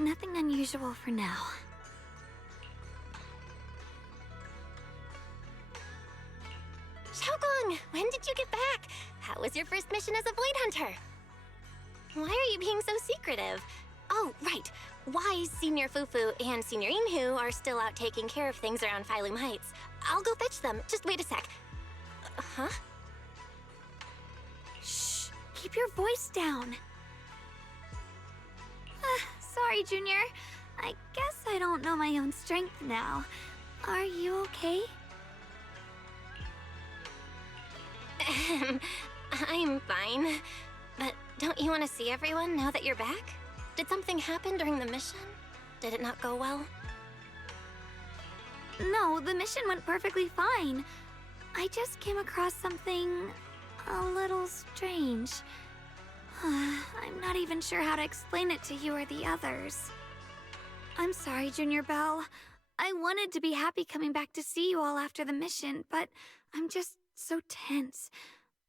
Nothing unusual for now. Xiaogong, when did you get back? How was your first mission as a Void Hunter? Why are you being so secretive? Oh, right. Wise, Senior Fufu, and Senior Inhu are still out taking care of things around Phylum Heights. I'll go fetch them. Just wait a sec. Huh? Shh! Keep your voice down. Sorry, Junior. I guess I don't know my own strength now. Are you okay? I'm fine. But don't you want to see everyone now that you're back? Did something happen during the mission? Did it not go well? No, the mission went perfectly fine. I just came across something a little strange. I'm not even sure how to explain it to you or the others. I'm sorry, Junior Belle. I wanted to be happy coming back to see you all after the mission, but I'm just so tense.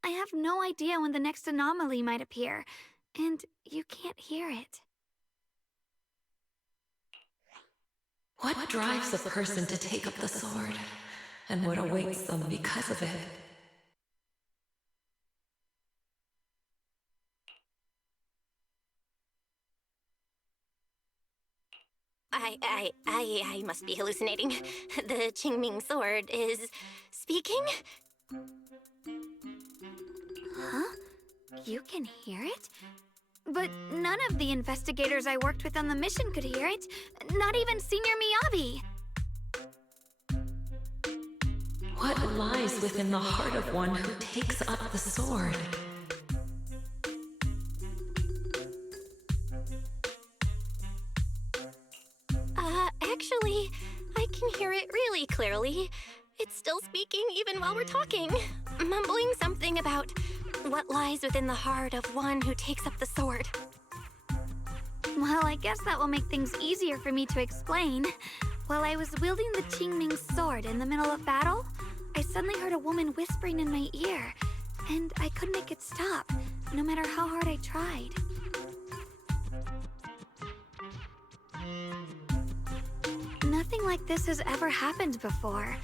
I have no idea when the next anomaly might appear, and you can't hear it. What drives a person to take up the sword, and what awaits them because of it? I must be hallucinating. The Qingming sword is speaking? Huh? You can hear it? But none of the investigators I worked with on the mission could hear it. Not even Senior Miyabi. What lies within the heart of one who takes up the sword? Actually, I can hear it really clearly. It's still speaking even while we're talking, mumbling something about what lies within the heart of one who takes up the sword. Well, I guess that will make things easier for me to explain. While I was wielding the Qingming sword in the middle of battle, I suddenly heard a woman whispering in my ear, and I couldn't make it stop, no matter how hard I tried. Nothing like this has ever happened before.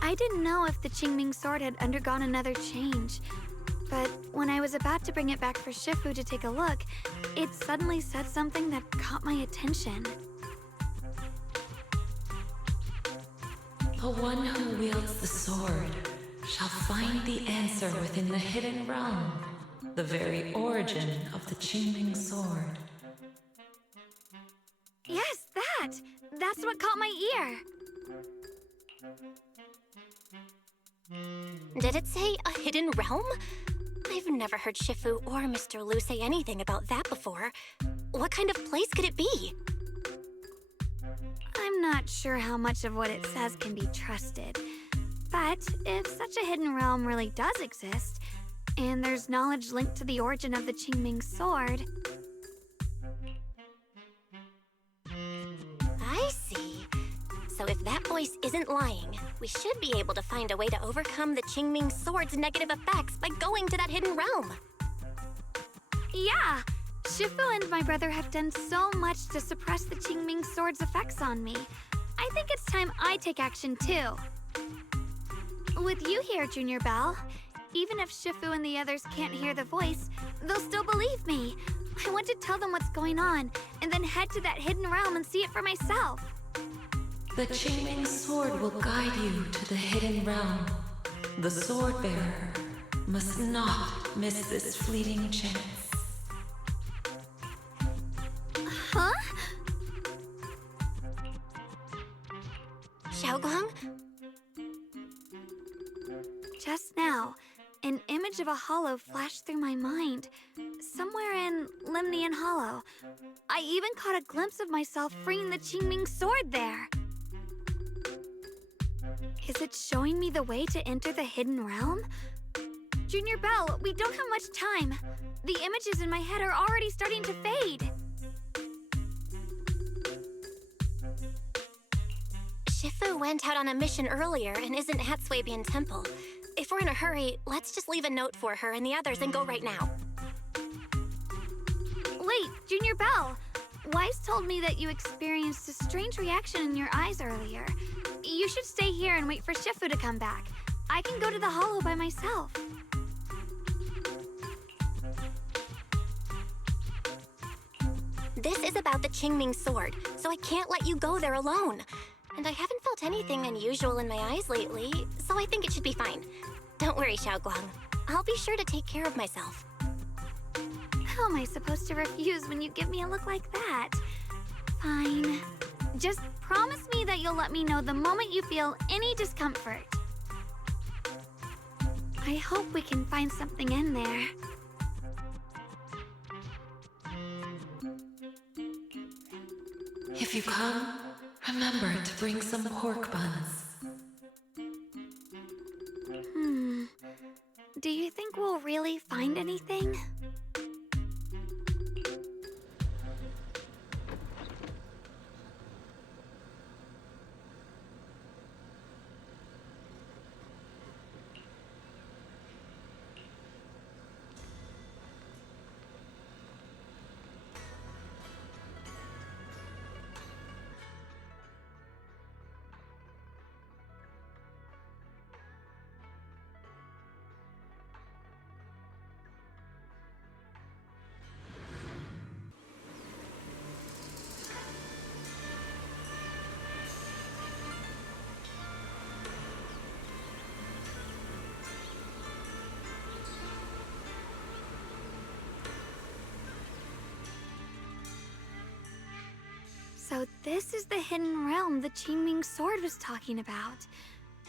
I didn't know if the Qingming sword had undergone another change, but when I was about to bring it back for Shifu to take a look, it suddenly said something that caught my attention. The one who wields the sword shall find the answer within the hidden realm, the very origin of the Qingming sword. Yes, that! That's what caught my ear! Did it say a hidden realm? I've never heard Shifu or Mr. Lu say anything about that before. What kind of place could it be? I'm not sure how much of what it says can be trusted. But if such a hidden realm really does exist, and there's knowledge linked to the origin of the Qingming sword... I see. So if that voice isn't lying, we should be able to find a way to overcome the Qingming sword's negative effects by going to that hidden realm. Yeah! Shifu and my brother have done so much to suppress the Qingming sword's effects on me. I think it's time I take action too. With you here, Junior Belle, even if Shifu and the others can't hear the voice, they'll still believe me. I want to tell them what's going on, and then head to that hidden realm and see it for myself. The Qingming sword will guide you to the hidden realm. The sword bearer must not miss this fleeting chance. Huh? Xiaogong? Just now, an image of a hollow flashed through my mind. Somewhere in Limnian Hollow. I even caught a glimpse of myself freeing the Qingming sword there. Is it showing me the way to enter the hidden realm? Junior Belle, we don't have much time. The images in my head are already starting to fade. Shifu went out on a mission earlier and isn't at Swabian Temple. If we're in a hurry, let's just leave a note for her and the others and go right now. Wait, Junior Belle, Wise told me that you experienced a strange reaction in your eyes earlier. You should stay here and wait for Shifu to come back. I can go to the hollow by myself. This is about the Qingming sword, so I can't let you go there alone. And I haven't felt anything unusual in my eyes lately, so I think it should be fine. Don't worry, Xiaoguang. I'll be sure to take care of myself. How am I supposed to refuse when you give me a look like that? Fine. Just promise me that you'll let me know the moment you feel any discomfort. I hope we can find something in there. If you come, remember to bring some pork buns. Do you think we'll really find anything? So this is the hidden realm the Qingming sword was talking about.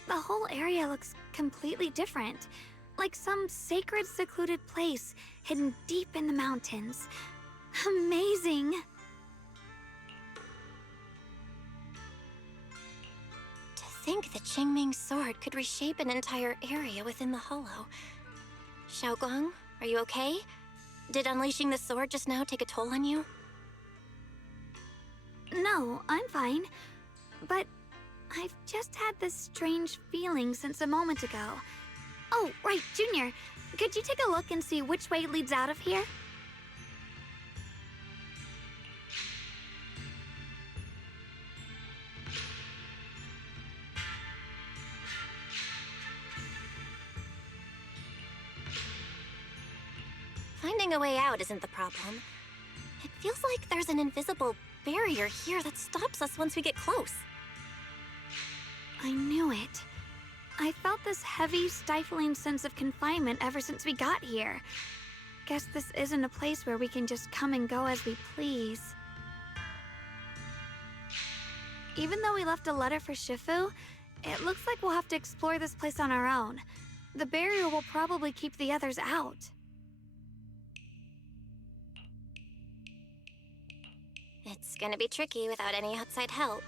The whole area looks completely different, like some sacred, secluded place hidden deep in the mountains. Amazing! To think the Qingming sword could reshape an entire area within the hollow. Xiaoguang, are you okay? Did unleashing the sword just now take a toll on you? No, I'm fine. But I've just had this strange feeling since a moment ago. Oh, right, Junior. Could you take a look and see which way leads out of here? Finding a way out isn't the problem. It feels like there's an invisible barrier here that stops us once we get close. I knew it. I felt this heavy, stifling sense of confinement ever since we got here. Guess this isn't a place where we can just come and go as we please. Even though we left a letter for Shifu, it looks like we'll have to explore this place on our own. The barrier will probably keep the others out. It's gonna be tricky without any outside help.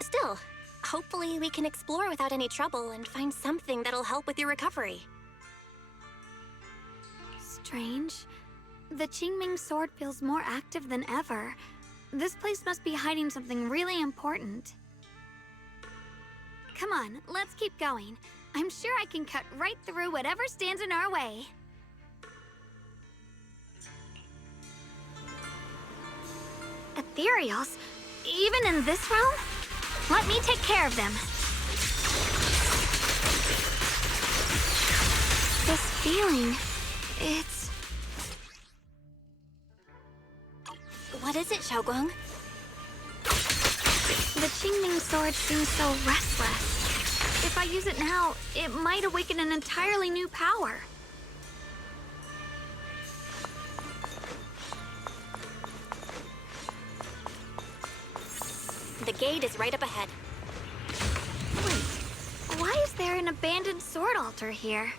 Still, hopefully we can explore without any trouble and find something that'll help with your recovery. Strange. The Qingming sword feels more active than ever. This place must be hiding something really important. Come on, let's keep going. I'm sure I can cut right through whatever stands in our way. Ethereals? Even in this realm? Let me take care of them. This feeling, it's... What is it, Xiaoguang? The Qingming sword seems so restless. If I use it now, it might awaken an entirely new power. The gate is right up ahead. Wait, why is there an abandoned sword altar here?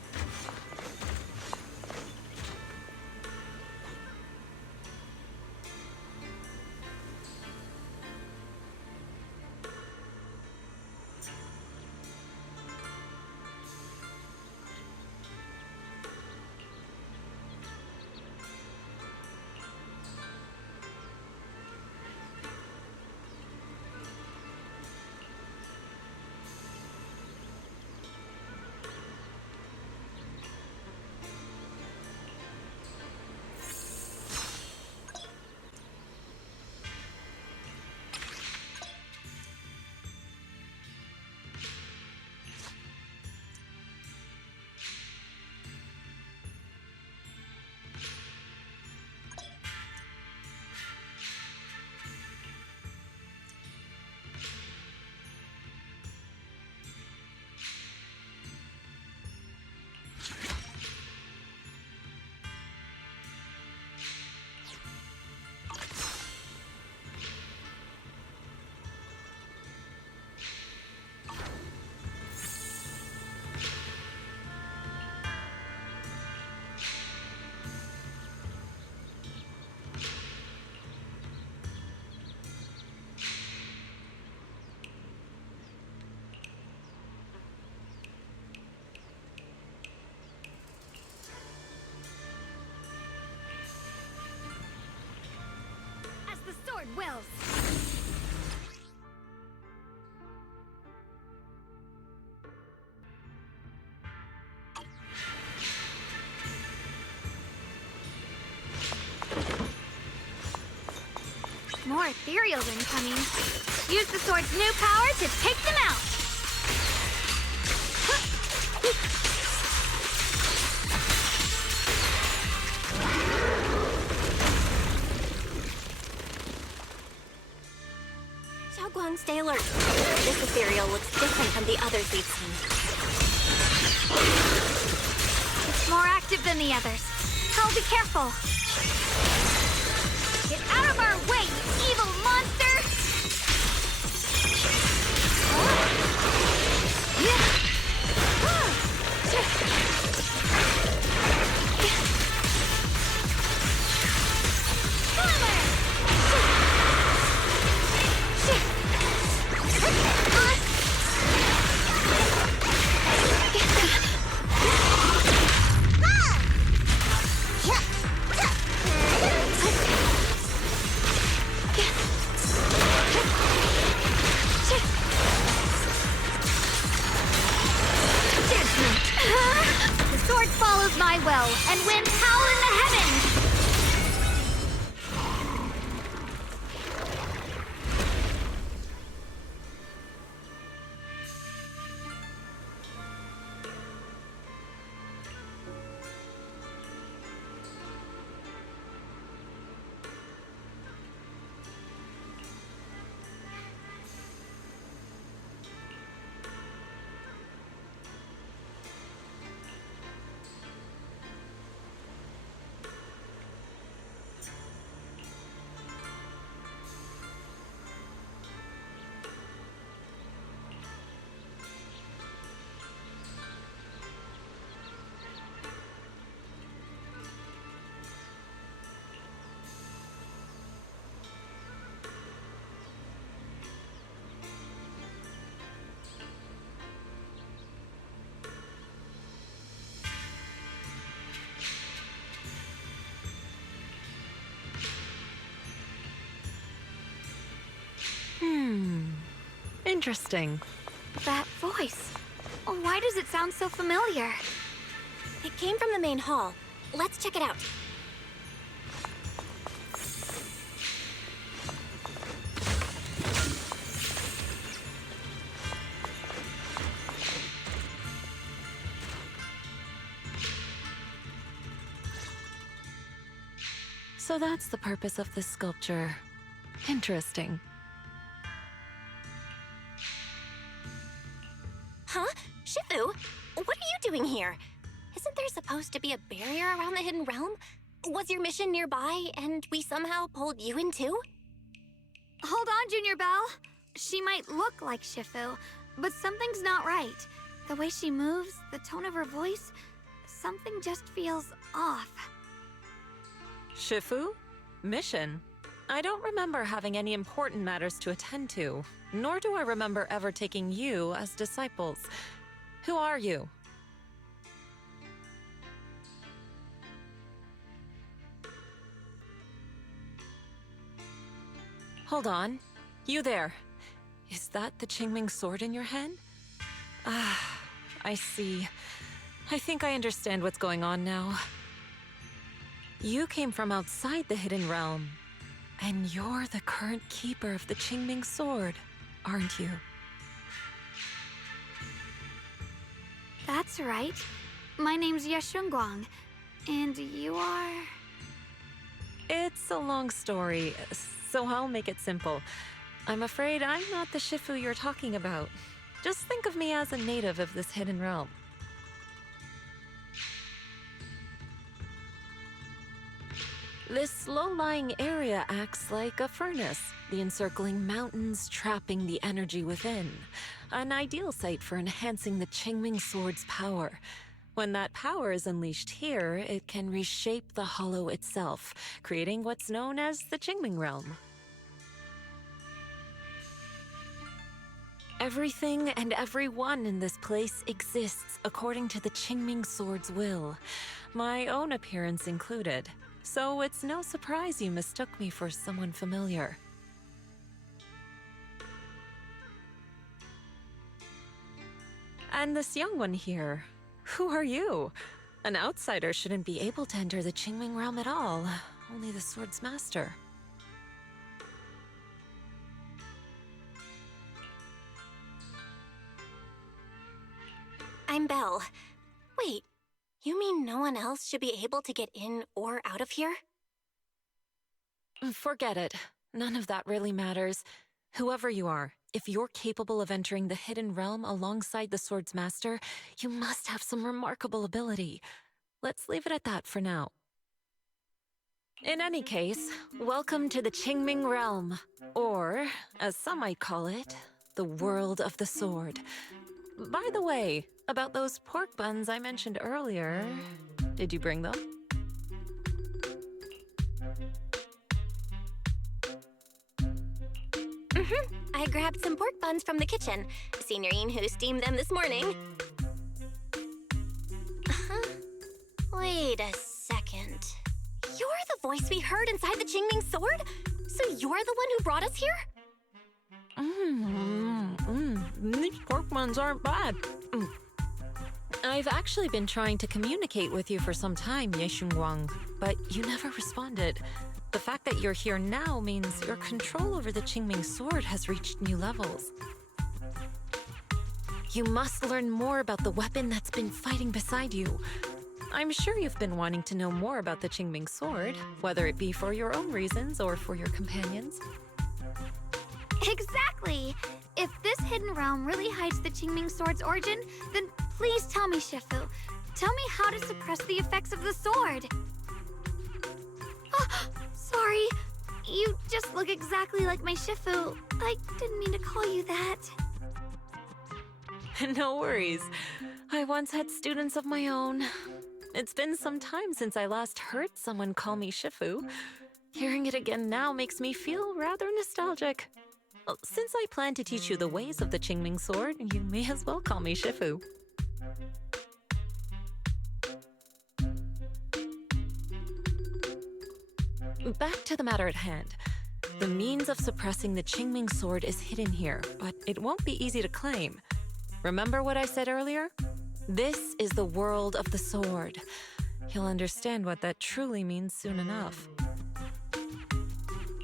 wills. More ethereals incoming. Use the sword's new power to take them out. Xiaoguang, stay alert. This ethereal looks different from the others we've seen. It's more active than the others. I'll be careful. Get out of our way, you evil monster! The sword follows my will, and winds howl in the heavens! Interesting. That voice. Why does it sound so familiar? It came from the main hall. Let's check it out. So that's the purpose of this sculpture. Interesting. Huh? Shifu? What are you doing here? Isn't there supposed to be a barrier around the hidden realm? Was your mission nearby, and we somehow pulled you in too? Hold on, Junior Belle. She might look like Shifu, but something's not right. The way she moves, the tone of her voice, something just feels off. Shifu? Mission? I don't remember having any important matters to attend to, nor do I remember ever taking you as disciples. Who are you? Hold on. You there. Is that the Qingming sword in your hand? Ah, I see. I think I understand what's going on now. You came from outside the Hidden Realm, and you're the current keeper of the Qingming sword, aren't you? That's right. My name's Yeshunguang, and you are... It's a long story, so I'll make it simple. I'm afraid I'm not the Shifu you're talking about. Just think of me as a native of this Hidden Realm. This low-lying area acts like a furnace, the encircling mountains trapping the energy within. An ideal site for enhancing the Qingming sword's power. When that power is unleashed here, it can reshape the hollow itself, creating what's known as the Qingming realm. Everything and everyone in this place exists according to the Qingming sword's will, my own appearance included. So it's no surprise you mistook me for someone familiar. And this young one here, who are you? An outsider shouldn't be able to enter the Qingming realm at all. Only the sword's master. I'm Belle. Wait, you mean no one else should be able to get in or out of here? Forget it. None of that really matters. Whoever you are, if you're capable of entering the hidden realm alongside the sword's master, you must have some remarkable ability. Let's leave it at that for now. In any case, welcome to the Qingming realm, or, as some might call it, the world of the sword. By the way, about those pork buns I mentioned earlier, did you bring them? I grabbed some pork buns from the kitchen. Senior Inhu steamed them this morning. Wait a second. You're the voice we heard inside the Qingming sword? So you're the one who brought us here? These pork buns aren't bad. I've actually been trying to communicate with you for some time, Ye Xunguang, but you never responded. The fact that you're here now means your control over the Qingming sword has reached new levels. You must learn more about the weapon that's been fighting beside you. I'm sure you've been wanting to know more about the Qingming sword, whether it be for your own reasons or for your companions. Exactly! If this hidden realm really hides the Qingming sword's origin, then please tell me, Shifu. Tell me how to suppress the effects of the sword. Sorry. You just look exactly like my Shifu. I didn't mean to call you that. No worries. I once had students of my own. It's been some time since I last heard someone call me Shifu. Hearing it again now makes me feel rather nostalgic. Well, since I plan to teach you the ways of the Qingming sword, you may as well call me Shifu. Back to the matter at hand. The means of suppressing the Qingming sword is hidden here, but it won't be easy to claim. Remember what I said earlier? This is the world of the sword. You'll understand what that truly means soon enough.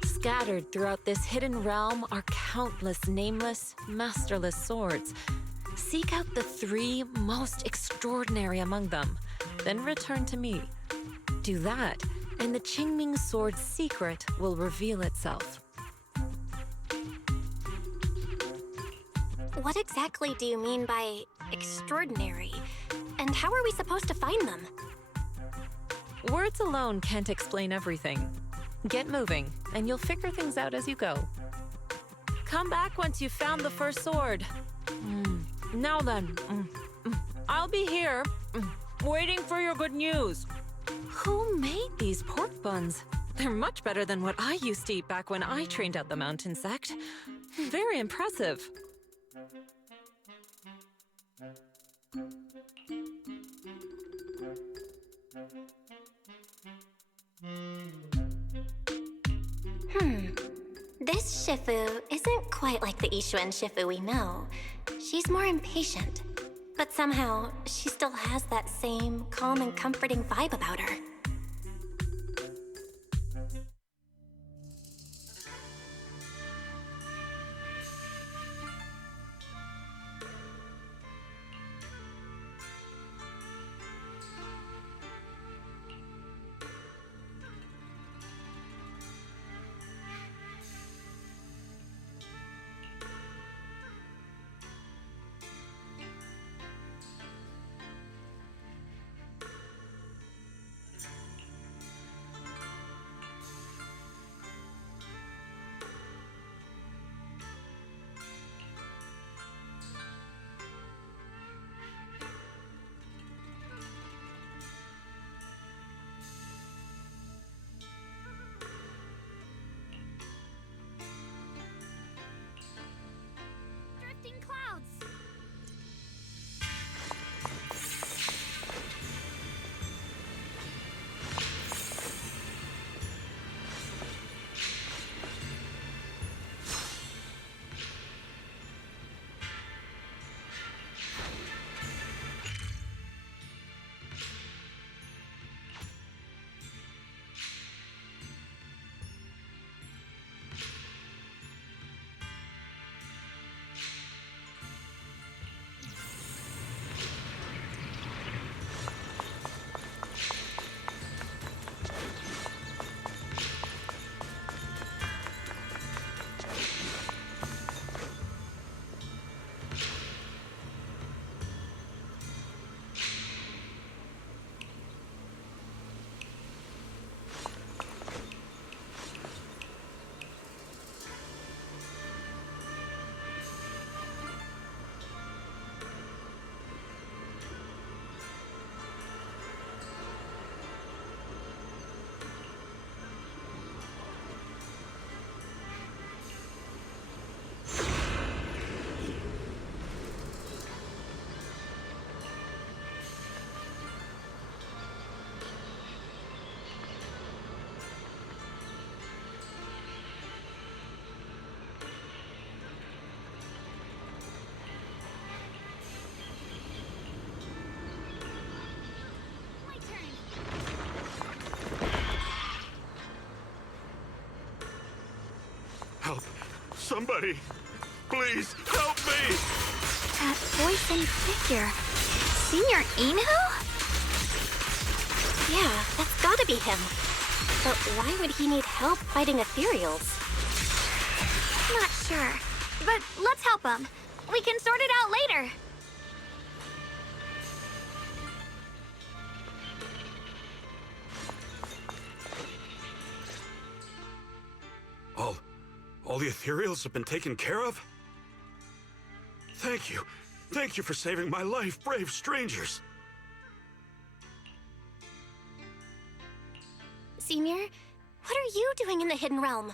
Scattered throughout this hidden realm are countless nameless, masterless swords. Seek out the 3 most extraordinary among them, then return to me. Do that, and the Qingming sword's secret will reveal itself. What exactly do you mean by extraordinary? And how are we supposed to find them? Words alone can't explain everything. Get moving, and you'll figure things out as you go. Come back once you've found the first sword. Now then, I'll be here, waiting for your good news. Who made these pork buns? They're much better than what I used to eat back when I trained at the mountain sect. Very impressive. This Shifu isn't quite like the Ishuan Shifu we know. She's more impatient. But somehow, she still has that same calm and comforting vibe about her. Somebody, please help me! That voice and figure. Senior Inhu? Yeah, that's gotta be him. But why would he need help fighting ethereals? Not sure. But let's help him. We can sort it out later. All the ethereals have been taken care of? Thank you. Thank you for saving my life, brave strangers. Senior, what are you doing in the Hidden Realm?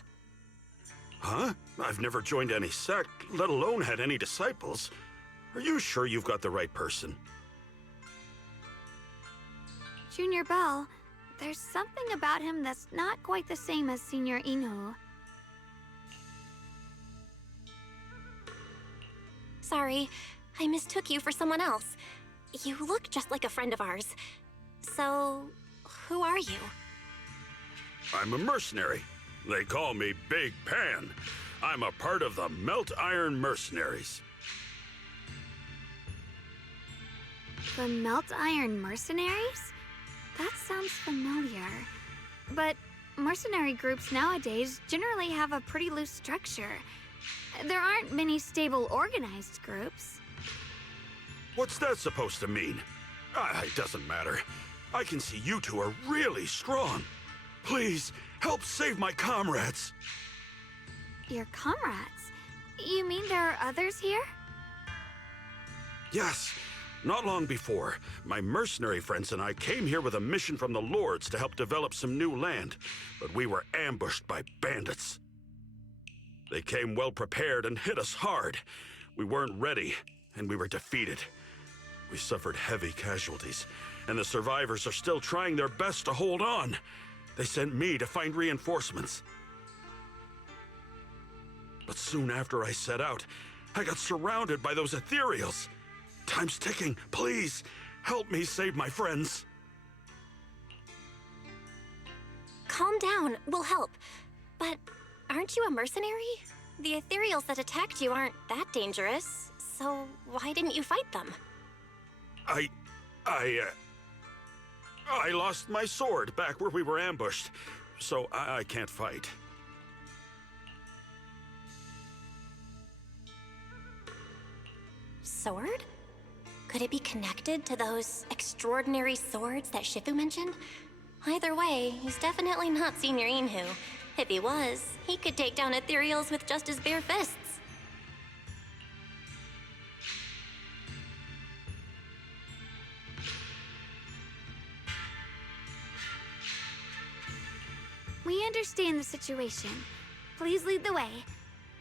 Huh? I've never joined any sect, let alone had any disciples. Are you sure you've got the right person? Junior Bell, there's something about him that's not quite the same as Senior Inhu. Sorry, I mistook you for someone else. You look just like a friend of ours. So, who are you? I'm a mercenary. They call me Big Pan. I'm a part of the Melt Iron Mercenaries. The Melt Iron Mercenaries? That sounds familiar. But mercenary groups nowadays generally have a pretty loose structure. There aren't many stable, organized groups. What's that supposed to mean? It doesn't matter. I can see you two are really strong. Please, help save my comrades. Your comrades? You mean there are others here? Yes. Not long before, my mercenary friends and I came here with a mission from the Lords to help develop some new land, but we were ambushed by bandits. They came well prepared and hit us hard. We weren't ready, and we were defeated. We suffered heavy casualties, and the survivors are still trying their best to hold on. They sent me to find reinforcements. But soon after I set out, I got surrounded by those ethereals. Time's ticking. Please, help me save my friends. Calm down, we'll help. But aren't you a mercenary? The ethereals that attacked you aren't that dangerous, so why didn't you fight them? I lost my sword back where we were ambushed, so I can't fight. Sword? Could it be connected to those extraordinary swords that Shifu mentioned? Either way, he's definitely not Senior Inhu. If he was, he could take down ethereals with just his bare fists. We understand the situation. Please lead the way.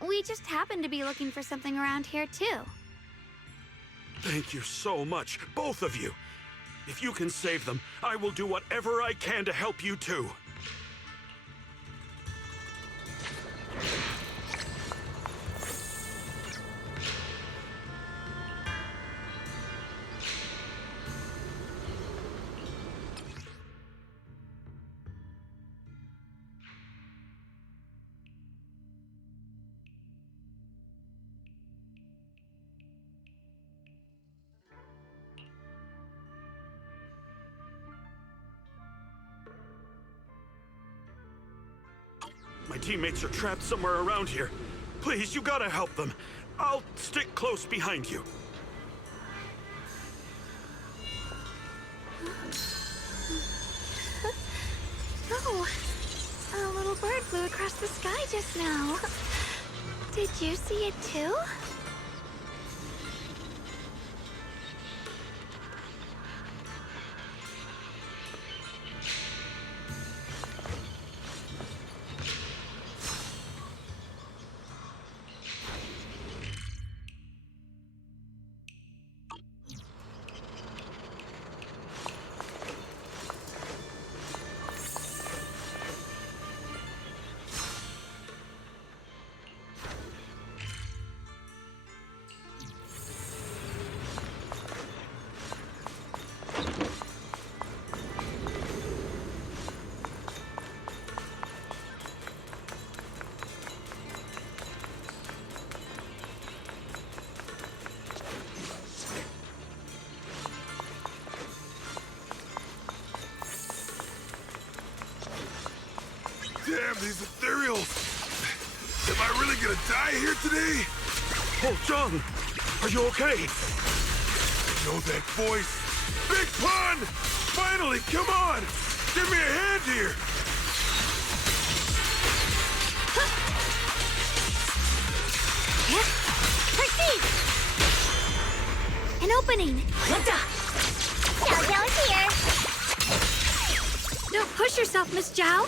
We just happen to be looking for something around here, too. Thank you so much, both of you. If you can save them, I will do whatever I can to help you too. My teammates are trapped somewhere around here. Please, you gotta help them. I'll stick close behind you. Oh, a little bird flew across the sky just now. Did you see it too? Damn, these ethereals! Am I really gonna die here today? Oh, John, are you okay? I know that voice. Big Pun! Finally, come on! Give me a hand here! Proceed! An opening! Xiao is here. Don't push yourself, Miss Zhao.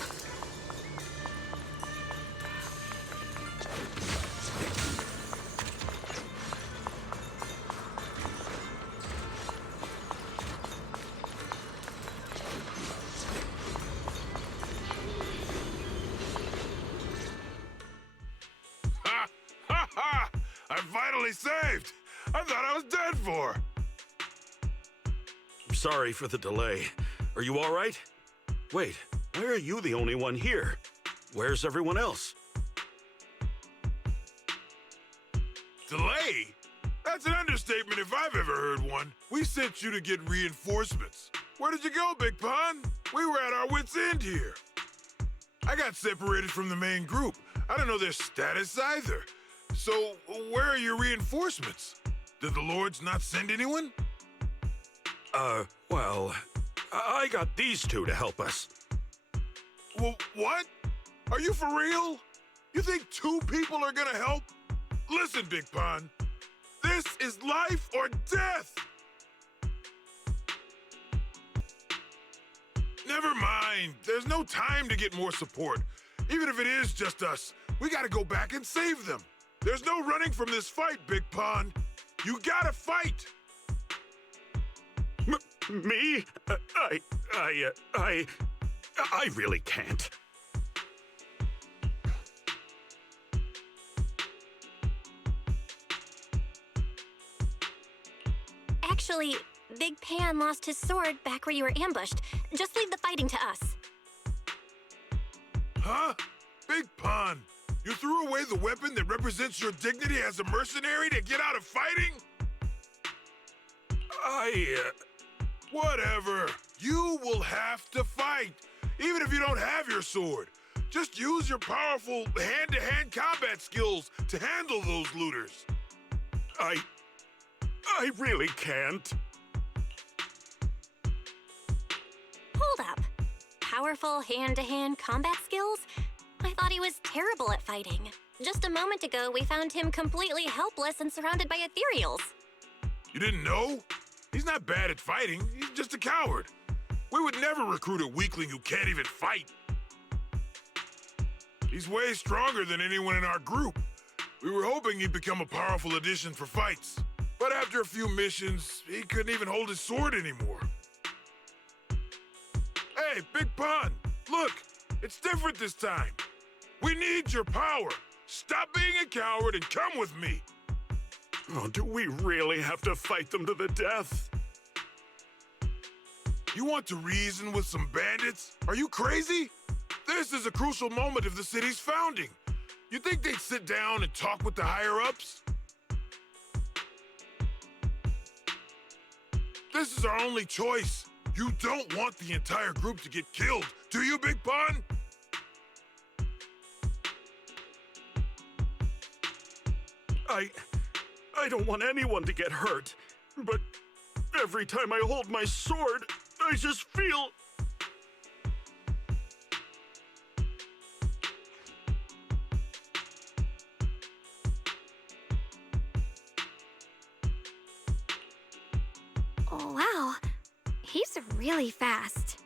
Ha! Ha ha! I'm finally saved! I thought I was dead for! I'm sorry for the delay. Are you all right? Wait, why are you the only one here? Where's everyone else? Delay? That's an understatement if I've ever heard one. We sent you to get reinforcements. Where did you go, Big Pun? We were at our wits' end here. I got separated from the main group. I don't know their status either. So, where are your reinforcements? Did the Lords not send anyone? Well, I got these two to help us. Well, what? Are you for real? You think two people are gonna help? Listen, Big Pun. This is life or death! Never mind. There's no time to get more support. Even if it is just us, we gotta go back and save them. There's no running from this fight, Big Pun. You gotta fight! Me? I really can't. Actually, Big Pan lost his sword back where you were ambushed. Just leave the fighting to us. Huh? Big Pun, you threw away the weapon that represents your dignity as a mercenary to get out of fighting? Whatever. You will have to fight, even if you don't have your sword. Just use your powerful hand-to-hand combat skills to handle those looters. I really can't. Hold up. Powerful hand-to-hand combat skills? I thought he was terrible at fighting. Just a moment ago, we found him completely helpless and surrounded by ethereals. You didn't know? He's not bad at fighting. He's just a coward. We would never recruit a weakling who can't even fight. He's way stronger than anyone in our group. We were hoping he'd become a powerful addition for fights. But after a few missions, he couldn't even hold his sword anymore. Hey, Big Pun, look, it's different this time. We need your power. Stop being a coward and come with me. Oh, do we really have to fight them to the death? You want to reason with some bandits? Are you crazy? This is a crucial moment of the city's founding. You think they'd sit down and talk with the higher-ups? This is our only choice. You don't want the entire group to get killed, do you, Big Pun? I don't want anyone to get hurt, but every time I hold my sword, I just feel... Oh, wow. He's really fast.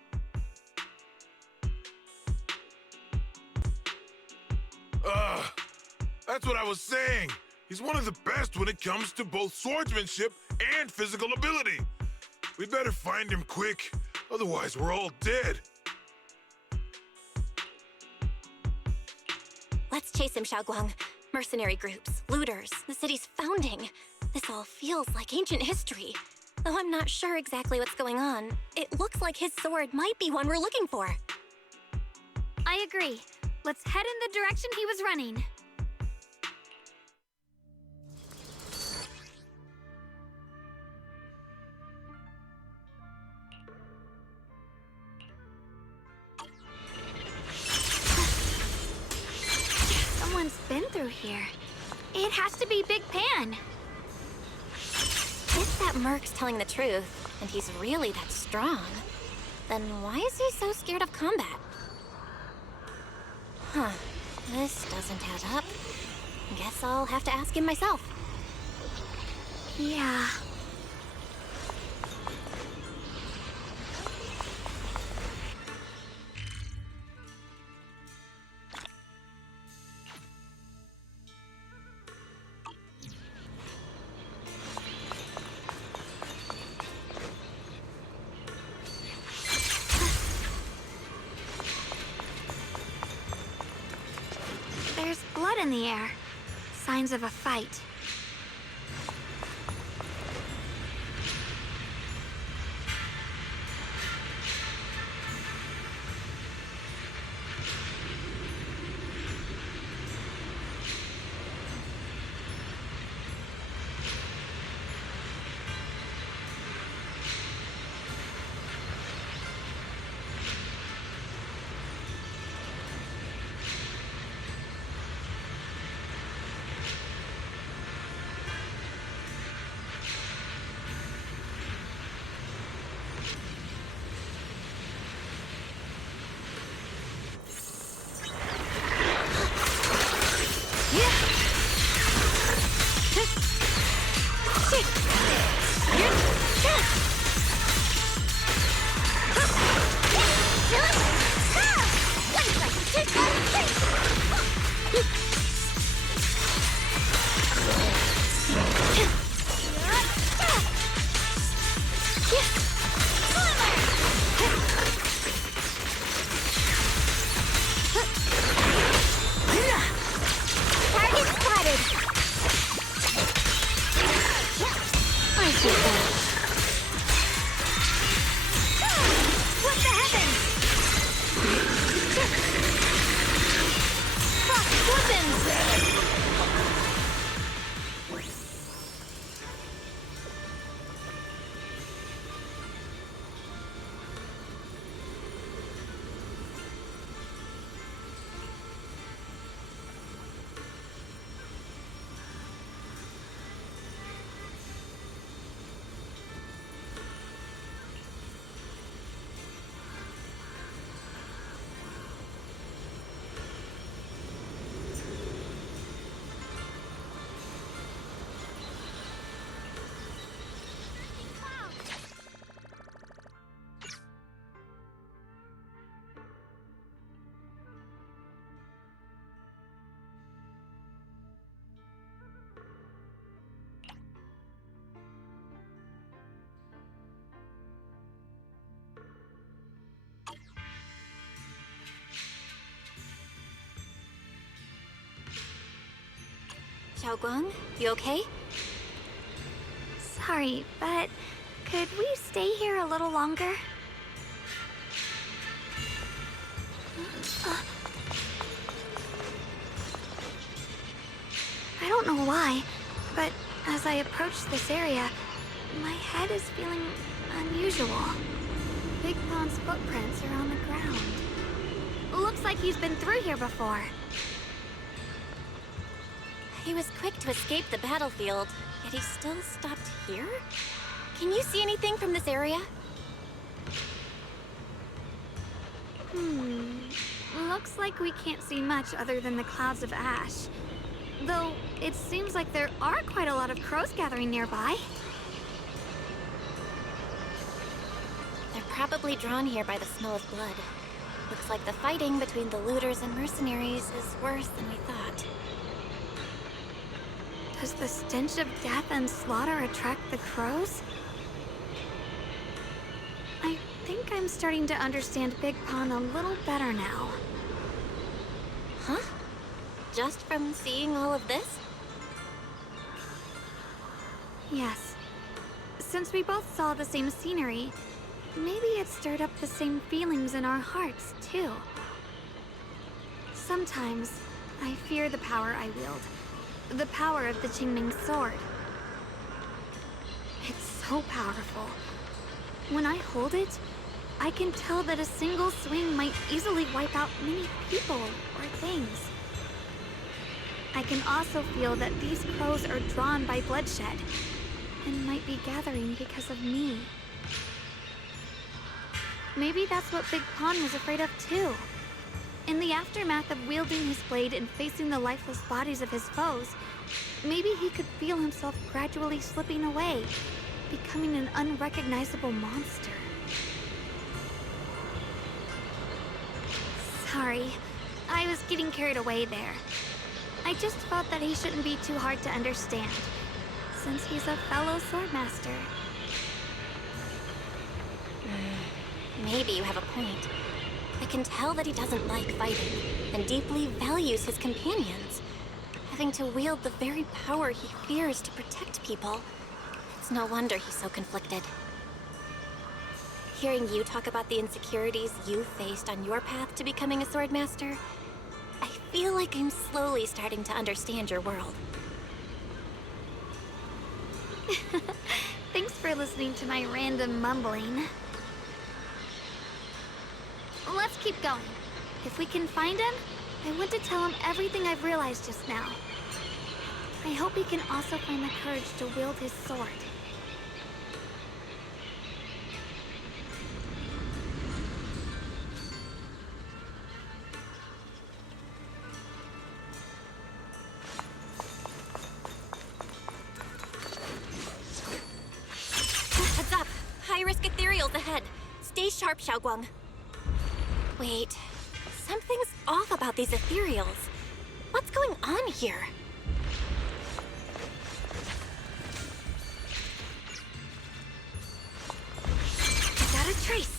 That's what I was saying. He's one of the best when it comes to both swordsmanship and physical ability. We better find him quick, otherwise we're all dead. Let's chase him, Xiaoguang. Mercenary groups, looters, the city's founding. This all feels like ancient history. Though I'm not sure exactly what's going on, it looks like his sword might be one we're looking for. I agree. Let's head in the direction he was running. someone's been through here. It has to be Big Pan. If that Merc's telling the truth, and he's really that strong, then why is he so scared of combat? Huh. This doesn't add up. Guess I'll have to ask him myself. Yeah. There's blood in the air. Signs of a fight. Xiaoguang, you okay? Sorry, but could we stay here a little longer? I don't know why, but as I approach this area, my head is feeling unusual. Big Pon's footprints are on the ground. Looks like he's been through here before. He was quick to escape the battlefield, yet he still stopped here? Can you see anything from this area? Looks like we can't see much other than the clouds of ash. Though, it seems like there are quite a lot of crows gathering nearby. They're probably drawn here by the smell of blood. Looks like the fighting between the looters and mercenaries is worse than we thought. Does the stench of death and slaughter attract the crows? I think I'm starting to understand Big Pon a little better now. Huh? Just from seeing all of this? Yes. Since we both saw the same scenery, maybe it stirred up the same feelings in our hearts, too. Sometimes, I fear the power I wield. The power of the Qingming sword. It's so powerful. When I hold it, I can tell that a single swing might easily wipe out many people or things. I can also feel that these crows are drawn by bloodshed and might be gathering because of me. Maybe that's what Big Pond was afraid of too. In the aftermath of wielding his blade and facing the lifeless bodies of his foes, maybe he could feel himself gradually slipping away, becoming an unrecognizable monster. Sorry, I was getting carried away there. I just felt that he shouldn't be too hard to understand, since he's a fellow swordmaster. Maybe you have a point. I can tell that he doesn't like fighting, and deeply values his companions. Having to wield the very power he fears to protect people, it's no wonder he's so conflicted. Hearing you talk about the insecurities you faced on your path to becoming a swordmaster, I feel like I'm slowly starting to understand your world. Thanks for listening to my random mumbling. Let's keep going. If we can find him, I want to tell him everything I've realized just now. I hope he can also find the courage to wield his sword. Heads up! High-risk ethereals ahead. Stay sharp, Xiaoguang. Wait, something's off about these ethereals. What's going on here? I got a trace.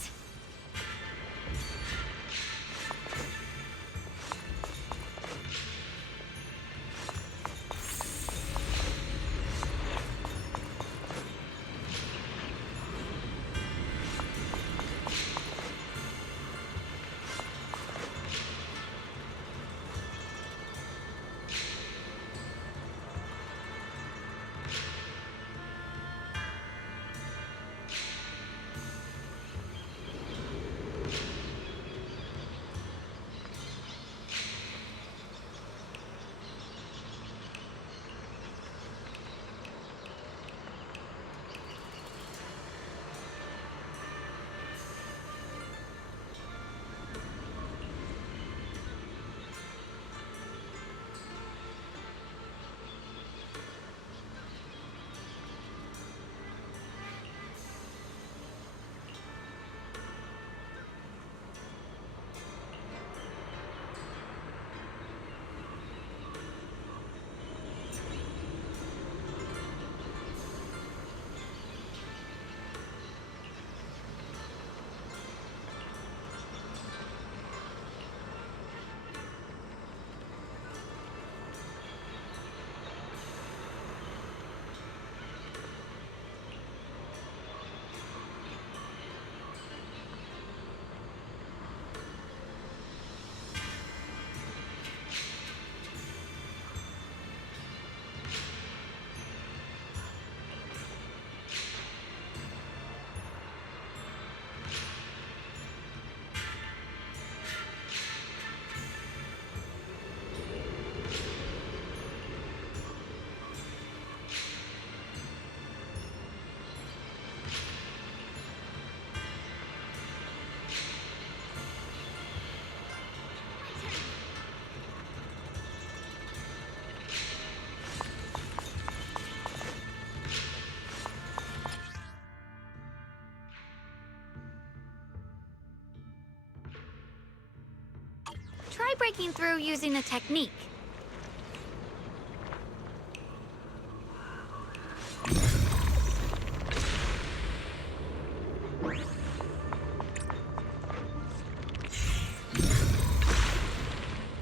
Try breaking through using a technique.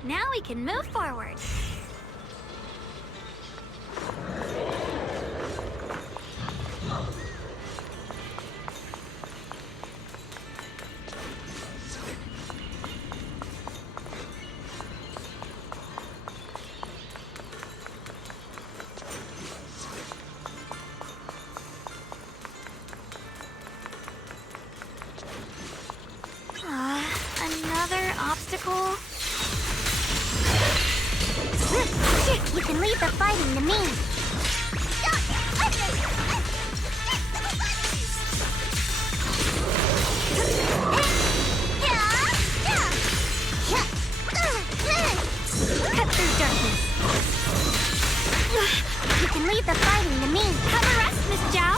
Now we can move forward. Another obstacle? You can leave the fighting to me. Cut through darkness. You can leave the fighting to me. Have a rest, Miss Zhao.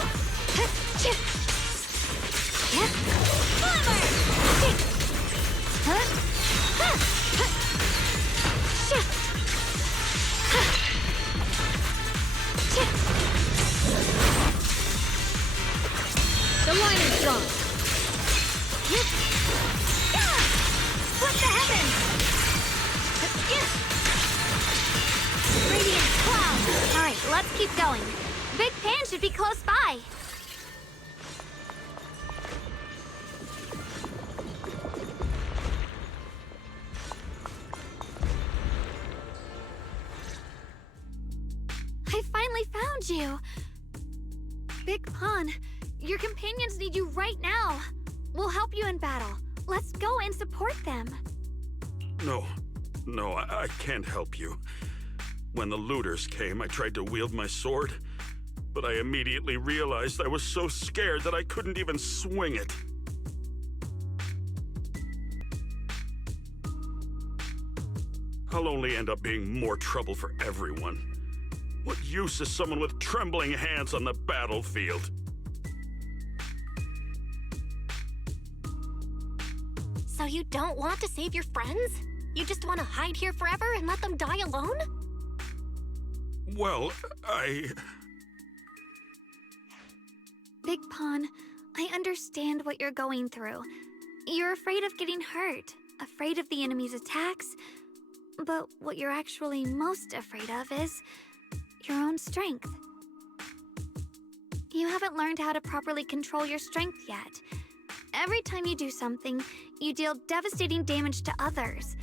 The line is drawn. Split the heavens! Radiant cloud! Alright, let's keep going. Big Pan should be close by. I finally found you! Big Pun, your companions need you right now. We'll help you in battle. Let's go and support them. No, I can't help you. When the looters came, I tried to wield my sword, but I immediately realized I was so scared that I couldn't even swing it. I'll only end up being more trouble for everyone. What use is someone with trembling hands on the battlefield? So you don't want to save your friends? You just want to hide here forever and let them die alone? Well, Big Pun, I understand what you're going through. You're afraid of getting hurt, afraid of the enemy's attacks, but what you're actually most afraid of is your own strength. You haven't learned how to properly control your strength yet. Every time you do something, you deal devastating damage to others.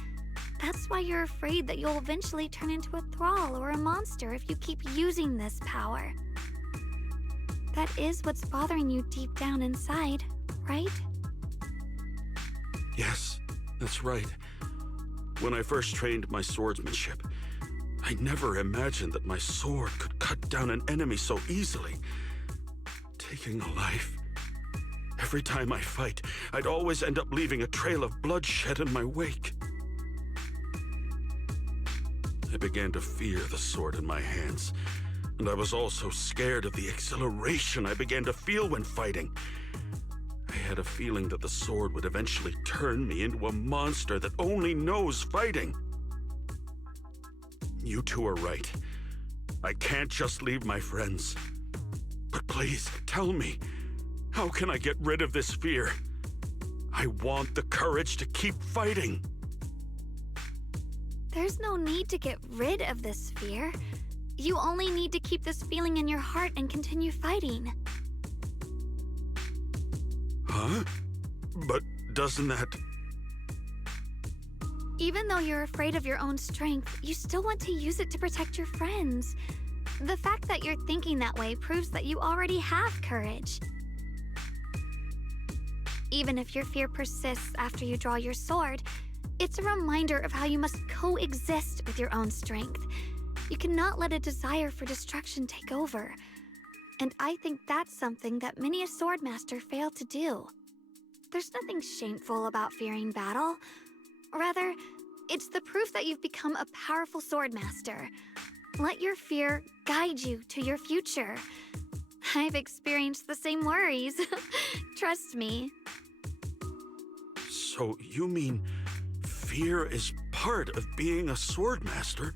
That's why you're afraid that you'll eventually turn into a thrall or a monster if you keep using this power. That is what's bothering you deep down inside, right? yes, that's right. When I first trained my swordsmanship, I never imagined that my sword could cut down an enemy so easily, taking a life. Every time I fight, I'd always end up leaving a trail of bloodshed in my wake. I began to fear the sword in my hands, and I was also scared of the exhilaration I began to feel when fighting. I had a feeling that the sword would eventually turn me into a monster that only knows fighting. You two are right. I can't just leave my friends. But please, tell me, how can I get rid of this fear? I want the courage to keep fighting. There's no need to get rid of this fear. You only need to keep this feeling in your heart and continue fighting. Huh? But doesn't that... Even though you're afraid of your own strength, you still want to use it to protect your friends. The fact that you're thinking that way proves that you already have courage. Even if your fear persists after you draw your sword, it's a reminder of how you must coexist with your own strength. You cannot let a desire for destruction take over. And I think that's something that many a swordmaster fail to do. There's nothing shameful about fearing battle. Rather, it's the proof that you've become a powerful swordmaster. Let your fear guide you to your future. I've experienced the same worries. Trust me. So you mean fear is part of being a swordmaster?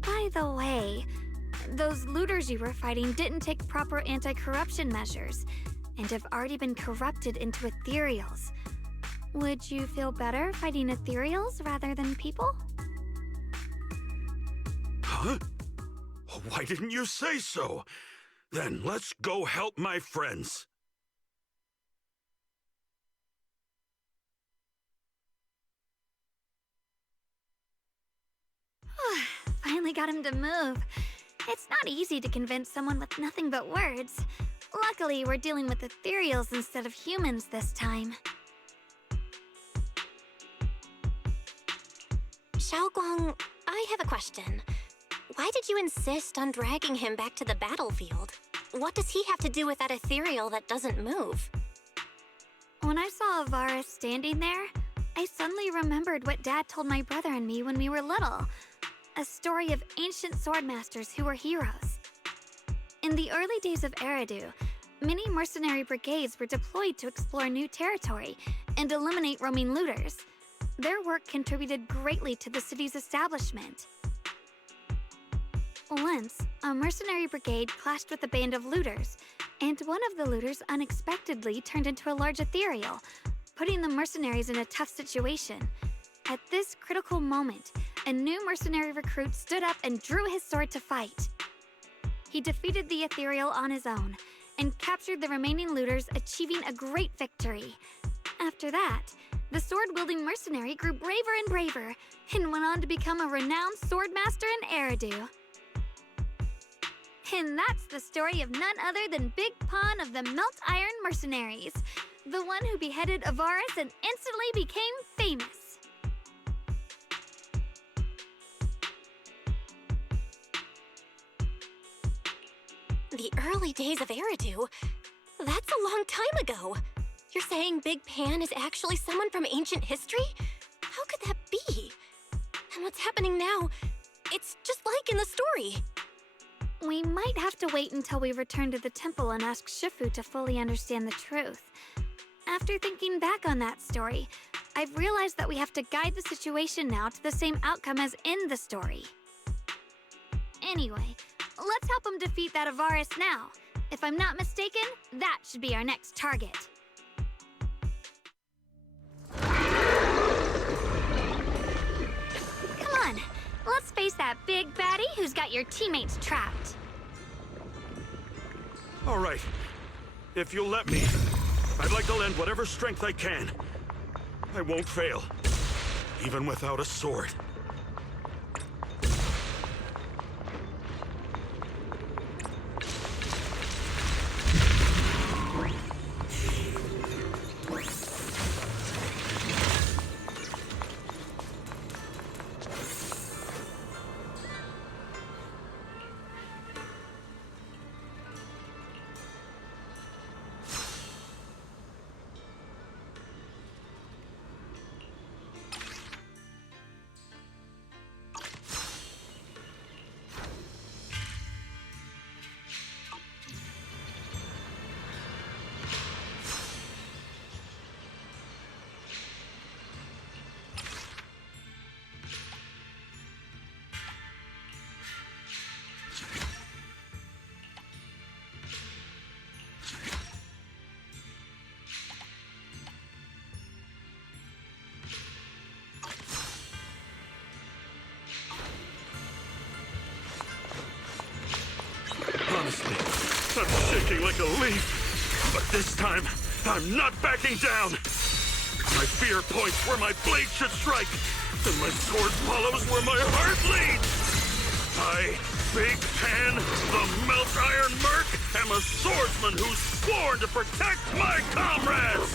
By the way, those looters you were fighting didn't take proper anti-corruption measures and have already been corrupted into ethereals. Would you feel better fighting ethereals rather than people? Huh? Why didn't you say so? Then let's go help my friends. Finally got him to move. It's not easy to convince someone with nothing but words. Luckily, we're dealing with ethereals instead of humans this time. Xiaoguang, I have a question. Why did you insist on dragging him back to the battlefield? What does he have to do with that ethereal that doesn't move? When I saw Avaris standing there, I suddenly remembered what Dad told my brother and me when we were little. A story of ancient swordmasters who were heroes. In the early days of Eridu, many mercenary brigades were deployed to explore new territory and eliminate roaming looters. Their work contributed greatly to the city's establishment. Once, a mercenary brigade clashed with a band of looters, and one of the looters unexpectedly turned into a large ethereal, putting the mercenaries in a tough situation. At this critical moment, a new mercenary recruit stood up and drew his sword to fight. He defeated the ethereal on his own, and captured the remaining looters, achieving a great victory. After that, the sword-wielding mercenary grew braver and braver, and went on to become a renowned swordmaster in Eridu. And that's the story of none other than Big Pon of the Melt Iron Mercenaries, the one who beheaded Avaris and instantly became famous. The early days of Eridu? That's a long time ago. You're saying Big Pan is actually someone from ancient history? How could that be? And what's happening now? It's just like in the story. We might have to wait until we return to the temple and ask Shifu to fully understand the truth. After thinking back on that story, I've realized that we have to guide the situation now to the same outcome as in the story. Anyway, let's help him defeat that Avaris now. If I'm not mistaken, that should be our next target. Come on, let's face that big baddie who's got your teammates trapped. All right. If you'll let me, I'd like to lend whatever strength I can. I won't fail, even without a sword. Honestly, I'm shaking like a leaf. But this time, I'm not backing down. My fear points where my blade should strike, and my sword follows where my heart leads. I, Big Pan, the Melt Iron Merc, am a swordsman who's sworn to protect my comrades.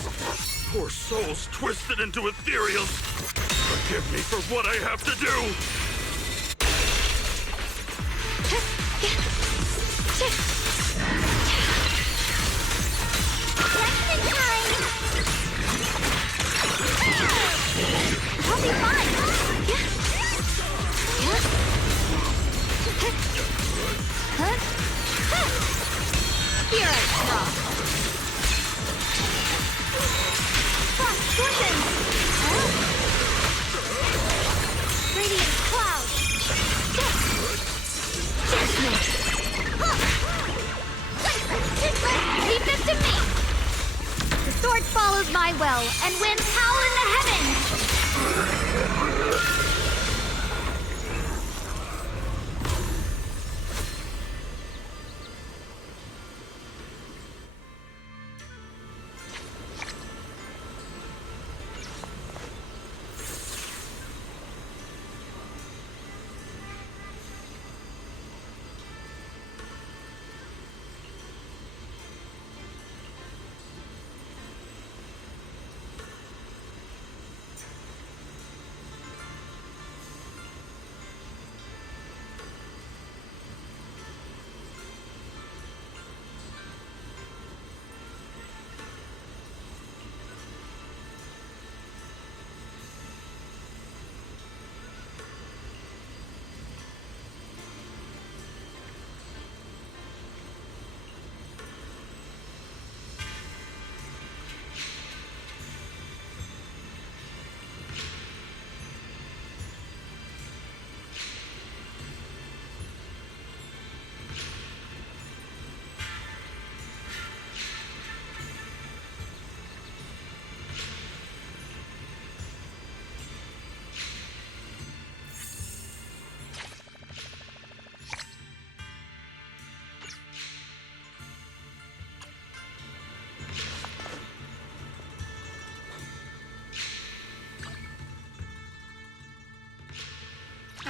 Poor souls twisted into ethereals. Forgive me for what I have to do. I'll be fine. Here I come. Radiant cloud. Leave this to me.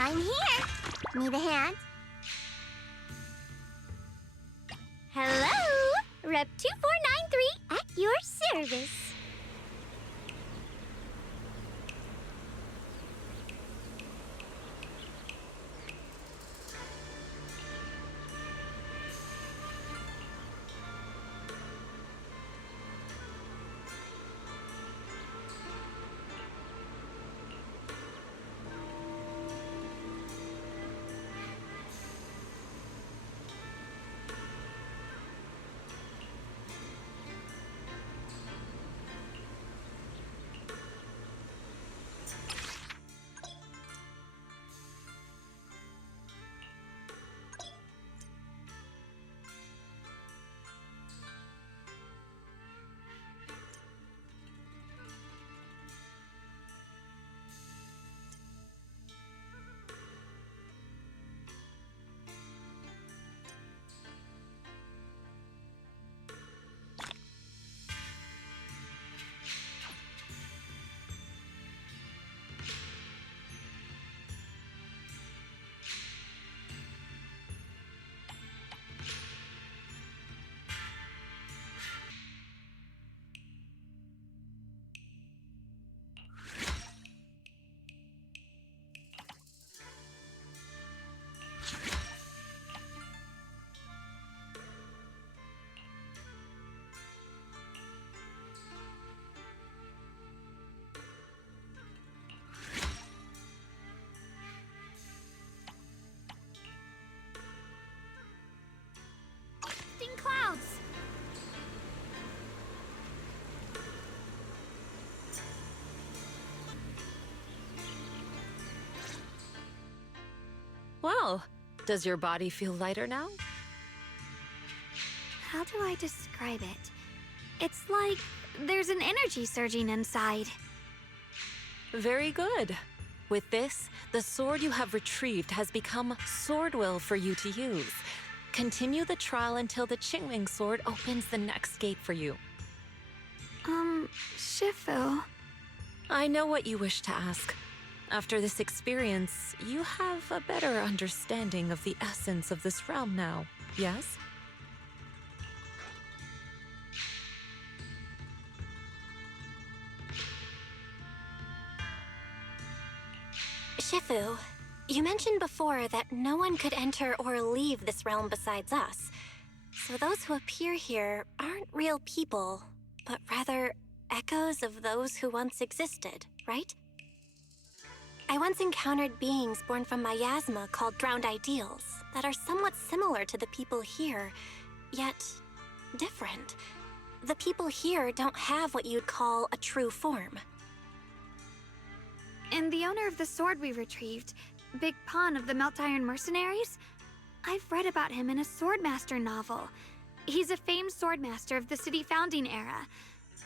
I'm here. Need a hand? Hello! Rep 2493 at your service. Clouds. Well, does your body feel lighter now? How do I describe it? It's like there's an energy surging inside. Very good. With this, the sword you have retrieved has become sword will for you to use. Continue the trial until the Qingming sword opens the next gate for you. Shifu. I know what you wish to ask. After this experience, you have a better understanding of the essence of this realm now, yes? Shifu, you mentioned before that no one could enter or leave this realm besides us. So those who appear here aren't real people, but rather echoes of those who once existed, right? I once encountered beings born from miasma called drowned ideals that are somewhat similar to the people here, yet different. The people here don't have what you'd call a true form. And the owner of the sword we retrieved, Big Pun of the Melt Iron Mercenaries? I've read about him in a Swordmaster novel. He's a famed swordmaster of the city founding era.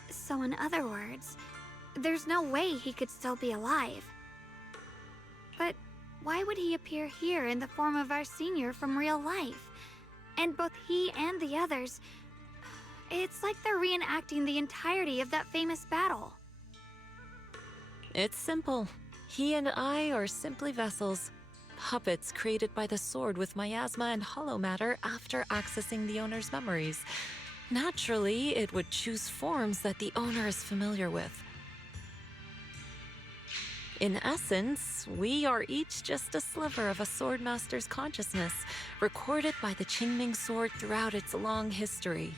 So in other words, there's no way he could still be alive. But why would he appear here in the form of our senior from real life? And both he and the others, it's like they're reenacting the entirety of that famous battle. It's simple. He and I are simply vessels. Puppets created by the sword with miasma and hollow matter after accessing the owner's memories. Naturally, it would choose forms that the owner is familiar with. In essence, we are each just a sliver of a swordmaster's consciousness, recorded by the Qingming sword throughout its long history.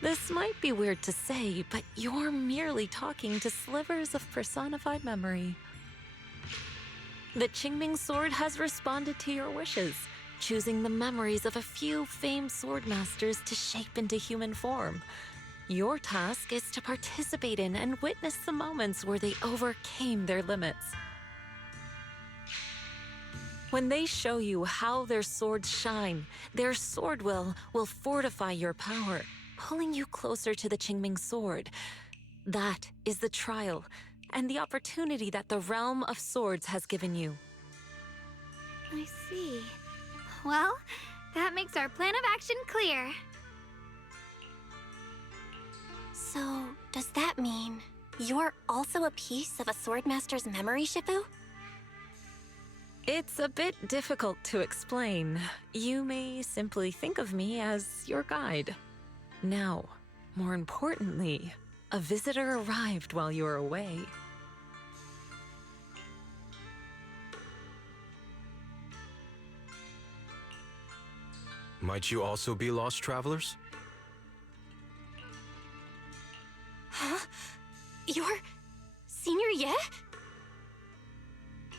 This might be weird to say, but you're merely talking to slivers of personified memory. The Qingming sword has responded to your wishes, choosing the memories of a few famed swordmasters to shape into human form. Your task is to participate in and witness the moments where they overcame their limits. When they show you how their swords shine, their sword will fortify your power, pulling you closer to the Qingming sword. That is the trial and the opportunity that the realm of swords has given you. I see. Well, that makes our plan of action clear. So, does that mean you're also a piece of a swordmaster's memory, Shifu? It's a bit difficult to explain. You may simply think of me as your guide. Now, more importantly, a visitor arrived while you were away. Might you also be lost travelers? Huh? You're Senior Ye?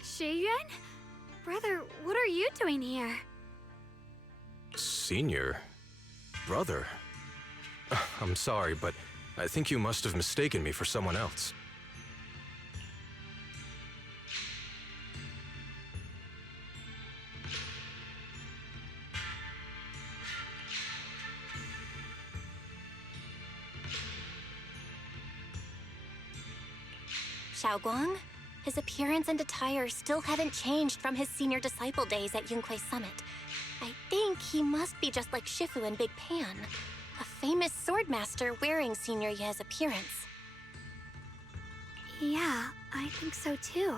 Shiyuan? Brother, what are you doing here? Senior? Brother? I'm sorry, but I think you must have mistaken me for someone else. Xiaoguang? His appearance and attire still haven't changed from his senior disciple days at Yunque Summit. I think he must be just like Shifu and Big Pan, a famous swordmaster wearing Senior Ye's appearance. Yeah, I think so too.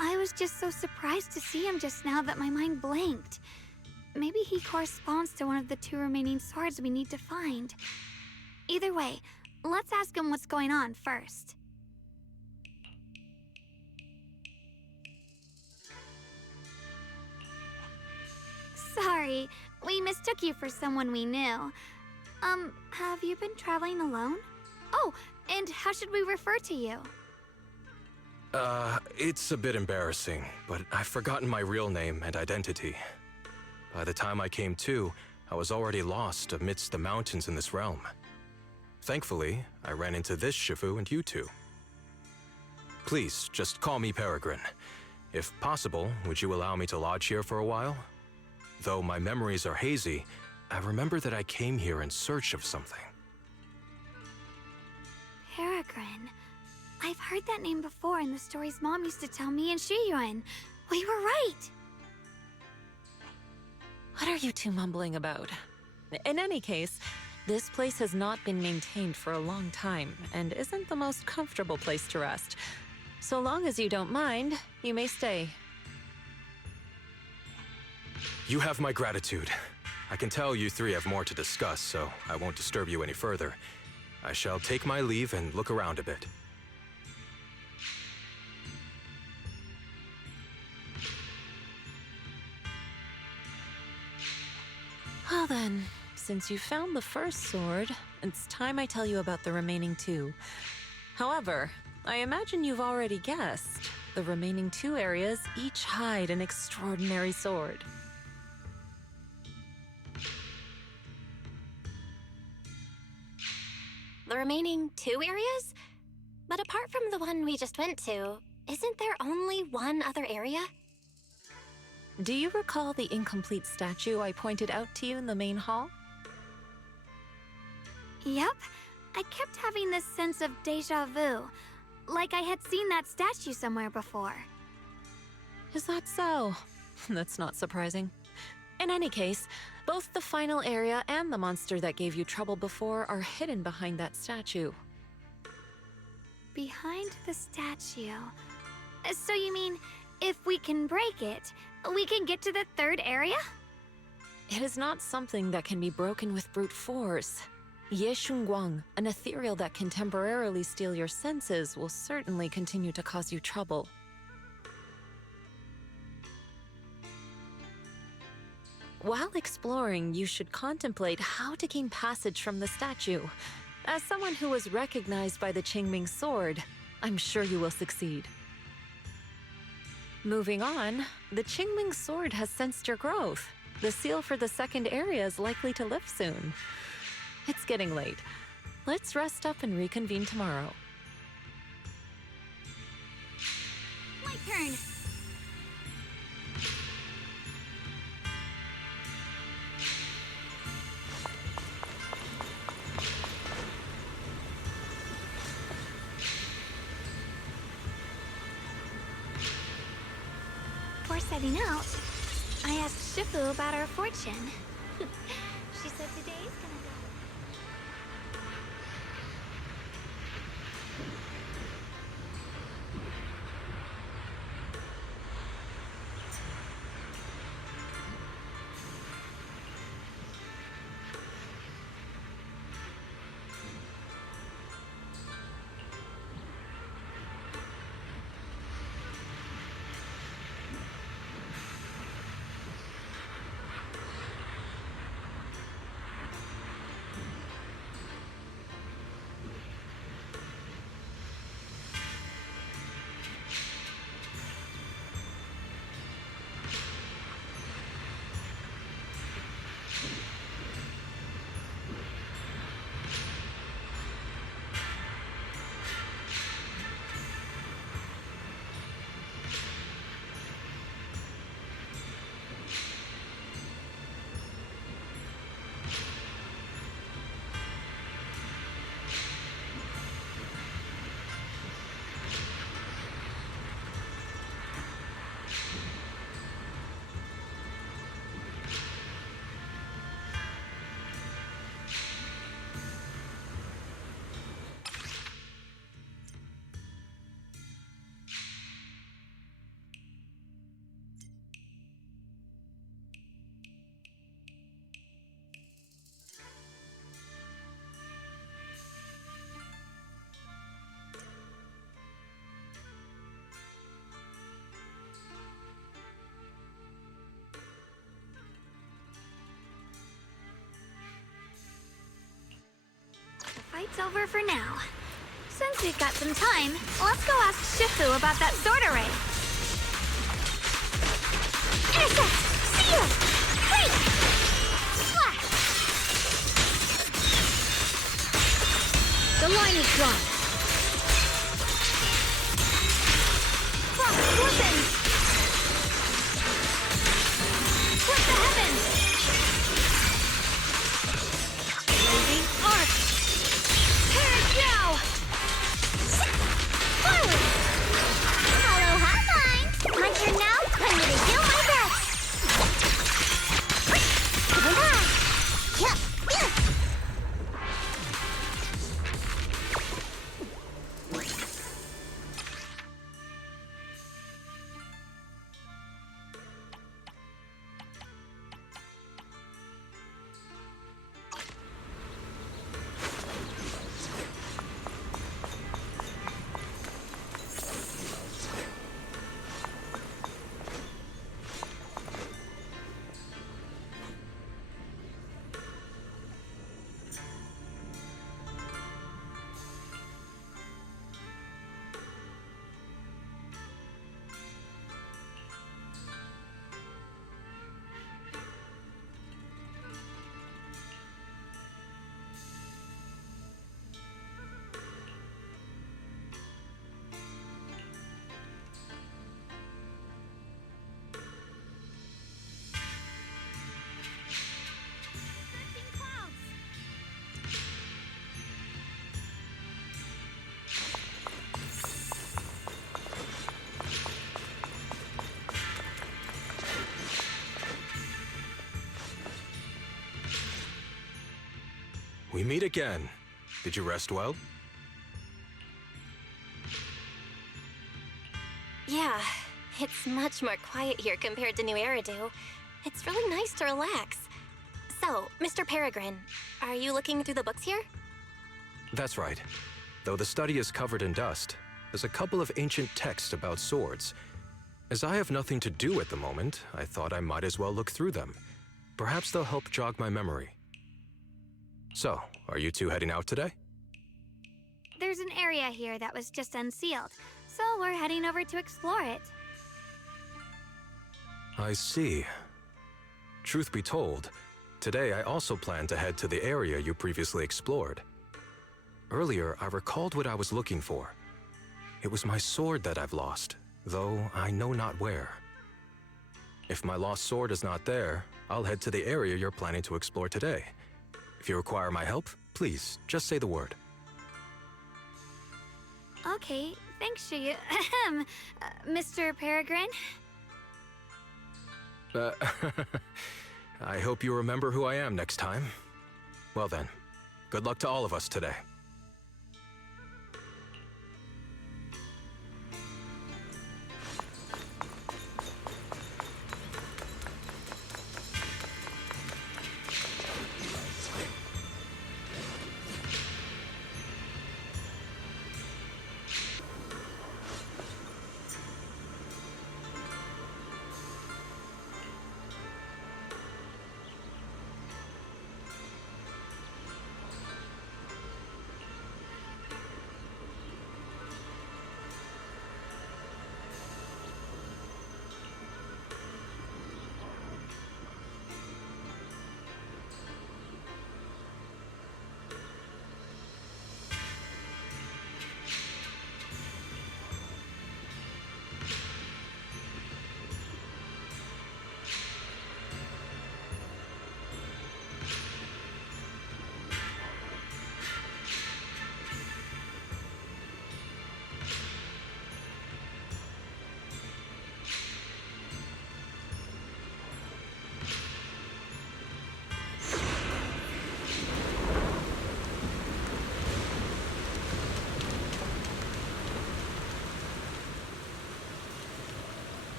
I was just so surprised to see him just now that my mind blanked. Maybe he corresponds to one of the 2 remaining swords we need to find. Either way, let's ask him what's going on first. Sorry, we mistook you for someone we knew. Have you been traveling alone? Oh, and how should we refer to you? It's a bit embarrassing, but I've forgotten my real name and identity. By the time I came to, I was already lost amidst the mountains in this realm. Thankfully, I ran into this Shifu and you two. Please, just call me Peregrine. If possible, would you allow me to lodge here for a while? Though my memories are hazy, I remember that I came here in search of something. Peregrine. I've heard that name before in the stories Mom used to tell me and Shiyuan. We were right! What are you two mumbling about? In any case, this place has not been maintained for a long time and isn't the most comfortable place to rest. So long as you don't mind, you may stay. You have my gratitude. I can tell you three have more to discuss, so I won't disturb you any further. I shall take my leave and look around a bit. Well then, since you found the first sword, it's time I tell you about the remaining 2. However, I imagine you've already guessed. The remaining 2 areas each hide an extraordinary sword. The remaining 2 areas? But apart from the one we just went to, isn't there only one other area? Do you recall the incomplete statue I pointed out to you in the main hall? Yep. I kept having this sense of déjà vu. Like I had seen that statue somewhere before. Is that so? That's not surprising. In any case, both the final area and the monster that gave you trouble before are hidden behind that statue. Behind the statue. So you mean, if we can break it, we can get to the 3rd area? It is not something that can be broken with brute force. Ye Shunguang, an ethereal that can temporarily steal your senses, will certainly continue to cause you trouble. While exploring, you should contemplate how to gain passage from the statue. As someone who was recognized by the Qingming sword, I'm sure you will succeed. Moving on, the Qingming sword has sensed your growth. The seal for the 2nd area is likely to lift soon. It's getting late. Let's rest up and reconvene tomorrow. My turn. Before setting out, I asked Shifu about our fortune. She said today's gonna go. it's over for now. Since we've got some time, let's go ask Shifu about that sword array. Intercept! Seal! Break! Slash! The line is drawn. Frost listen! Split the heavens! Blazing arc! Tear it down! Forward! Follow hot line! Hunter now, I'm gonna do my best! Goodbye! Yup! We meet again. Did you rest well? Yeah, it's much more quiet here compared to New Eridu. It's really nice to relax. So, Mr. Peregrine, are you looking through the books here? That's right. Though the study is covered in dust, there's a couple of ancient texts about swords. As I have nothing to do at the moment, I thought I might as well look through them. Perhaps they'll help jog my memory. So, are you two heading out today? There's an area here that was just unsealed, so we're heading over to explore it. I see. Truth be told, today I also plan to head to the area you previously explored. Earlier, I recalled what I was looking for. It was my sword that I've lost, though I know not where. If my lost sword is not there, I'll head to the area you're planning to explore today. If you require my help, please, just say the word. Okay, thanks, Mr. Peregrine. I hope you remember who I am next time. Well then, good luck to all of us today.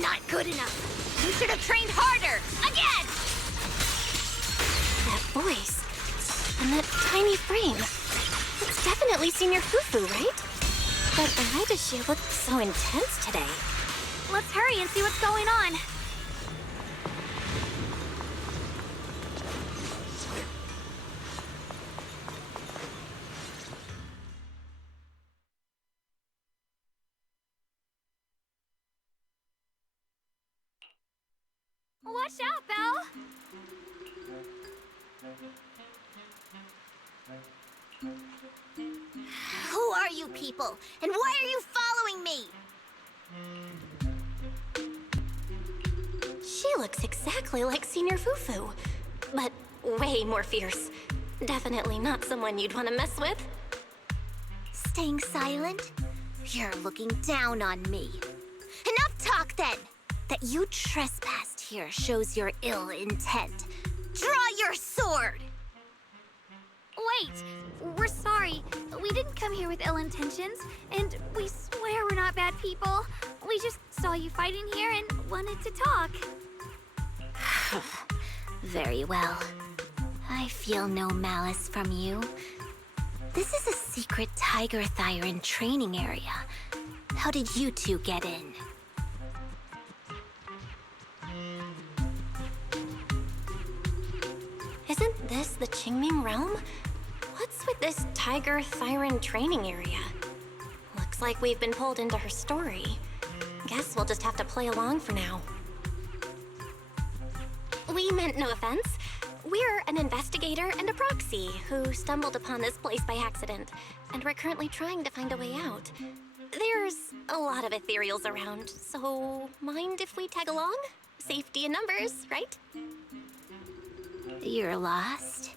Not good enough. You should have trained harder. Again! That voice. And that tiny frame. It's definitely Senior Fufu, right? But why does she look so intense today? Let's hurry and see what's going on. Watch out, Belle! Who are you people? And why are you following me? She looks exactly like Senior Fufu, but way more fierce. Definitely not someone you'd want to mess with. Staying silent? You're looking down on me. Enough talk then! That you trespassed here shows your ill intent. Draw your sword! Wait! We're sorry. We didn't come here with ill intentions, and we swear we're not bad people. We just saw you fighting here and wanted to talk. Very well. I feel no malice from you. This is a secret Tiger Thyron training area. How did you two get in? Isn't this the Qingming realm? What's with this Tiger Thyron training area? Looks like we've been pulled into her story. Guess we'll just have to play along for now. We meant no offense. We're an investigator and a proxy who stumbled upon this place by accident, and we're currently trying to find a way out. There's a lot of ethereals around, so mind if we tag along? Safety in numbers, right? You're lost?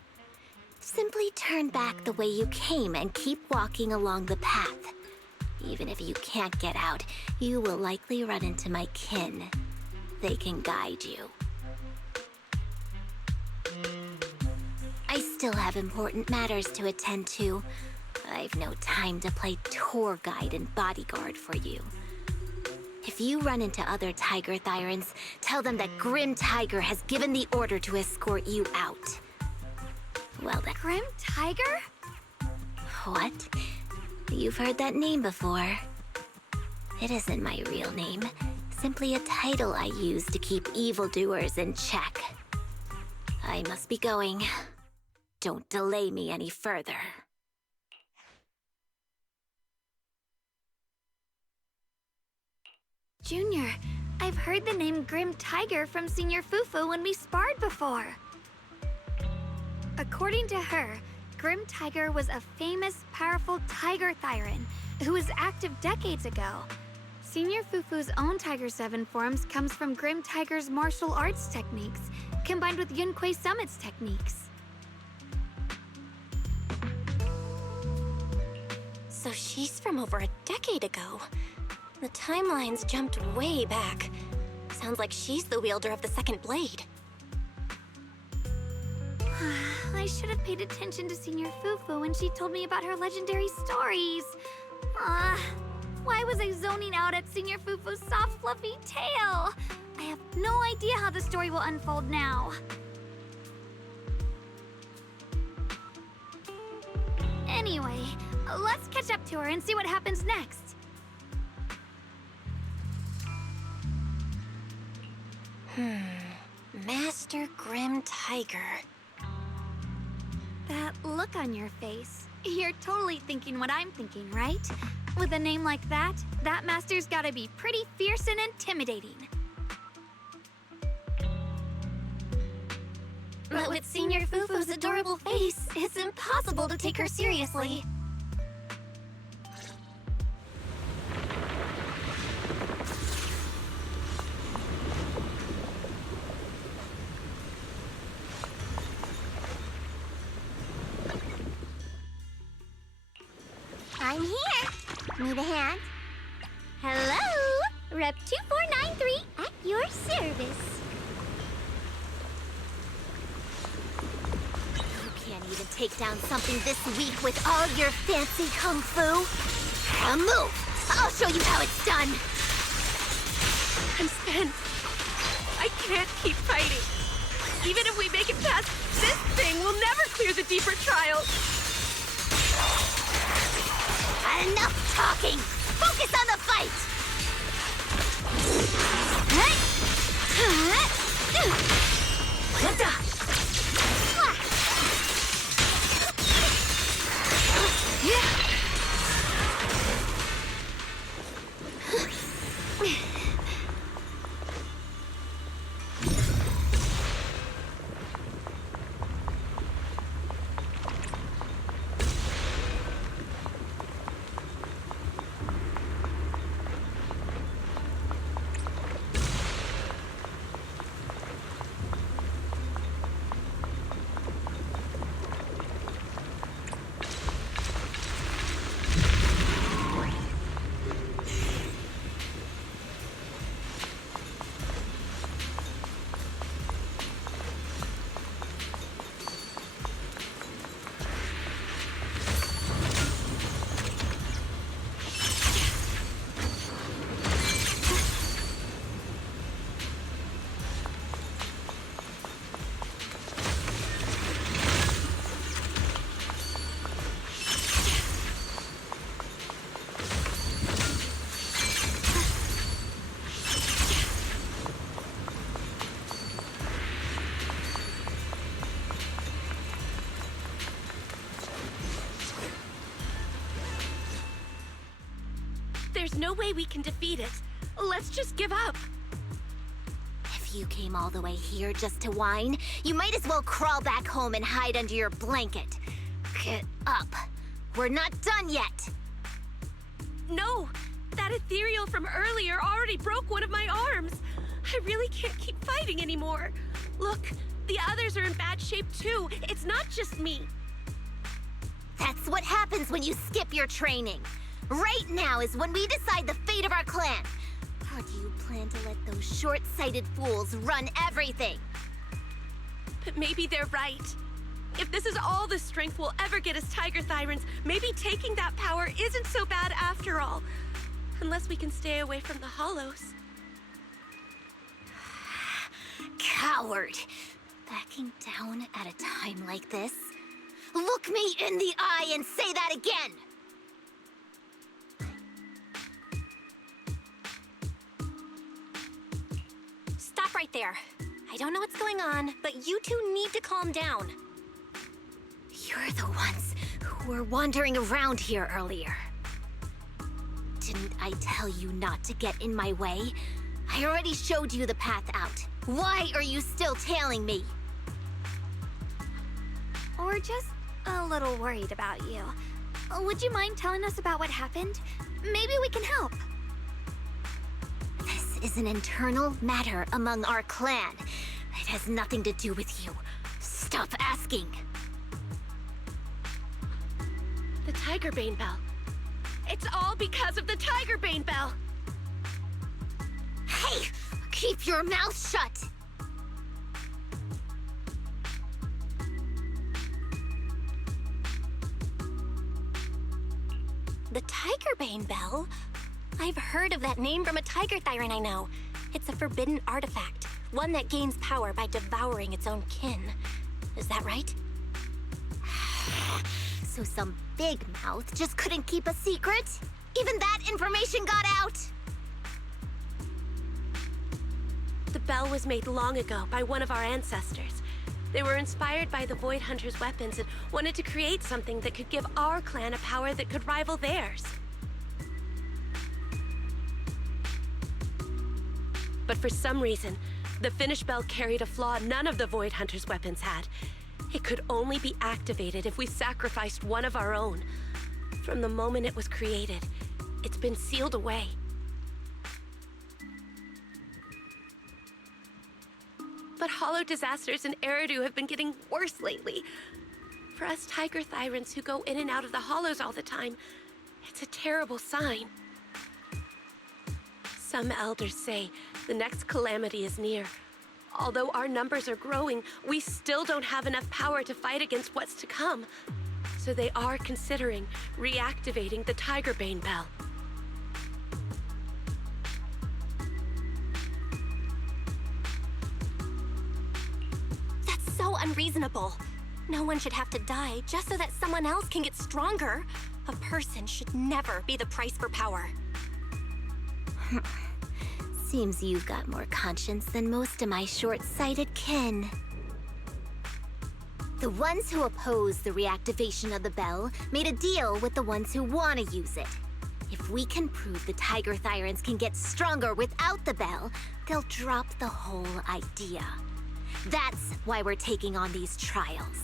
Simply turn back the way you came and keep walking along the path. Even if you can't get out, you will likely run into my kin. They can guide you. I still have important matters to attend to. I've no time to play tour guide and bodyguard for you. If you run into other Tiger Thyrans, tell them that Grim Tiger has given the order to escort you out. Well then. Grim Tiger? What? You've heard that name before. It isn't my real name. Simply a title I use to keep evildoers in check. I must be going. Don't delay me any further. Junior, I've heard the name Grim Tiger from Senior Fufu when we sparred before. According to her, Grim Tiger was a famous, powerful Tiger Thyran who was active decades ago. Senior Fufu's own Tiger 7 forms comes from Grim Tiger's martial arts techniques, combined with Yunquei Summit's techniques. So she's from over a decade ago. The timelines jumped way back. Sounds like she's the wielder of the second blade. I should have paid attention to Senior Fufu when she told me about her legendary stories. Why was I zoning out at Senior Fufu's soft, fluffy tail? I have no idea how the story will unfold now. Anyway, let's catch up to her and see what happens next. Master Grim Tiger. That look on your face. You're totally thinking what I'm thinking, right? With a name like that, that master's gotta be pretty fierce and intimidating. But with Senior Fufu's adorable face, it's impossible to take her seriously. I'm here. Need a hand? Hello? Rep 2493 at your service. You can't even take down something this weak with all your fancy kung fu. Now move! I'll show you how it's done. I'm spent. I can't keep fighting. Even if we make it past this thing, we'll never clear the deeper trial. Enough talking! Focus on the fight! There's no way we can defeat it. Let's just give up. If you came all the way here just to whine, you might as well crawl back home and hide under your blanket. Get up. We're not done yet. No, that ethereal from earlier already broke one of my arms. I really can't keep fighting anymore. Look, the others are in bad shape too. It's not just me. That's what happens when you skip your training. Right now is when we decide the fate of our clan. Or do you plan to let those short-sighted fools run everything? But maybe they're right. If this is all the strength we'll ever get as Tiger Thyrans, maybe taking that power isn't so bad after all. Unless we can stay away from the Hollows. Coward! Backing down at a time like this? Look me in the eye and say that again! Stop right there. I don't know what's going on, but you two need to calm down. You're the ones who were wandering around here earlier. Didn't I tell you not to get in my way? I already showed you the path out. Why are you still tailing me? We're just a little worried about you. Would you mind telling us about what happened? Maybe we can help. This is an internal matter among our clan. It has nothing to do with you. Stop asking. The Tiger Bane Bell. It's all because of the Tiger Bane Bell. Hey! Keep your mouth shut! The Tiger Bane Bell? I've heard of that name from a Tiger Thyran I know. It's a forbidden artifact, one that gains power by devouring its own kin. Is that right? So some big mouth just couldn't keep a secret? Even that information got out? The bell was made long ago by one of our ancestors. They were inspired by the Void Hunter's weapons and wanted to create something that could give our clan a power that could rival theirs. But for some reason, the finished bell carried a flaw none of the Void Hunter's weapons had. It could only be activated if we sacrificed one of our own. From the moment it was created, it's been sealed away. But hollow disasters in Eridu have been getting worse lately. For us Tiger Thyrans who go in and out of the hollows all the time, it's a terrible sign. Some elders say the next calamity is near. Although our numbers are growing, we still don't have enough power to fight against what's to come. So they are considering reactivating the Tiger Bane Bell. That's so unreasonable. No one should have to die just so that someone else can get stronger. A person should never be the price for power. Seems you've got more conscience than most of my short-sighted kin. The ones who oppose the reactivation of the bell made a deal with the ones who want to use it. If we can prove the Tiger Thyrans can get stronger without the bell, they'll drop the whole idea. That's why we're taking on these trials.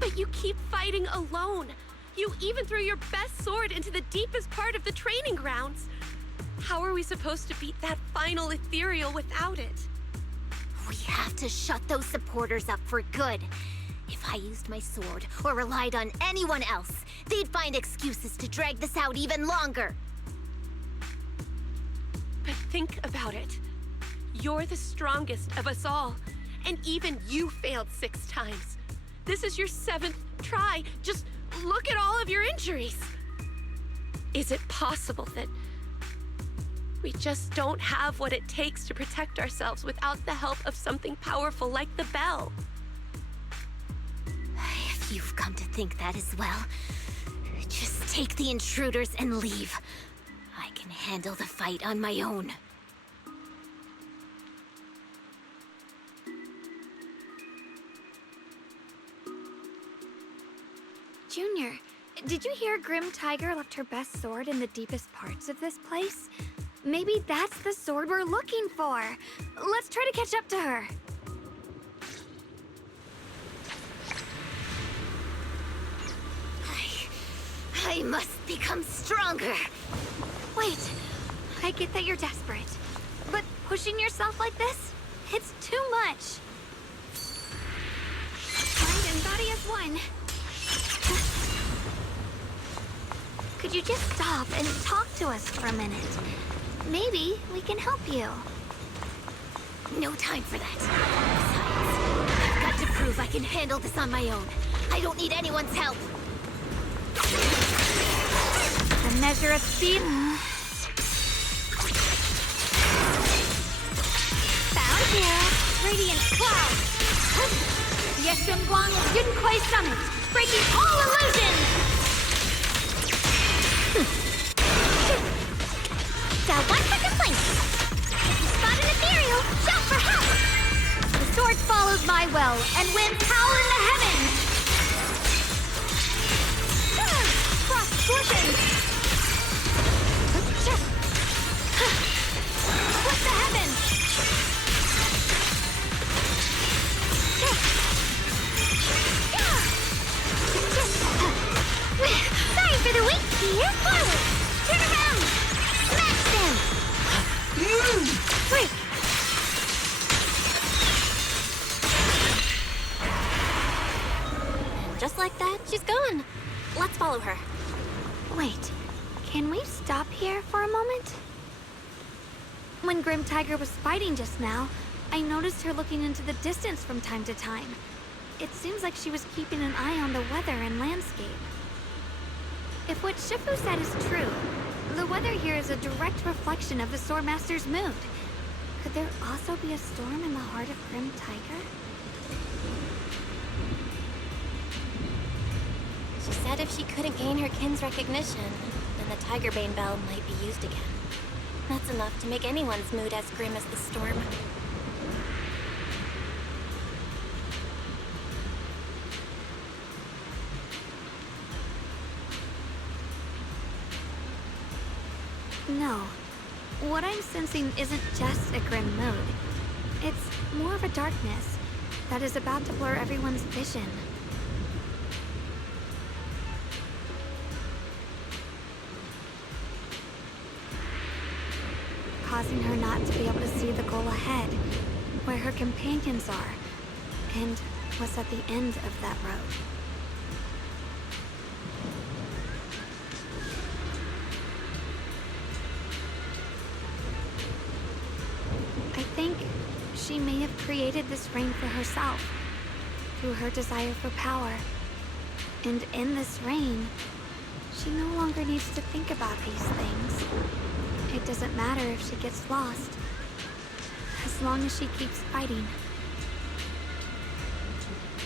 But you keep fighting alone. You even threw your best sword into the deepest part of the training grounds. How are we supposed to beat that final ethereal without it? We have to shut those supporters up for good. If I used my sword or relied on anyone else, they'd find excuses to drag this out even longer. But think about it. You're the strongest of us all, and even you failed 6 times. This is your 7th try. Just look at all of your injuries. Is it possible that we just don't have what it takes to protect ourselves without the help of something powerful like the bell? If you've come to think that as well, just take the intruders and leave. I can handle the fight on my own. Junior, did you hear Grim Tiger left her best sword in the deepest parts of this place? Maybe that's the sword we're looking for. Let's try to catch up to her. I must become stronger. Wait, I get that you're desperate, but pushing yourself like this, it's too much. Mind and body as one. Could you just stop and talk to us for a minute? Maybe we can help you. No time for that. Besides, I've got to prove I can handle this on my own. I don't need anyone's help. A measure of speed. Found you. Radiant cloud. Yeshun Guang Yunquai Summit, breaking all illusions. Got one for complaint. If you spot an ethereal, shout for help. The sword follows my will and wins power in the heavens. Cross solutions. Split the heavens. Sorry for the wait, dear. Forward. Turn around. Smash them. Break. And just like that, she's gone. Let's follow her. Wait, can we stop here for a moment? When Grim Tiger was fighting just now, I noticed her looking into the distance from time to time. It seems like she was keeping an eye on the weather and landscape. If what Shifu said is true, the weather here is a direct reflection of the Swordmaster's mood. Could there also be a storm in the heart of Grim Tiger? She said if she couldn't gain her kin's recognition, then the Tigerbane Bell might be used again. That's enough to make anyone's mood as grim as the storm. No. What I'm sensing isn't just a grim mood. It's more of a darkness that is about to blur everyone's vision. Causing her not to be able to see the goal ahead, where her companions are, and what's at the end of that road. I think she may have created this reign for herself, through her desire for power. And in this reign, she no longer needs to think about these things. It doesn't matter if she gets lost, as long as she keeps fighting.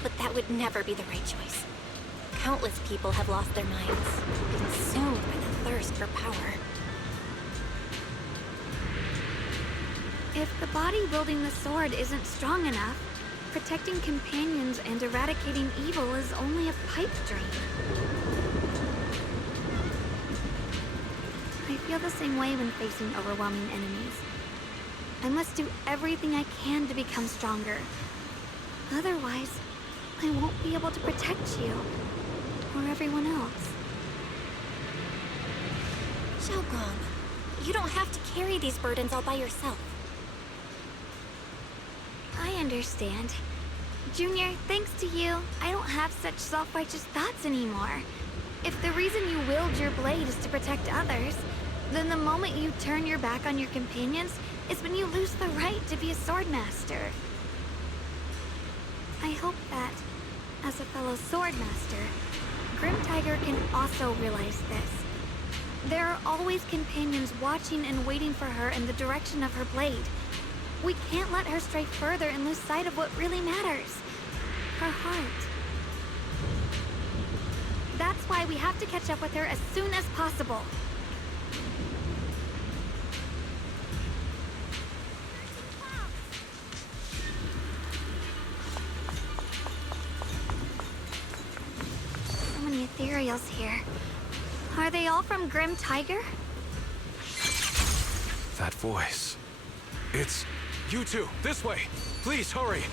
But that would never be the right choice. Countless people have lost their minds, consumed by the thirst for power. If the body wielding the sword isn't strong enough, protecting companions and eradicating evil is only a pipe dream. I feel the same way when facing overwhelming enemies. I must do everything I can to become stronger. Otherwise, I won't be able to protect you, or everyone else. Xiaogong, you don't have to carry these burdens all by yourself. I understand. Junior, thanks to you, I don't have such self-righteous thoughts anymore. If the reason you wield your blade is to protect others, then the moment you turn your back on your companions is when you lose the right to be a swordmaster. I hope that, as a fellow swordmaster, Grim Tiger can also realize this. There are always companions watching and waiting for her in the direction of her blade. We can't let her stray further and lose sight of what really matters. Her heart. That's why we have to catch up with her as soon as possible. So many ethereals here. Are they all from Grim Tiger? That voice. It's you two, this way. Please hurry.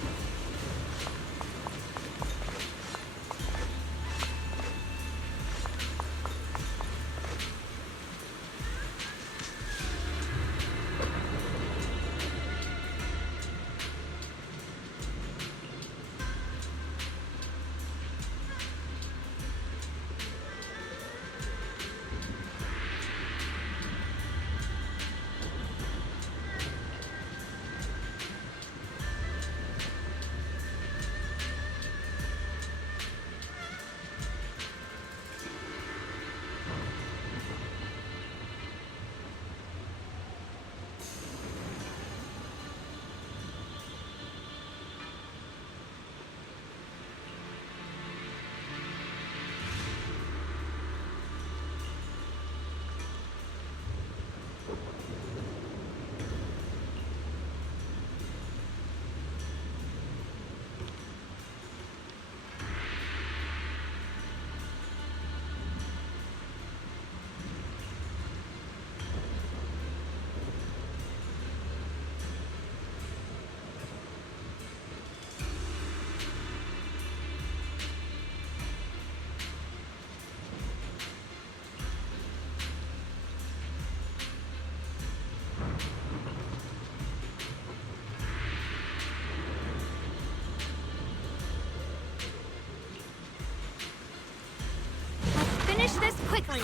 Finish this quickly.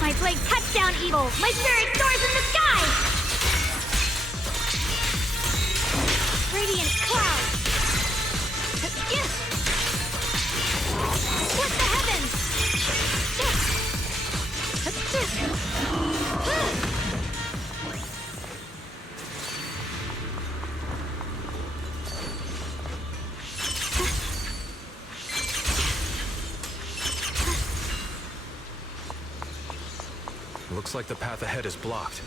My blade cuts down evil. My spirit soars in the sky. Radiant cloud. Split the heavens. Looks like the path ahead is blocked.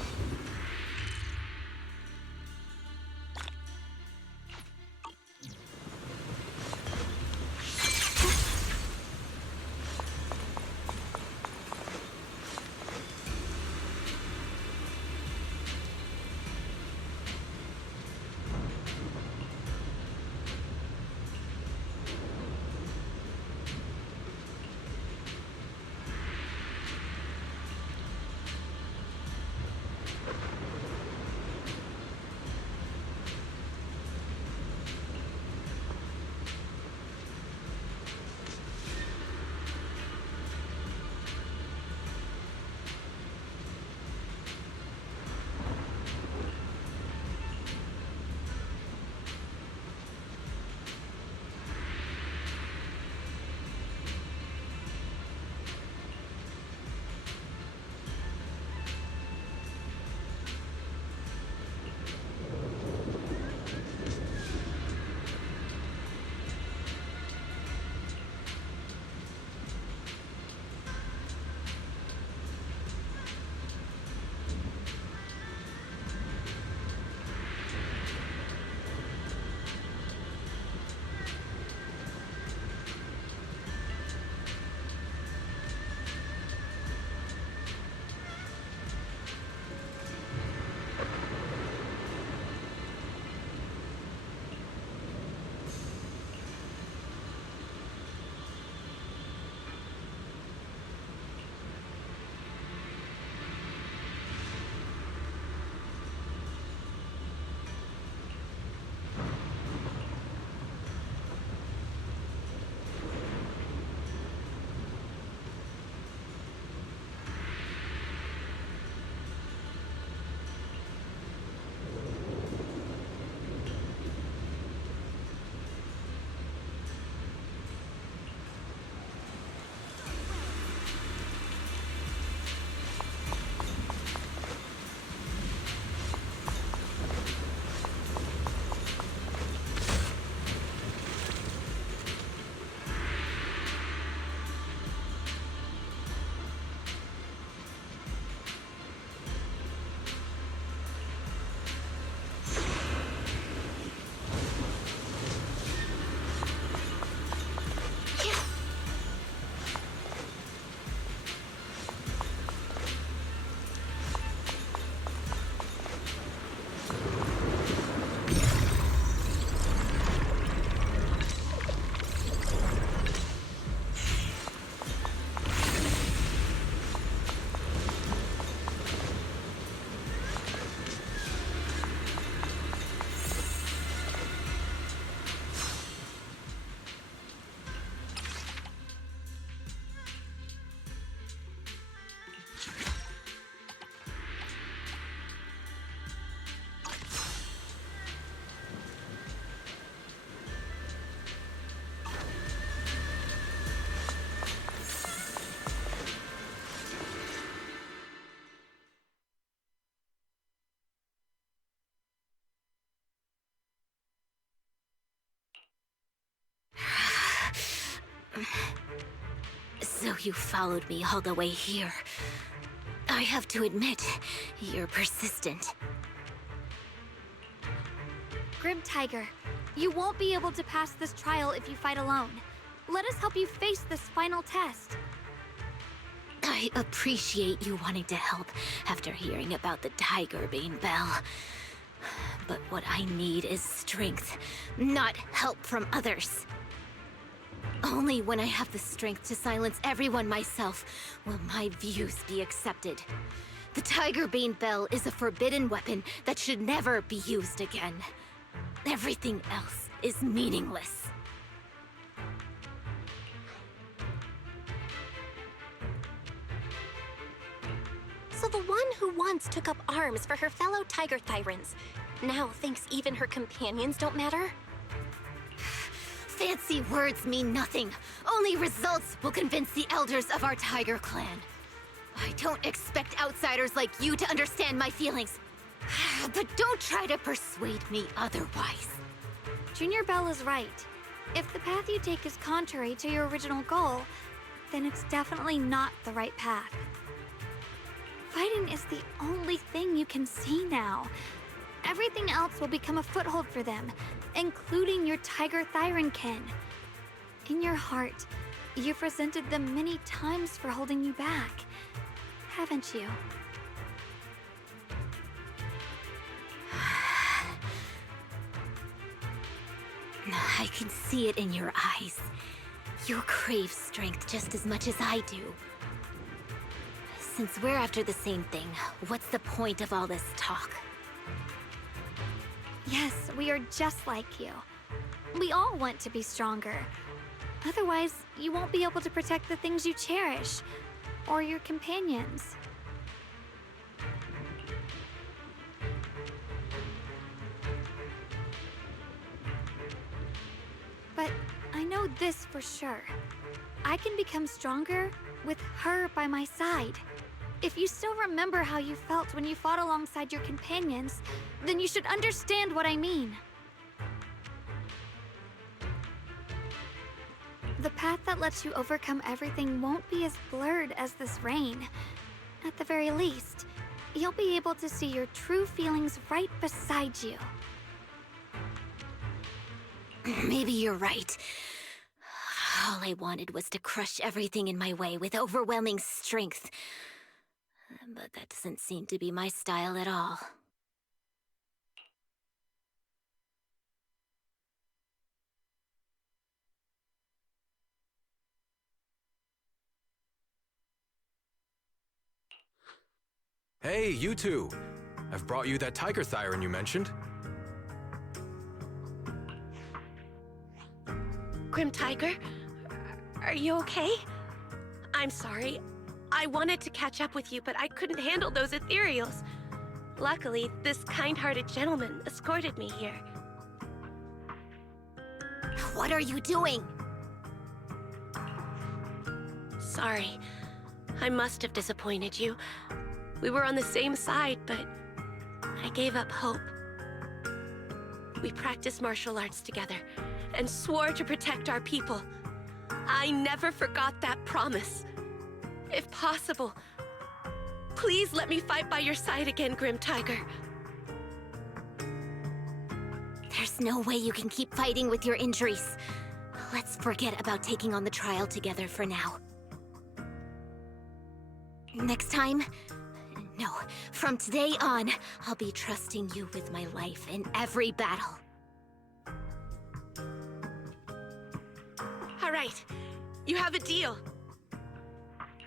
So you followed me all the way here. I have to admit, you're persistent. Grim Tiger, you won't be able to pass this trial if you fight alone. Let us help you face this final test. I appreciate you wanting to help after hearing about the Tiger Bane Bell. But what I need is strength, not help from others. Only when I have the strength to silence everyone myself will my views be accepted. The Tiger Bane Bell is a forbidden weapon that should never be used again. Everything else is meaningless. So the one who once took up arms for her fellow Tiger Thyrans now thinks even her companions don't matter? Fancy words mean nothing. Only results will convince the elders of our Tiger Clan. I don't expect outsiders like you to understand my feelings. But don't try to persuade me otherwise. Junior Bell is right. If the path you take is contrary to your original goal, then it's definitely not the right path. Fighting is the only thing you can see now. Everything else will become a foothold for them, including your Tiger Thyran kin. In your heart, you've resented them many times for holding you back, haven't you? I can see it in your eyes. You crave strength just as much as I do. Since we're after the same thing, what's the point of all this talk? Yes, we are just like you. We all want to be stronger. Otherwise, you won't be able to protect the things you cherish, or your companions. But I know this for sure. I can become stronger with her by my side. If you still remember how you felt when you fought alongside your companions, then you should understand what I mean. The path that lets you overcome everything won't be as blurred as this rain. At the very least, you'll be able to see your true feelings right beside you. Maybe you're right. All I wanted was to crush everything in my way with overwhelming strength. But that doesn't seem to be my style at all. Hey, you two! I've brought you that Tiger Thyran you mentioned. Grim Tiger, are you okay? I'm sorry. I wanted to catch up with you, but I couldn't handle those ethereals. Luckily, this kind-hearted gentleman escorted me here. What are you doing? Sorry. I must have disappointed you. We were on the same side, but I gave up hope. We practiced martial arts together and swore to protect our people. I never forgot that promise. If possible, please let me fight by your side again, Grim Tiger. There's no way you can keep fighting with your injuries. Let's forget about taking on the trial together for now. Next time? No, from today on, I'll be trusting you with my life in every battle. All right, you have a deal.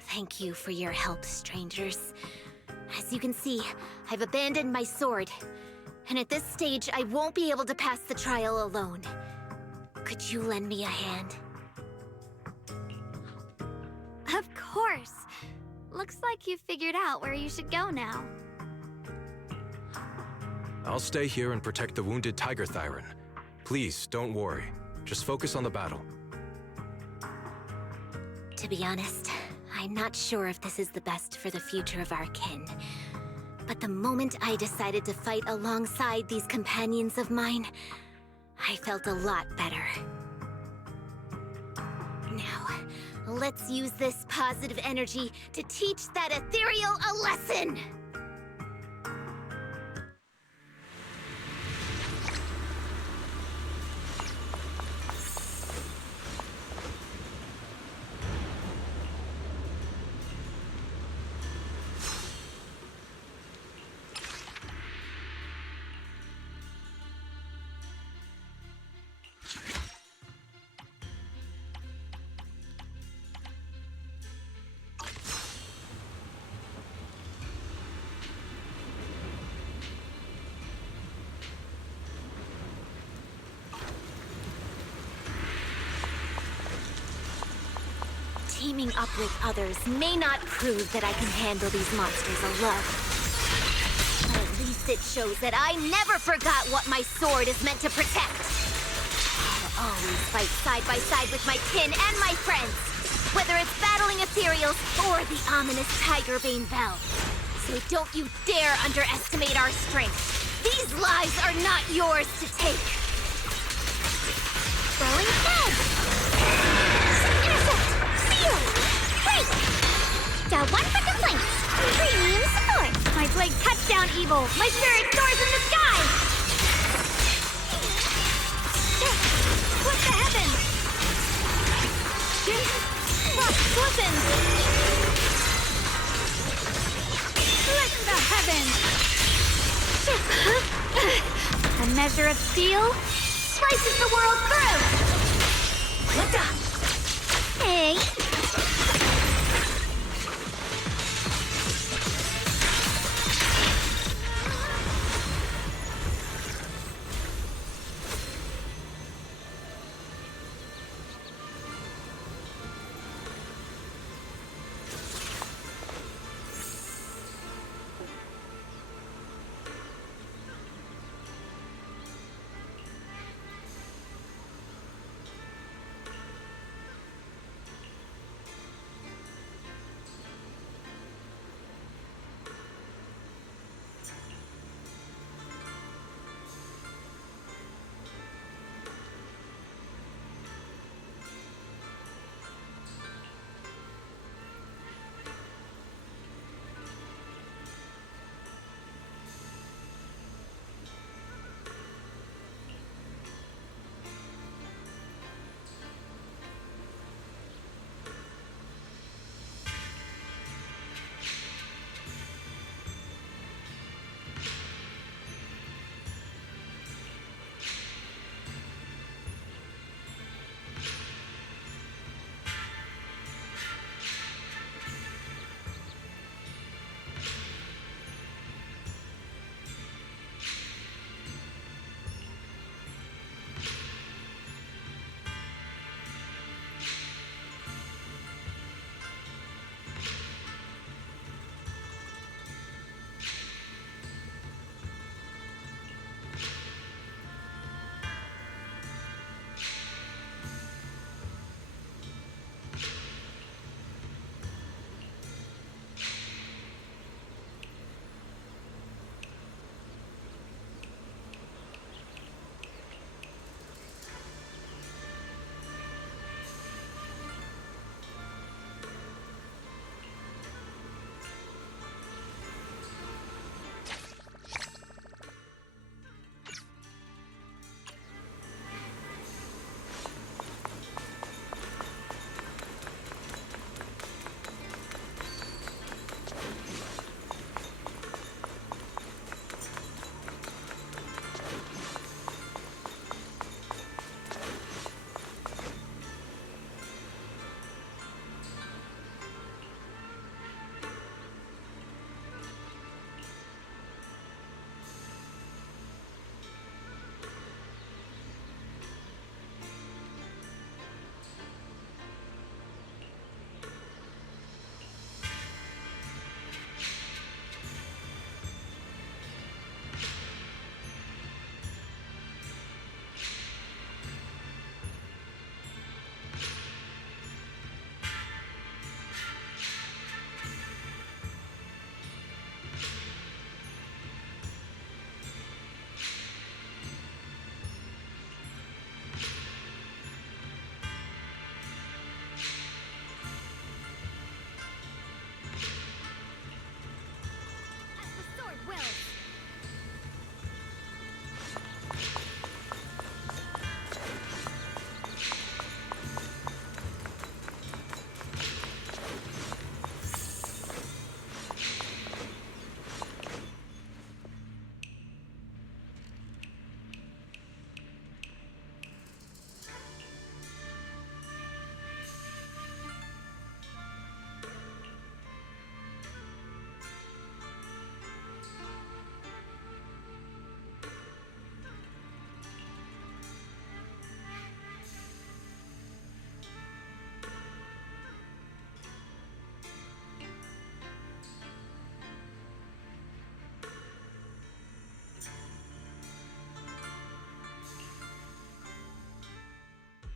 Thank you for your help, strangers. As you can see, I've abandoned my sword. And at this stage, I won't be able to pass the trial alone. Could you lend me a hand? Of course. Looks like you've figured out where you should go now. I'll stay here and protect the wounded Tiger Thyran. Please, don't worry. Just focus on the battle. To be honest, I'm not sure if this is the best for the future of our kin. But the moment I decided to fight alongside these companions of mine, I felt a lot better. Now, let's use this positive energy to teach that ethereal a lesson! Teaming up with others may not prove that I can handle these monsters alone. But at least it shows that I never forgot what my sword is meant to protect. I'll always fight side by side with my kin and my friends, whether it's battling ethereals or the ominous Tigerbane Bell. So don't you dare underestimate our strength. These lives are not yours to take. Throwing head! Intercept! Wait! Got one for complaints. Premium support. My blade cuts down evil. My spirit soars in the sky. Split the heavens. Frost glistens. Split the heavens. A measure of steel slices the world through. Hey.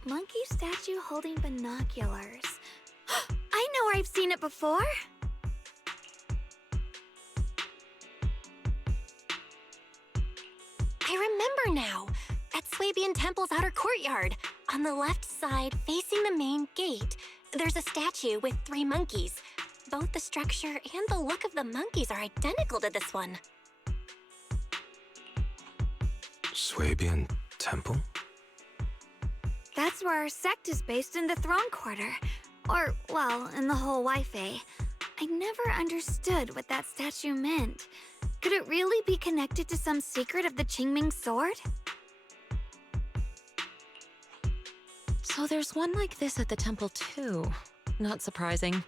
Monkey statue holding binoculars. I know where I've seen it before. I remember now. At Swabian Temple's outer courtyard. On the left side, facing the main gate, there's a statue with 3 monkeys. Both the structure and the look of the monkeys are identical to this one. Swabian Temple? That's where our sect is based in the Throne Quarter. Or, well, in the whole Wi-Fi. I never understood what that statue meant. Could it really be connected to some secret of the Qingming sword? So there's one like this at the temple too. Not surprising.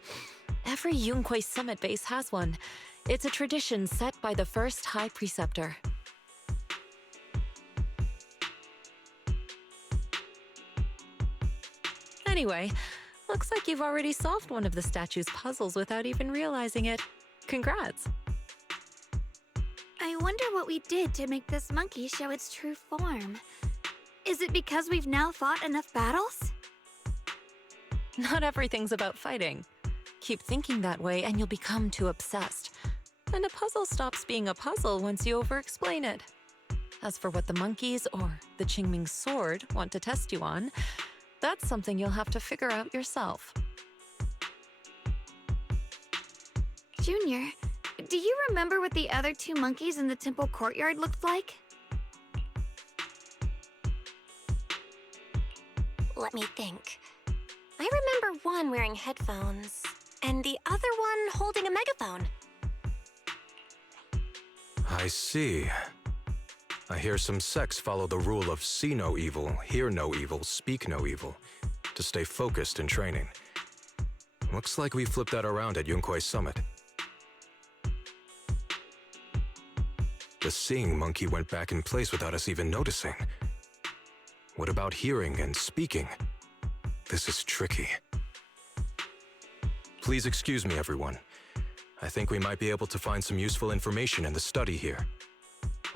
Every Yunque summit base has one. It's a tradition set by the first High Preceptor. Anyway, looks like you've already solved one of the statue's puzzles without even realizing it. Congrats! I wonder what we did to make this monkey show its true form. Is it because we've now fought enough battles? Not everything's about fighting. Keep thinking that way and you'll become too obsessed. And a puzzle stops being a puzzle once you over-explain it. As for what the monkeys or the Qingming sword want to test you on, that's something you'll have to figure out yourself. Junior, do you remember what the other 2 monkeys in the temple courtyard looked like? Let me think. I remember one wearing headphones, and the other one holding a megaphone. I see. I hear some sects follow the rule of see no evil, hear no evil, speak no evil, to stay focused in training. Looks like we flipped that around at Yunque Summit. The seeing monkey went back in place without us even noticing. What about hearing and speaking? This is tricky. Please excuse me, everyone. I think we might be able to find some useful information in the study here.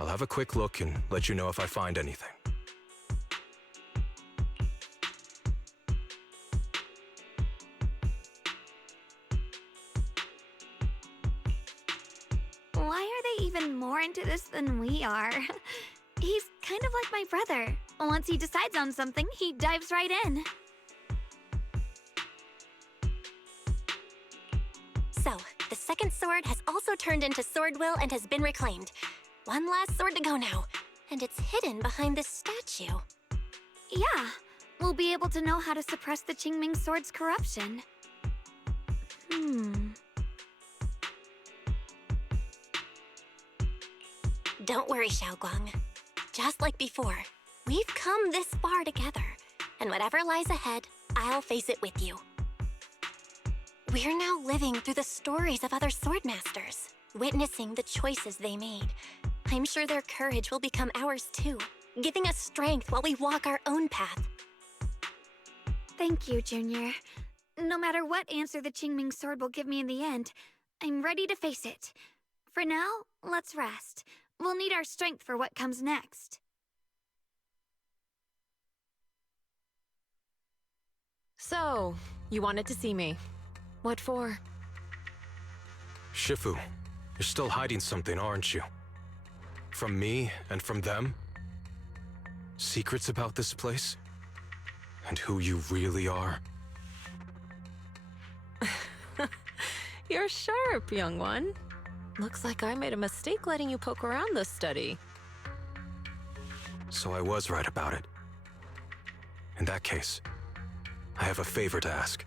I'll have a quick look and let you know if I find anything. Why are they even more into this than we are? He's kind of like my brother. Once he decides on something, he dives right in. So, the second sword has also turned into Swordwill and has been reclaimed. One last sword to go now, and it's hidden behind this statue. Yeah, we'll be able to know how to suppress the Qingming sword's corruption. Don't worry, Xiaoguang. Just like before, we've come this far together, and whatever lies ahead, I'll face it with you. We're now living through the stories of other swordmasters, witnessing the choices they made. I'm sure their courage will become ours too, giving us strength while we walk our own path. Thank you, Junior. No matter what answer the Qingming sword will give me in the end, I'm ready to face it. For now, let's rest. We'll need our strength for what comes next. So, you wanted to see me. What for? Shifu, you're still hiding something, aren't you? From me and from them? Secrets about this place? And who you really are? You're sharp, young one. Looks like I made a mistake letting you poke around this study. So I was right about it. In that case, I have a favor to ask.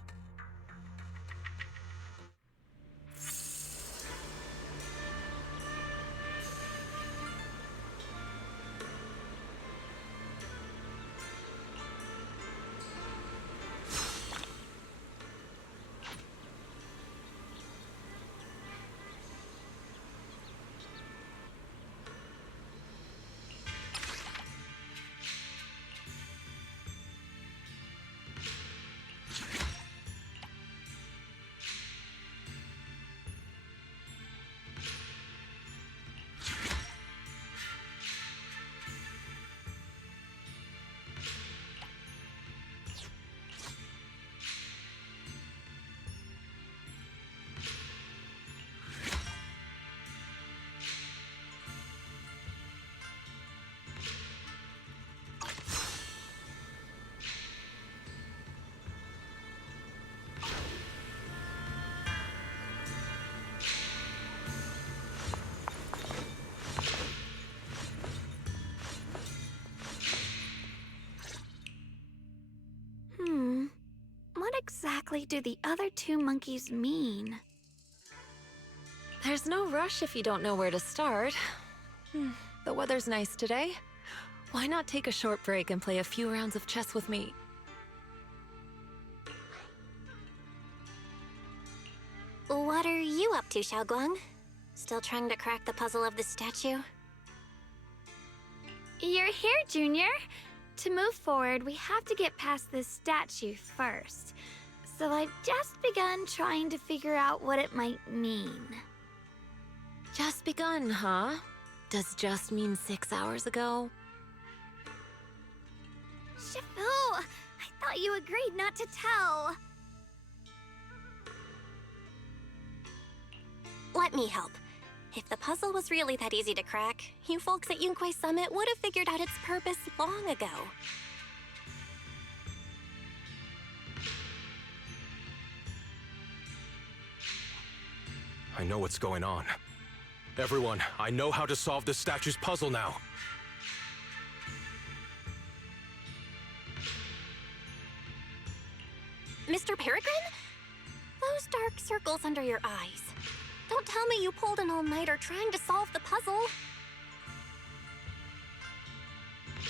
exactly do the other two monkeys mean? There's no rush if you don't know where to start. The weather's nice today. Why not take a short break and play a few rounds of chess with me? What are you up to, Xiaoguang? Still trying to crack the puzzle of the statue? You're here, Junior. To move forward, we have to get past this statue first. So I've just begun trying to figure out what it might mean. Just begun, huh? Does just mean 6 hours ago? Shifu! I thought you agreed not to tell. Let me help. If the puzzle was really that easy to crack, you folks at Yunquay Summit would have figured out its purpose long ago. I know what's going on. Everyone, I know how to solve this statue's puzzle now. Mr. Peregrine? Those dark circles under your eyes. Don't tell me you pulled an all-nighter trying to solve the puzzle.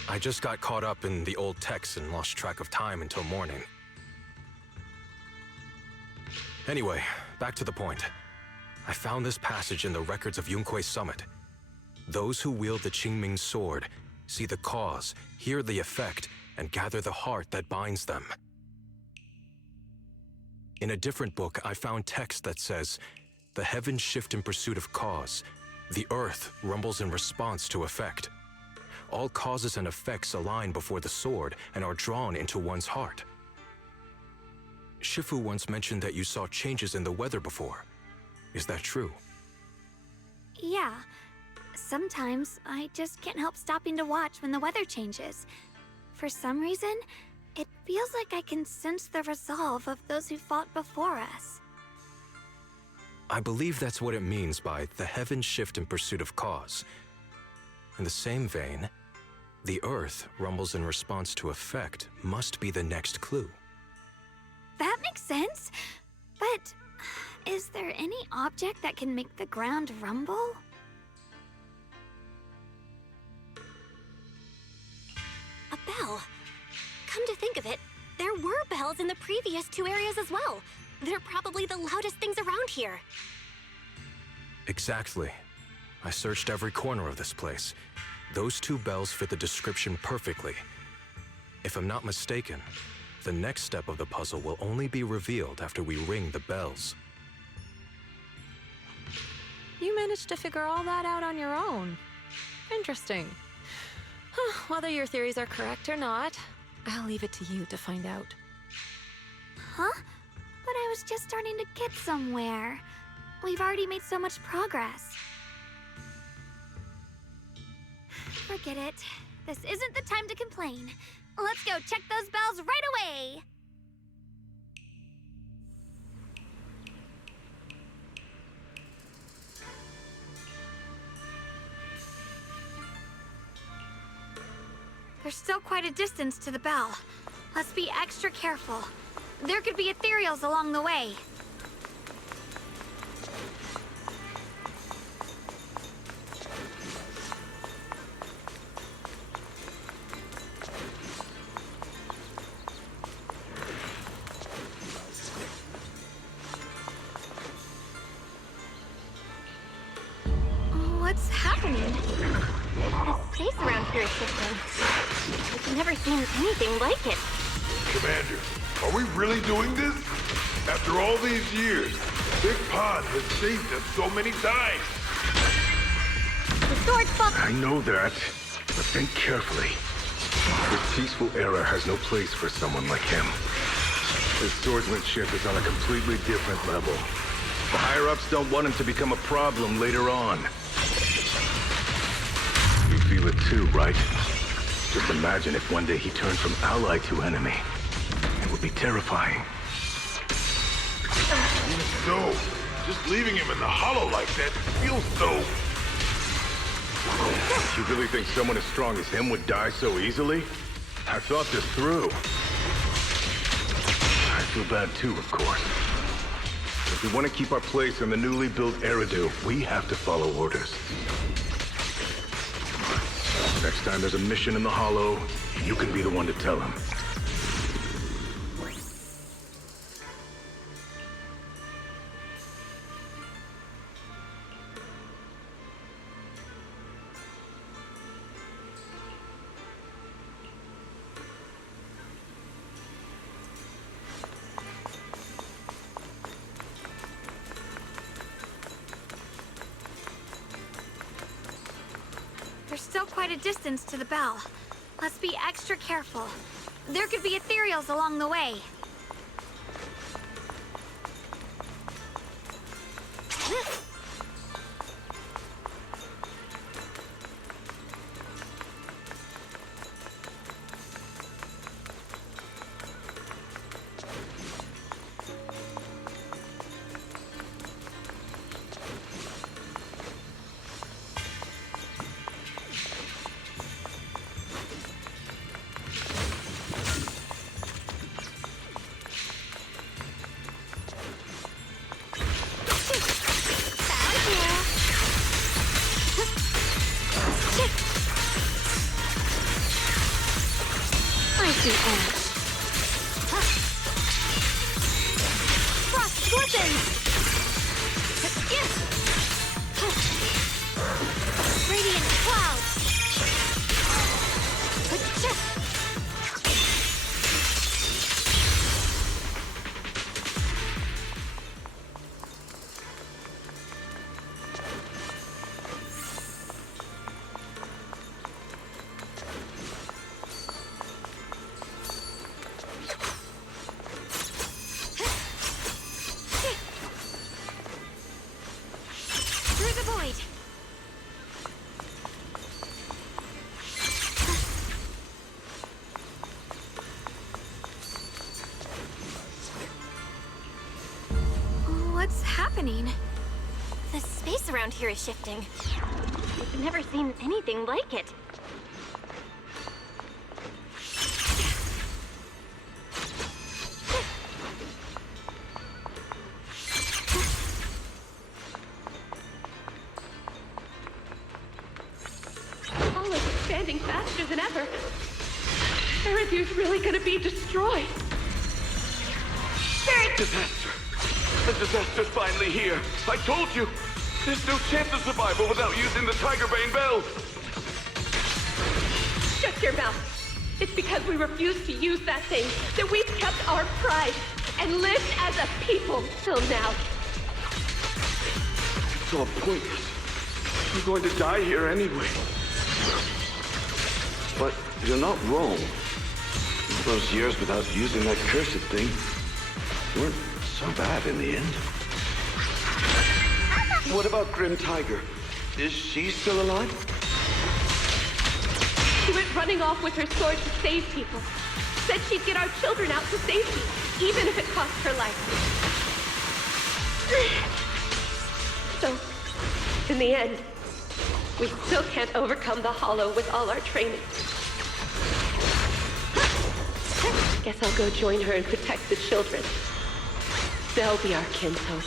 I just got caught up in the old texts and lost track of time until morning. Anyway, back to the point. I found this passage in the records of Yunquay Summit. Those who wield the Qingming sword see the cause, hear the effect, and gather the heart that binds them. In a different book, I found text that says, "The heavens shift in pursuit of cause. The earth rumbles in response to effect. All causes and effects align before the sword and are drawn into one's heart." Shifu once mentioned that you saw changes in the weather before. Is that true? Yeah. Sometimes I just can't help stopping to watch when the weather changes. For some reason, it feels like I can sense the resolve of those who fought before us. I believe that's what it means by the heavens shift in pursuit of cause. In the same vein, the earth rumbles in response to effect must be the next clue. That makes sense. But is there any object that can make the ground rumble? A bell. Come to think of it, there were bells in the previous two areas as well. They're probably the loudest things around here. Exactly. I searched every corner of this place. Those two bells fit the description perfectly. If I'm not mistaken, the next step of the puzzle will only be revealed after we ring the bells. You managed to figure all that out on your own. Interesting. Whether your theories are correct or not, I'll leave it to you to find out. Huh? But I was just starting to get somewhere. We've already made so much progress. Forget it. This isn't the time to complain. Let's go check those bells right away! There's still quite a distance to the bell. Let's be extra careful. There could be ethereals along the way. What's happening? The space around here is shifting. I've never seen anything like it. Commander, are we really doing this? After all these years, Big Pond has saved us so many times. The sword's full. I know that, but think carefully. This peaceful era has no place for someone like him. His swordsmanship is on a completely different level. The higher-ups don't want him to become a problem later on. You feel it too, right? Just imagine if one day he turned from ally to enemy. It would be terrifying. No, just leaving him in the hollow like that feels so... You really think someone as strong as him would die so easily? I thought this through. I feel bad too, of course. If we want to keep our place in the newly built Eridu, we have to follow orders. Next time there's a mission in the Hollow, you can be the one to tell him. There's still quite a distance to the bell. Let's be extra careful. There could be ethereals along the way. Radiant clouds! What's happening? The space around here is shifting. I've never seen anything like it. All is expanding faster than ever. Eridu's really gonna be destroyed. Disaster! The disaster's finally here! I told you! There's no chance of survival without using the Tigerbane Bell! Shut your mouth! It's because we refused to use that thing that we've kept our pride and lived as a people till now. It's all pointless. We're going to die here anyway. But you're not wrong. Those years without using that cursed thing weren't so bad in the end. What about Grim Tiger? Is she still alive? She went running off with her sword to save people. Said she'd get our children out to safety, even if it cost her life. So, in the end, we still can't overcome the Hollow with all our training. Guess I'll go join her and protect the children. They'll be our kinsfolk.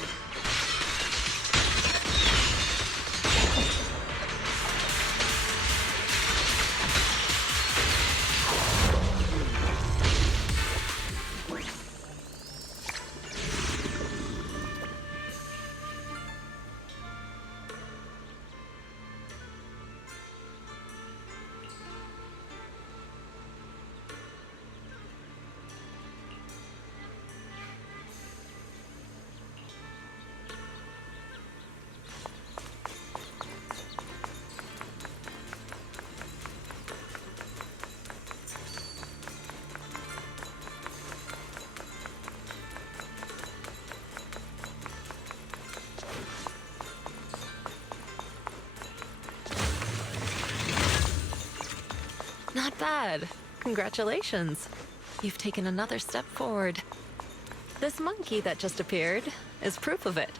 Not bad. Congratulations. You've taken another step forward. This monkey that just appeared is proof of it.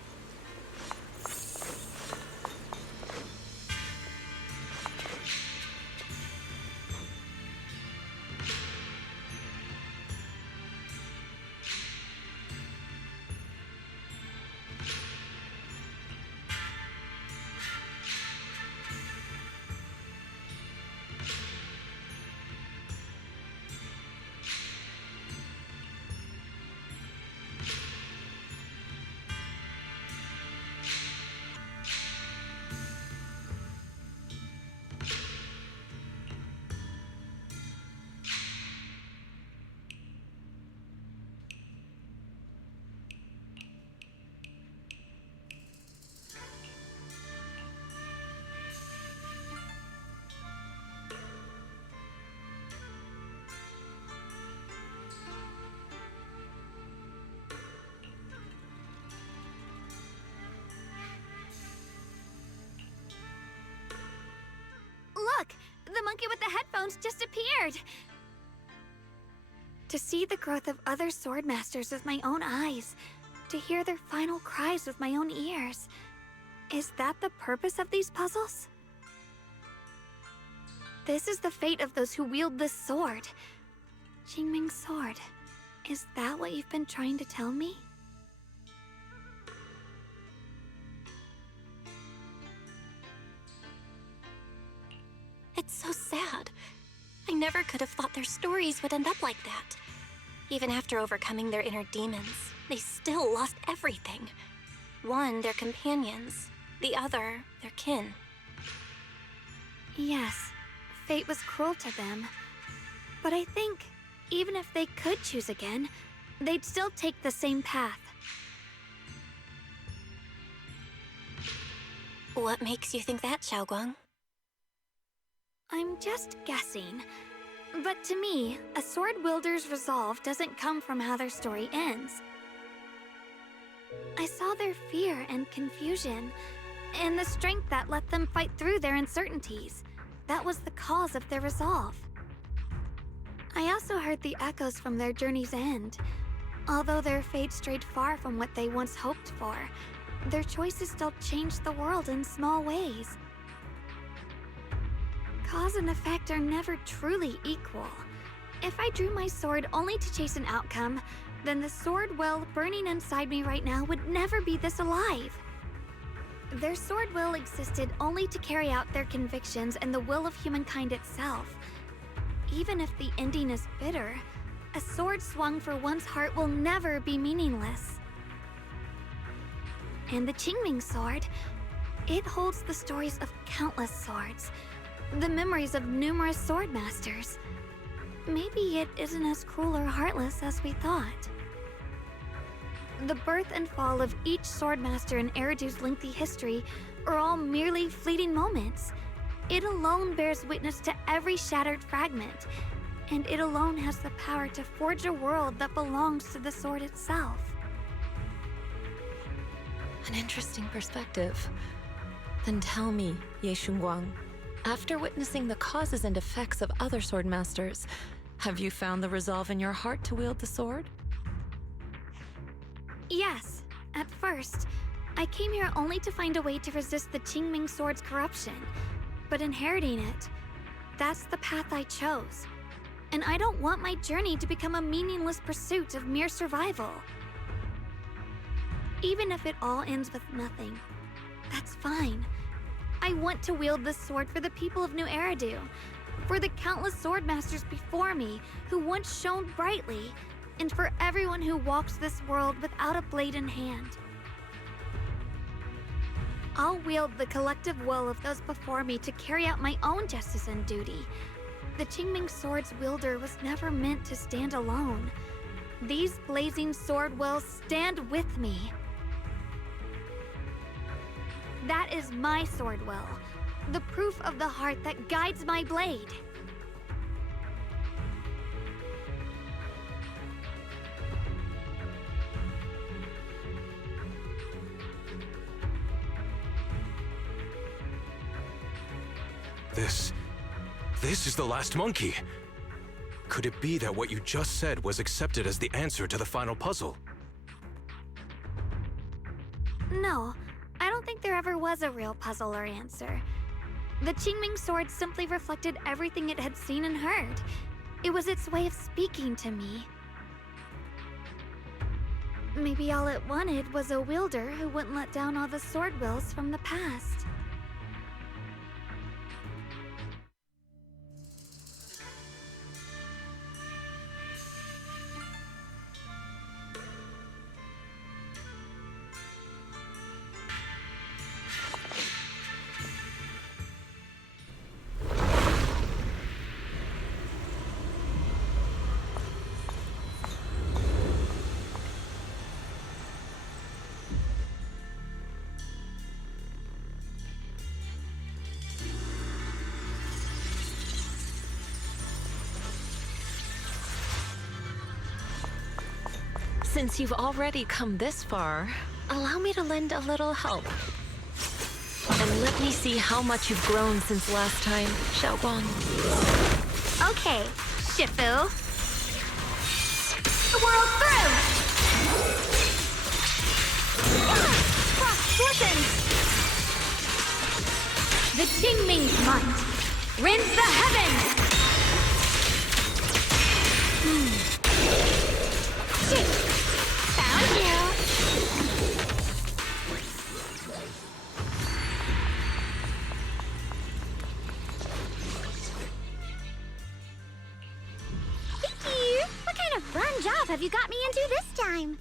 The monkey with the headphones just appeared! To see the growth of other sword masters with my own eyes, to hear their final cries with my own ears. Is that the purpose of these puzzles? This is the fate of those who wield this sword. Qingming's sword. Is that what you've been trying to tell me? It's so sad. I never could have thought their stories would end up like that. Even after overcoming their inner demons, they still lost everything. One, their companions. The other, their kin. Yes, fate was cruel to them. But I think, even if they could choose again, they'd still take the same path. What makes you think that, Xiaoguang? I'm just guessing. But to me, a sword wielder's resolve doesn't come from how their story ends. I saw their fear and confusion, and the strength that let them fight through their uncertainties. That was the cause of their resolve. I also heard the echoes from their journey's end. Although their fate strayed far from what they once hoped for, their choices still changed the world in small ways. Cause and effect are never truly equal. If I drew my sword only to chase an outcome, then the sword well burning inside me right now would never be this alive. Their sword will existed only to carry out their convictions and the will of humankind itself. Even if the ending is bitter, a sword swung for one's heart will never be meaningless. And the Qingming sword, it holds the stories of countless swords, the memories of numerous sword masters. Maybe it isn't as cruel or heartless as we thought. The birth and fall of each swordmaster in Eridu's lengthy history are all merely fleeting moments. It alone bears witness to every shattered fragment, and it alone has the power to forge a world that belongs to the sword itself. An interesting perspective. Then tell me, Ye Shunguang, after witnessing the causes and effects of other swordmasters, have you found the resolve in your heart to wield the sword? Yes, at first. I came here only to find a way to resist the Qingming sword's corruption. But inheriting it, that's the path I chose. And I don't want my journey to become a meaningless pursuit of mere survival. Even if it all ends with nothing, that's fine. I want to wield this sword for the people of New Eridu, for the countless swordmasters before me who once shone brightly, and for everyone who walks this world without a blade in hand. I'll wield the collective will of those before me to carry out my own justice and duty. The Qingming sword's wielder was never meant to stand alone. These blazing sword wills stand with me. That is my sword will, the proof of the heart that guides my blade. This is the last monkey. Could it be that what you just said was accepted as the answer to the final puzzle? No, I don't think there ever was a real puzzle or answer. The Qingming sword simply reflected everything it had seen and heard. It was its way of speaking to me. Maybe all it wanted was a wielder who wouldn't let down all the sword wills from the past. Since you've already come this far, allow me to lend a little help. And Let me see how much you've grown since last time, Xiaoguang. Okay, Shifu. The world through! Frost glistens! The Qingming's might. Rinse the heavens! Shit! Found you! What kind of fun job have you got me into this time?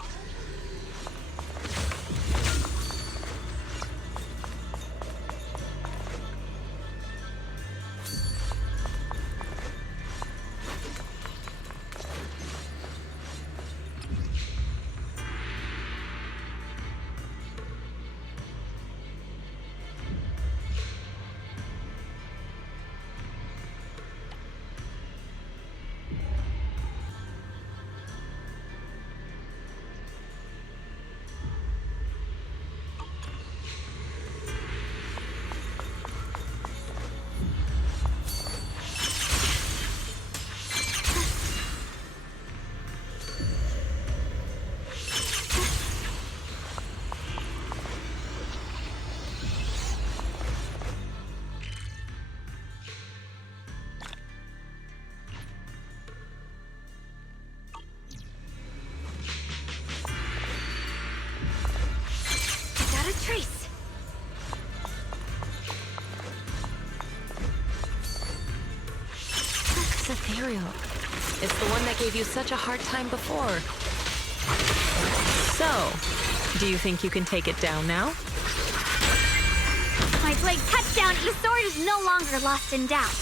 Trace. It's ethereal. It's the one that gave you such a hard time before. So, do you think you can take it down now? My blade touchdown E-sword is no longer lost in doubt.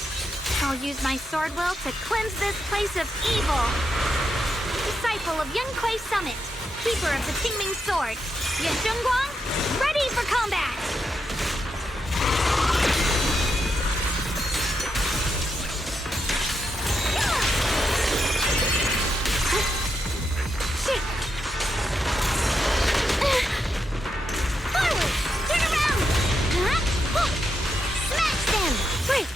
I'll use my sword will to cleanse this place of evil. Disciple of Yunquei Summit, keeper of the Qingming sword, Yeshunguang, ready for combat! Shit! Forward! Turn around! Smash them! Break!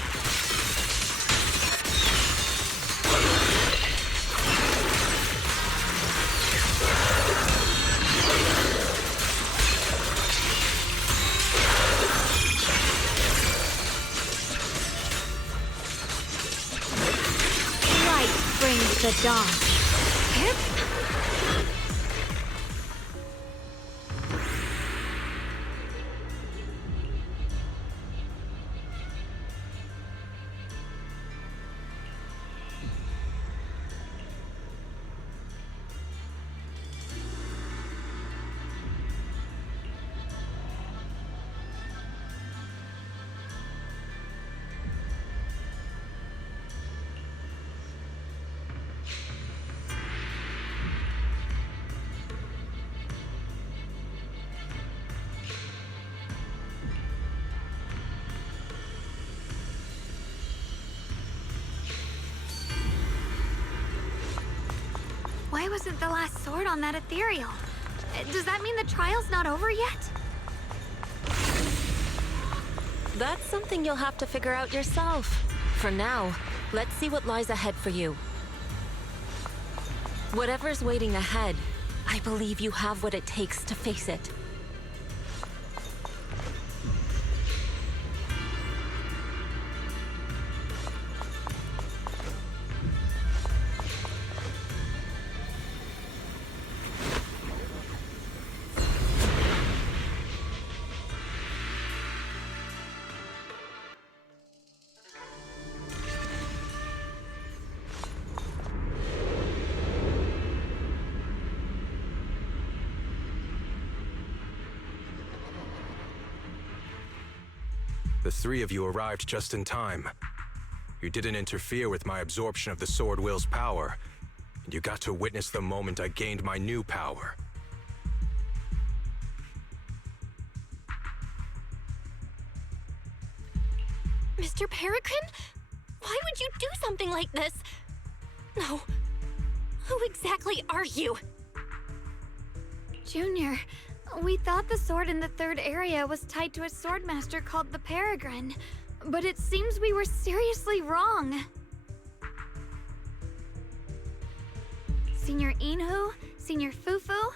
Brings the dawn. Hip. Why wasn't the last sword on that ethereal? Does that mean the trial's not over yet? That's something you'll have to figure out yourself. For now, let's see what lies ahead for you. Whatever's waiting ahead, I believe you have what it takes to face it. The three of you arrived just in time. You didn't interfere with my absorption of the Sword Will's power, and you got to witness the moment I gained my new power. Mr. Peregrine? Why would you do something like this? No. Who exactly are you? Junior, We thought the sword in the third area was tied to a swordmaster called the Peregrine, but it seems we were seriously wrong. Senior Inhu, Senior Fufu,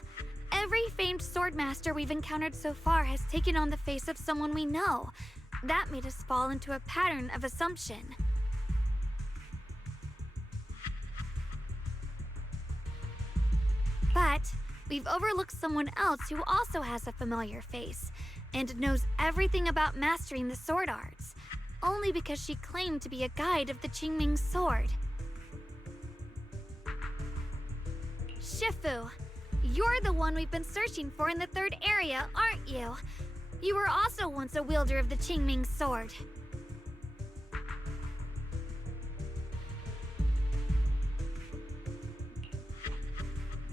every famed swordmaster we've encountered so far has taken on the face of someone we know. That made us fall into a pattern of assumption. But we've overlooked someone else who also has a familiar face and knows everything about mastering the sword arts, only because she claimed to be a guide of the Qingming sword. Shifu, you're the one we've been searching for in the third area, aren't you? You were also once a wielder of the Qingming sword.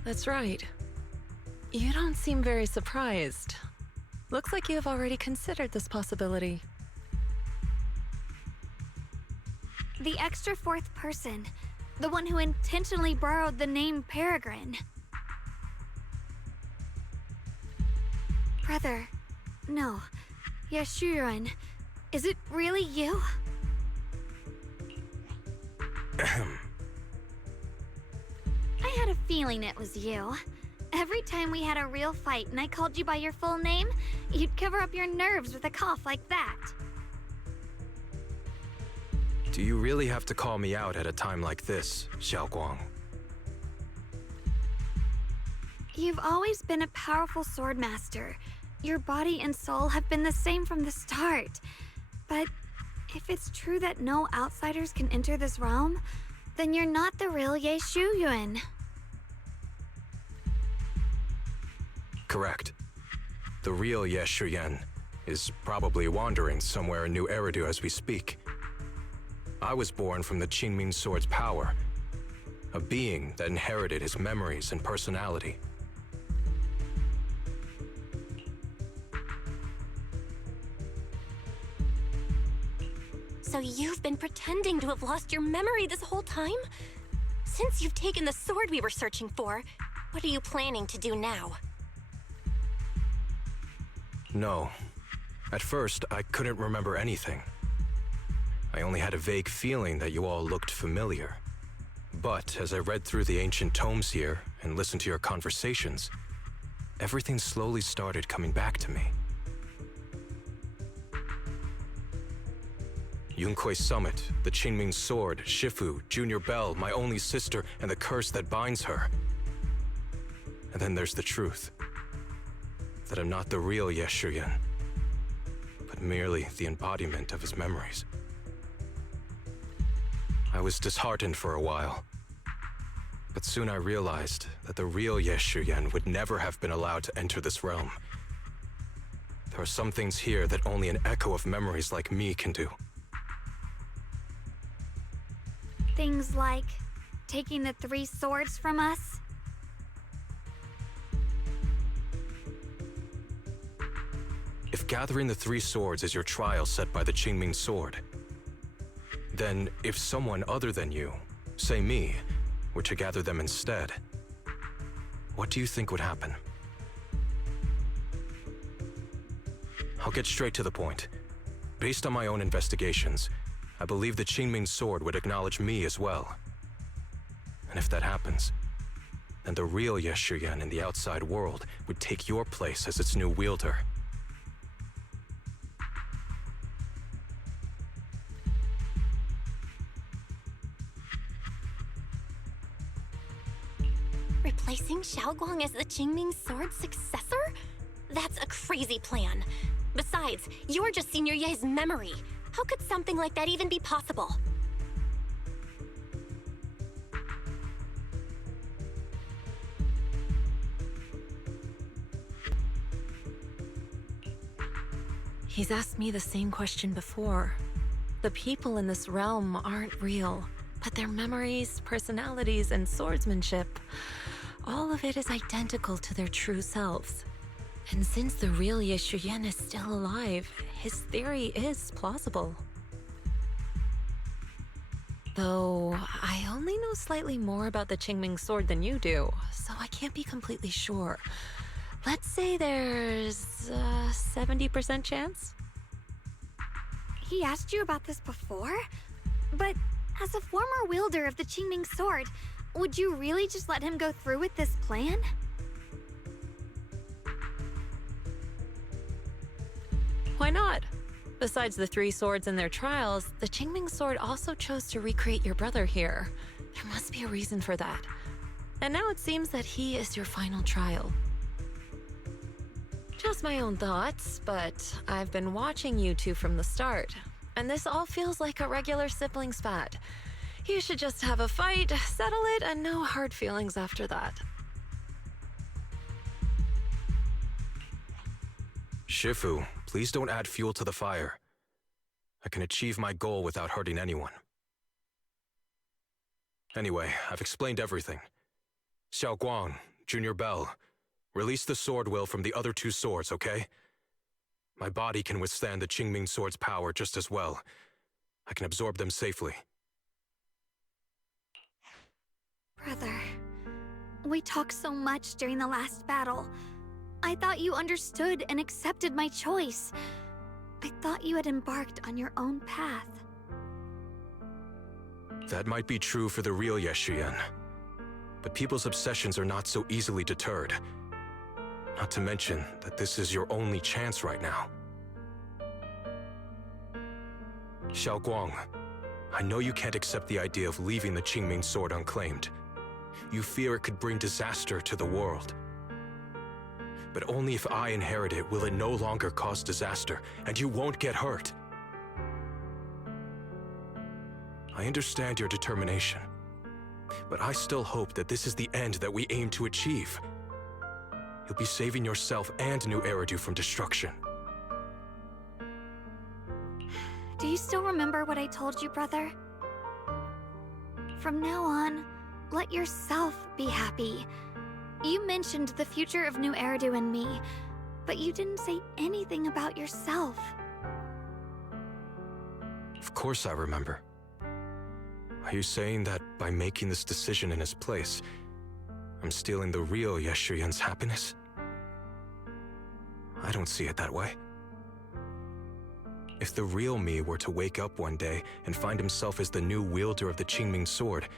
That's right. You don't seem very surprised. Looks like you have already considered this possibility. The extra fourth person, the one who intentionally borrowed the name Peregrine. Brother, no, Yashuren, is it really you? I had a feeling it was you. Every time we had a real fight and I called you by your full name, you'd cover up your nerves with a cough like that. Do you really have to call me out at a time like this, Xiaoguang? You've always been a powerful swordmaster. Your body and soul have been the same from the start. But if it's true that no outsiders can enter this realm, then you're not the real Ye Shuyuan. Correct. The real Ye Shuyan is probably wandering somewhere in New Eridu as we speak. I was born from the Qingming sword's power, a being that inherited his memories and personality. So you've been pretending to have lost your memory this whole time? Since you've taken the sword we were searching for, what are you planning to do now? No. At first, I couldn't remember anything. I only had a vague feeling that you all looked familiar. But as I read through the ancient tomes here and listened to your conversations, everything slowly started coming back to me. Yunkuei Summit, the Qingming sword, Shifu, Junior Bell, my only sister, and the curse that binds her. And then there's the truth. That I'm not the real Ye Shuyan, but merely the embodiment of his memories. I was disheartened for a while, but soon I realized that the real Ye Shuyan would never have been allowed to enter this realm. There are some things here that only an echo of memories like me can do. Things like taking the 3 swords from us? If gathering the 3 swords is your trial set by the Qingming sword, then if someone other than you, say me, were to gather them instead, what do you think would happen? I'll get straight to the point. Based on my own investigations, I believe the Qingming sword would acknowledge me as well. And if that happens, then the real Ye Shuyan in the outside world would take your place as its new wielder. Replacing Xiaoguang as the Qingming sword's successor? That's a crazy plan. Besides, you're just Senior Ye's memory. How could something like that even be possible? He's asked me the same question before. The people in this realm aren't real, but their memories, personalities, and swordsmanship, all of it is identical to their true selves. And since the real Ye Shuyan is still alive, his theory is plausible. Though, I only know slightly more about the Qingming sword than you do, so I can't be completely sure. Let's say there's a 70% chance? He asked you about this before? But as a former wielder of the Qingming sword, would you really just let him go through with this plan? Why not? Besides the 3 swords and their trials, the Qingming sword also chose to recreate your brother here. There must be a reason for that. And now it seems that he is your final trial. Just my own thoughts, but I've been watching you two from the start, and this all feels like a regular sibling spat. You should just have a fight, settle it, and no hard feelings after that. Shifu, please don't add fuel to the fire. I can achieve my goal without hurting anyone. Anyway, I've explained everything. Xiao Guang, Junior Bell, release the sword will from the other 2 swords, okay? My body can withstand the Qingming sword's power just as well. I can absorb them safely. Brother, we talked so much during the last battle. I thought you understood and accepted my choice. I thought you had embarked on your own path. That might be true for the real Yeshuyan. But people's obsessions are not so easily deterred. Not to mention that this is your only chance right now. Xiao Guang, I know you can't accept the idea of leaving the Qingming sword unclaimed. You fear it could bring disaster to the world. But only if I inherit it will it no longer cause disaster, and you won't get hurt. I understand your determination, but I still hope that this is the end that we aim to achieve. You'll be saving yourself and New Eridu from destruction. Do you still remember what I told you, brother? From now on, let yourself be happy. You mentioned the future of New Eridu and me, but you didn't say anything about yourself. Of course I remember. Are you saying that by making this decision in his place, I'm stealing the real Yeshuyan's happiness? I don't see it that way. If the real me were to wake up one day and find himself as the new wielder of the Qingming sword,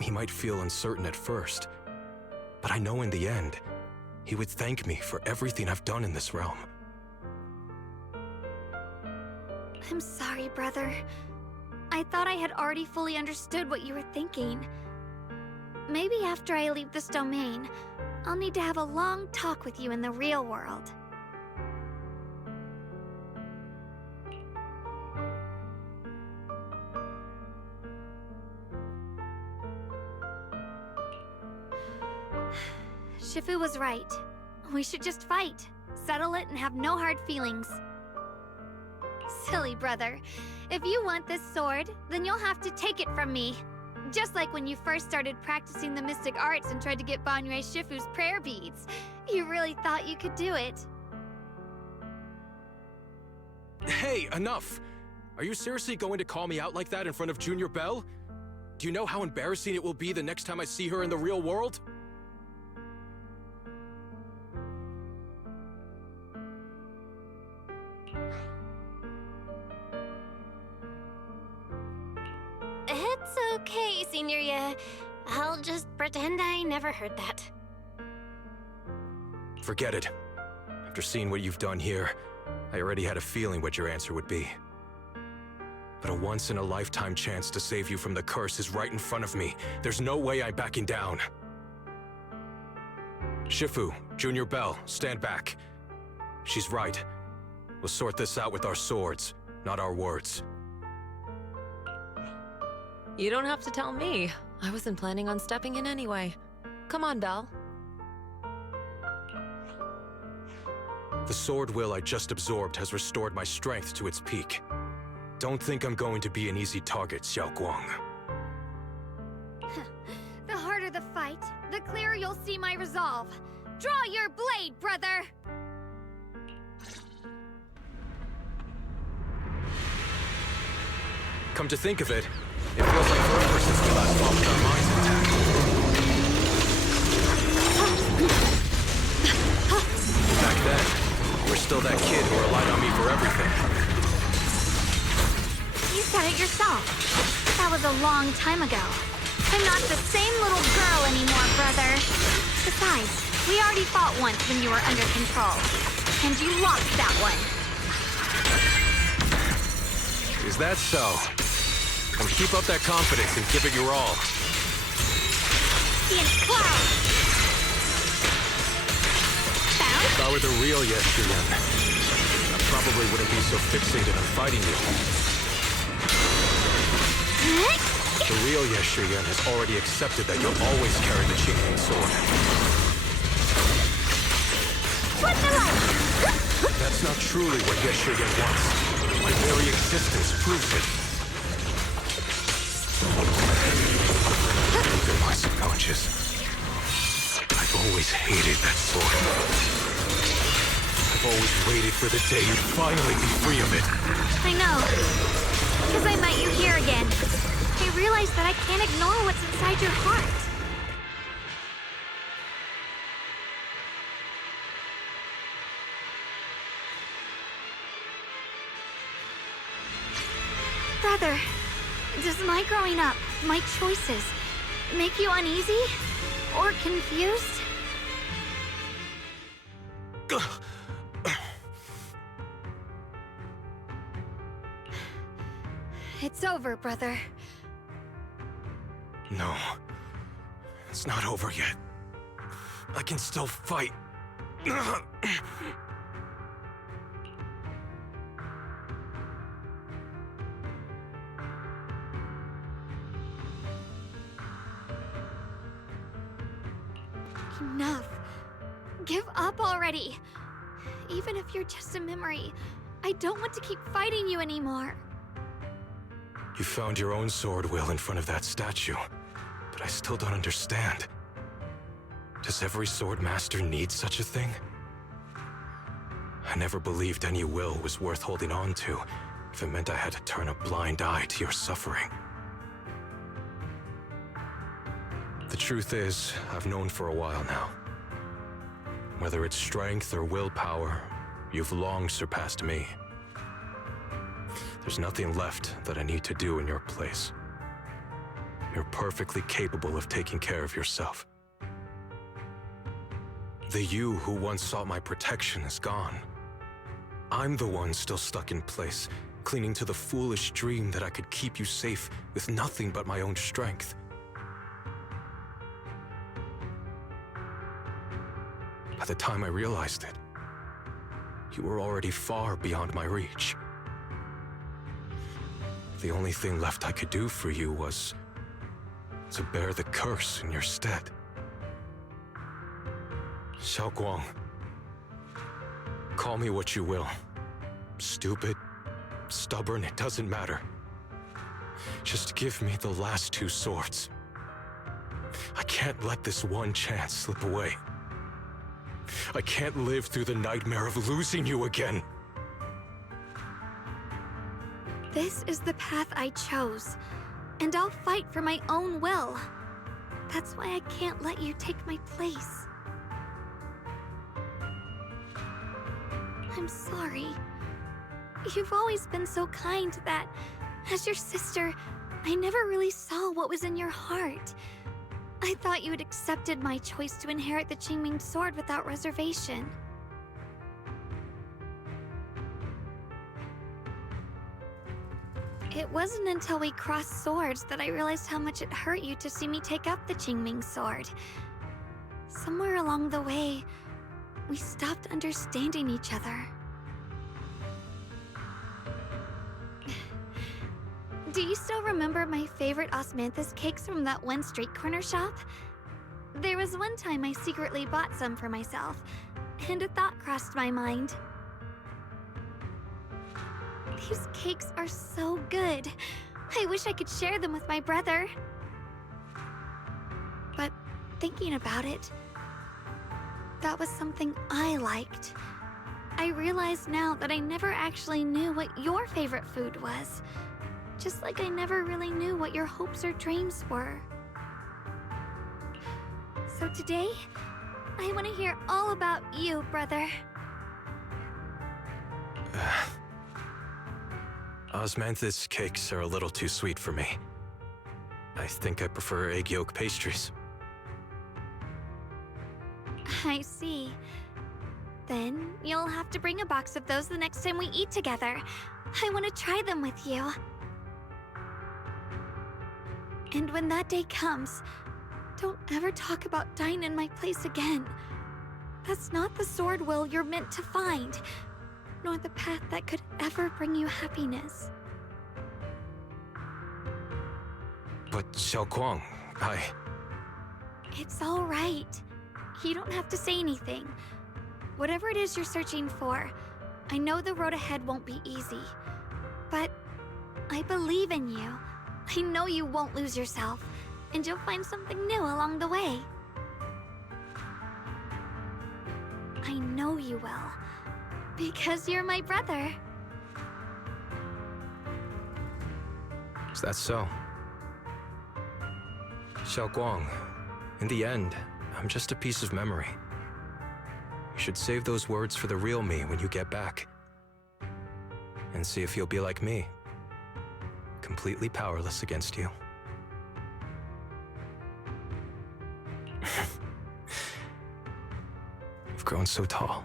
he might feel uncertain at first. But I know in the end, he would thank me for everything I've done in this realm. I'm sorry, brother. I thought I had already fully understood what you were thinking. Maybe after I leave this domain, I'll need to have a long talk with you in the real world. Shifu was right. We should just fight, settle it, and have no hard feelings. Silly brother. If you want this sword, then you'll have to take it from me. Just like when you first started practicing the mystic arts and tried to get Banyue Shifu's prayer beads. You really thought you could do it. Hey, enough! Are you seriously going to call me out like that in front of Junior Bell? Do you know how embarrassing it will be the next time I see her in the real world? It's okay, Signoria. I'll just pretend I never heard that. Forget it. After seeing what you've done here, I already had a feeling what your answer would be. But a once-in-a-lifetime chance to save you from the curse is right in front of me. There's no way I'm backing down. Shifu, Junior Bell, stand back. She's right. We'll sort this out with our swords, not our words. You don't have to tell me. I wasn't planning on stepping in anyway. Come on, Belle. The sword will I just absorbed has restored my strength to its peak. Don't think I'm going to be an easy target, Xiao Guang. The harder the fight, the clearer you'll see my resolve. Draw your blade, brother! Come to think of it, it feels like forever since we last fought with our minds intact. a long time ago. I'm not the same little girl anymore, brother. Besides, we already fought once when you were under control. And you lost that one. Is that so? Then keep up that confidence and give it your all. Phoenix Cloud! Found? If I were the real Yeshuyan, I probably wouldn't be so fixated on fighting you. The real Yeshuyan has already accepted that you'll always carry the Qingming sword. What's the light? That's not truly what Yeshuyan wants. My very existence proves it. Even my subconscious. I've always hated that sword. I've always waited for the day you'd finally be free of it. I know. Because I met you here again. I realized that I can't ignore what's inside your heart. Brother, does my growing up, my choices, make you uneasy? Or confused? It's over, brother. No. It's not over yet. I can still fight. Enough. Give up already. Even if you're just a memory, I don't want to keep fighting you anymore. You found your own sword, Will, in front of that statue. But I still don't understand. Does every sword master need such a thing? I never believed any will was worth holding on to if it meant I had to turn a blind eye to your suffering. The truth is, I've known for a while now. Whether it's strength or willpower, you've long surpassed me. There's nothing left that I need to do in your place. You're perfectly capable of taking care of yourself. The you who once sought my protection is gone. I'm the one still stuck in place, clinging to the foolish dream that I could keep you safe with nothing but my own strength. By the time I realized it, you were already far beyond my reach. The only thing left I could do for you was to bear the curse in your stead. Xiaoguang, call me what you will. Stupid, stubborn, it doesn't matter. Just give me the last two swords. I can't let this one chance slip away. I can't live through the nightmare of losing you again. This is the path I chose, and I'll fight for my own will. That's why I can't let you take my place. I'm sorry. You've always been so kind that, as your sister, I never really saw what was in your heart. I thought you had accepted my choice to inherit the Qingming sword without reservation. It wasn't until we crossed swords that I realized how much it hurt you to see me take up the Qingming sword. Somewhere along the way, we stopped understanding each other. Do you still remember my favorite osmanthus cakes from that one street corner shop? There was one time I secretly bought some for myself, and a thought crossed my mind. These cakes are so good. I wish I could share them with my brother. But thinking about it, that was something I liked. I realize now that I never actually knew what your favorite food was. Just like I never really knew what your hopes or dreams were. So today, I want to hear all about you, brother. Osmanthus cakes are a little too sweet for me. I think I prefer egg yolk pastries. I see. Then you'll have to bring a box of those the next time we eat together. I want to try them with you. And when that day comes, don't ever talk about dying in my place again. That's not the sword will you're meant to find, nor the path that could ever bring you happiness. But Xiaoguang, It's all right. You don't have to say anything. Whatever it is you're searching for, I know the road ahead won't be easy. But I believe in you. I know you won't lose yourself, and you'll find something new along the way. I know you will, because you're my brother. Is that so? Xiaoguang, in the end, I'm just a piece of memory. You should save those words for the real me when you get back. And see if you'll be like me. Completely powerless against you. You've grown so tall.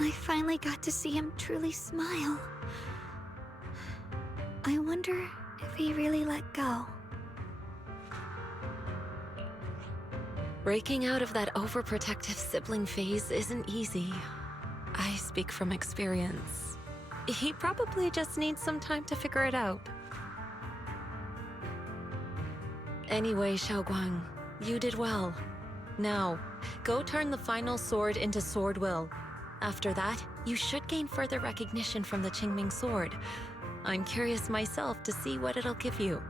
I finally got to see him truly smile. I wonder if he really let go. Breaking out of that overprotective sibling phase isn't easy. I speak from experience. He probably just needs some time to figure it out. Anyway, Xiaoguang, you did well. Now, go turn the final sword into Sword Will. After that, you should gain further recognition from the Qingming sword. I'm curious myself to see what it'll give you.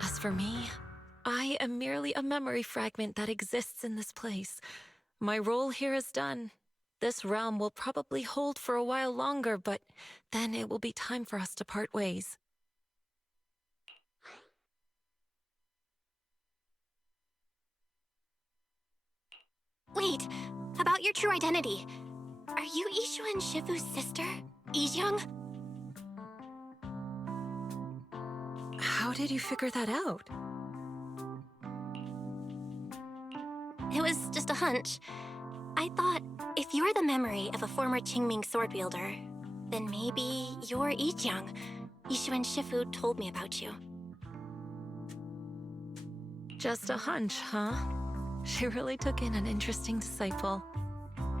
As for me, I am merely a memory fragment that exists in this place. My role here is done. This realm will probably hold for a while longer, but then it will be time for us to part ways. Wait, about your true identity. Are you Ishu and Shifu's sister, Ijeong? How did you figure that out? It was just a hunch. I thought, if you're the memory of a former Qingming sword wielder, then maybe you're Ijeong. Ishu and Shifu told me about you. Just a hunch, huh? She really took in an interesting disciple.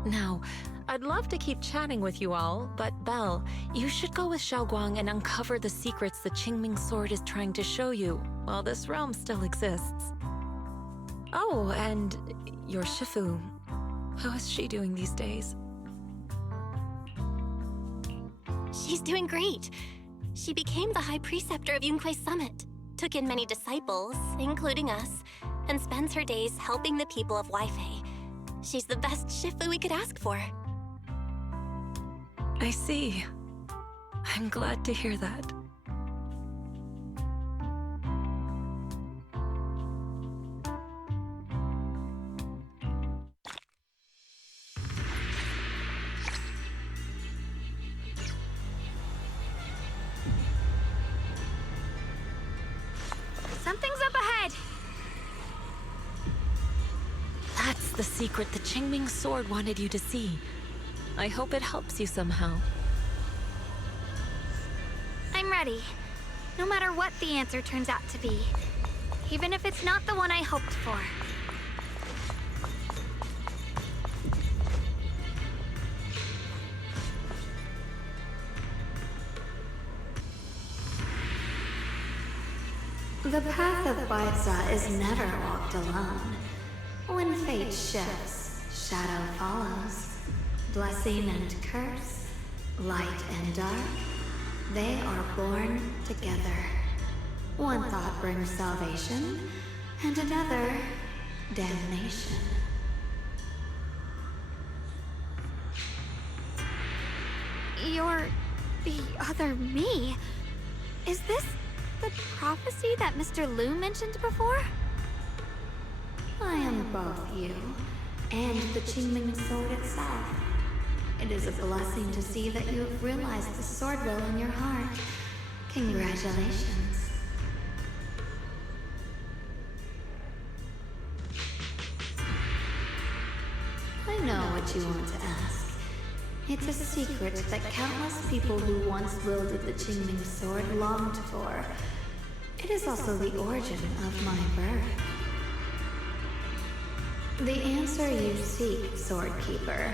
Now, I'd love to keep chatting with you all, but Belle, you should go with Xiaoguang and uncover the secrets the Qingming sword is trying to show you, while this realm still exists. Oh, and your Shifu. How is she doing these days? She's doing great. She became the High Preceptor of Yunque's Summit, took in many disciples, including us, and spends her days helping the people of Weifei. She's the best Shifu we could ask for. I see. I'm glad to hear that. Something's up ahead! That's the secret the Qingming sword wanted you to see. I hope it helps you somehow. I'm ready. No matter what the answer turns out to be. Even if it's not the one I hoped for. The path of Baitza is never walked alone. When fate shifts, shadow follows. Blessing and curse, light and dark, they are born together. One thought brings salvation, and another, damnation. You're The other me? Is this the prophecy that Mr. Liu mentioned before? I am both you and the Qingming sword itself. It is a blessing to see that you have realized the sword will in your heart. Congratulations. I know what you want to ask. It's a secret that countless people who once wielded the Qingming sword longed for. It is also the origin of my birth. The answer you seek, Swordkeeper,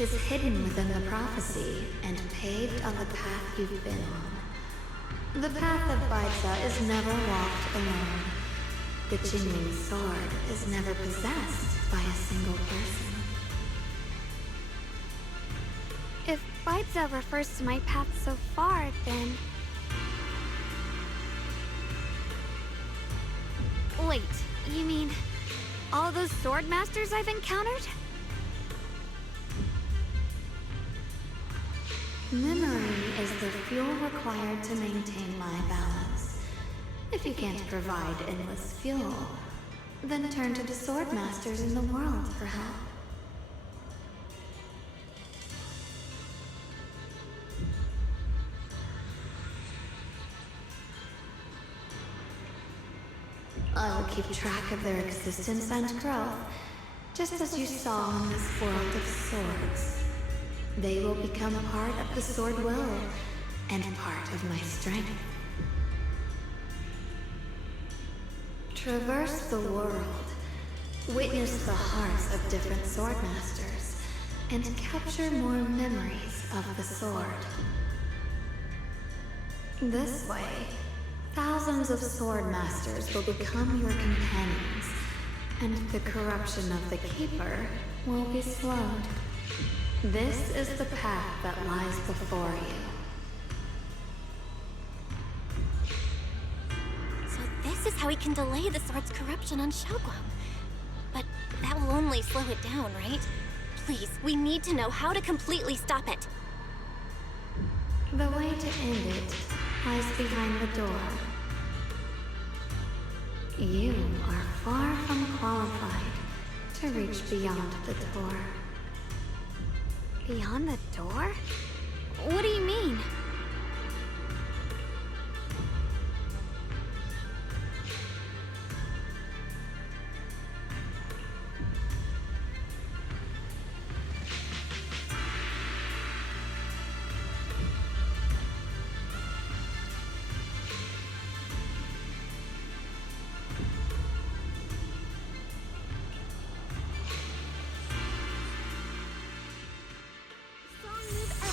is hidden within the prophecy and paved on the path you've been on. The path of Baita is never walked alone. The Qingming sword is never possessed by a single person. If Baita refers to my path so far, then... Wait, you mean all those sword masters I've encountered? Memory is the fuel required to maintain my balance. If you can't provide endless fuel, then turn to the sword masters in the world for help. I will keep track of their existence and growth, just as you saw in this world of swords. They will become part of the sword will, and part of my strength. Traverse the world, witness the hearts of different sword masters, and capture more memories of the sword. This way, thousands of sword masters will become your companions, and the corruption of the Keeper will be slowed. This is the path that lies before you. So this is how we can delay the sword's corruption on Xiaoguang. But that will only slow it down, right? Please, we need to know how to completely stop it. The way to end it lies behind the door. You are far from qualified to reach beyond the door. Beyond the door? What do you mean?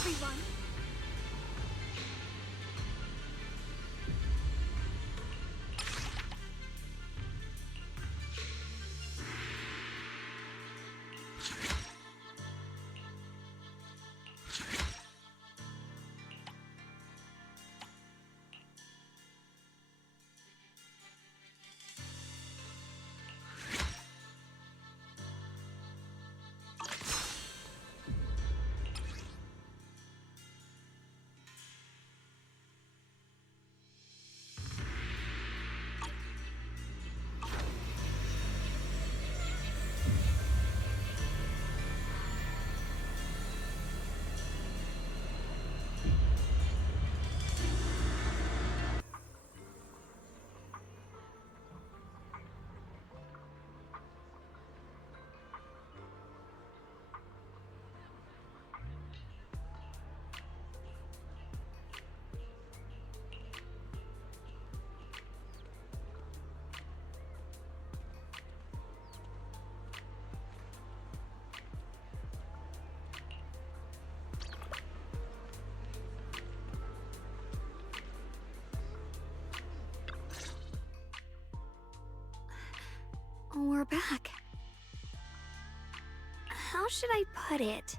Everyone. We're back. How should I put it?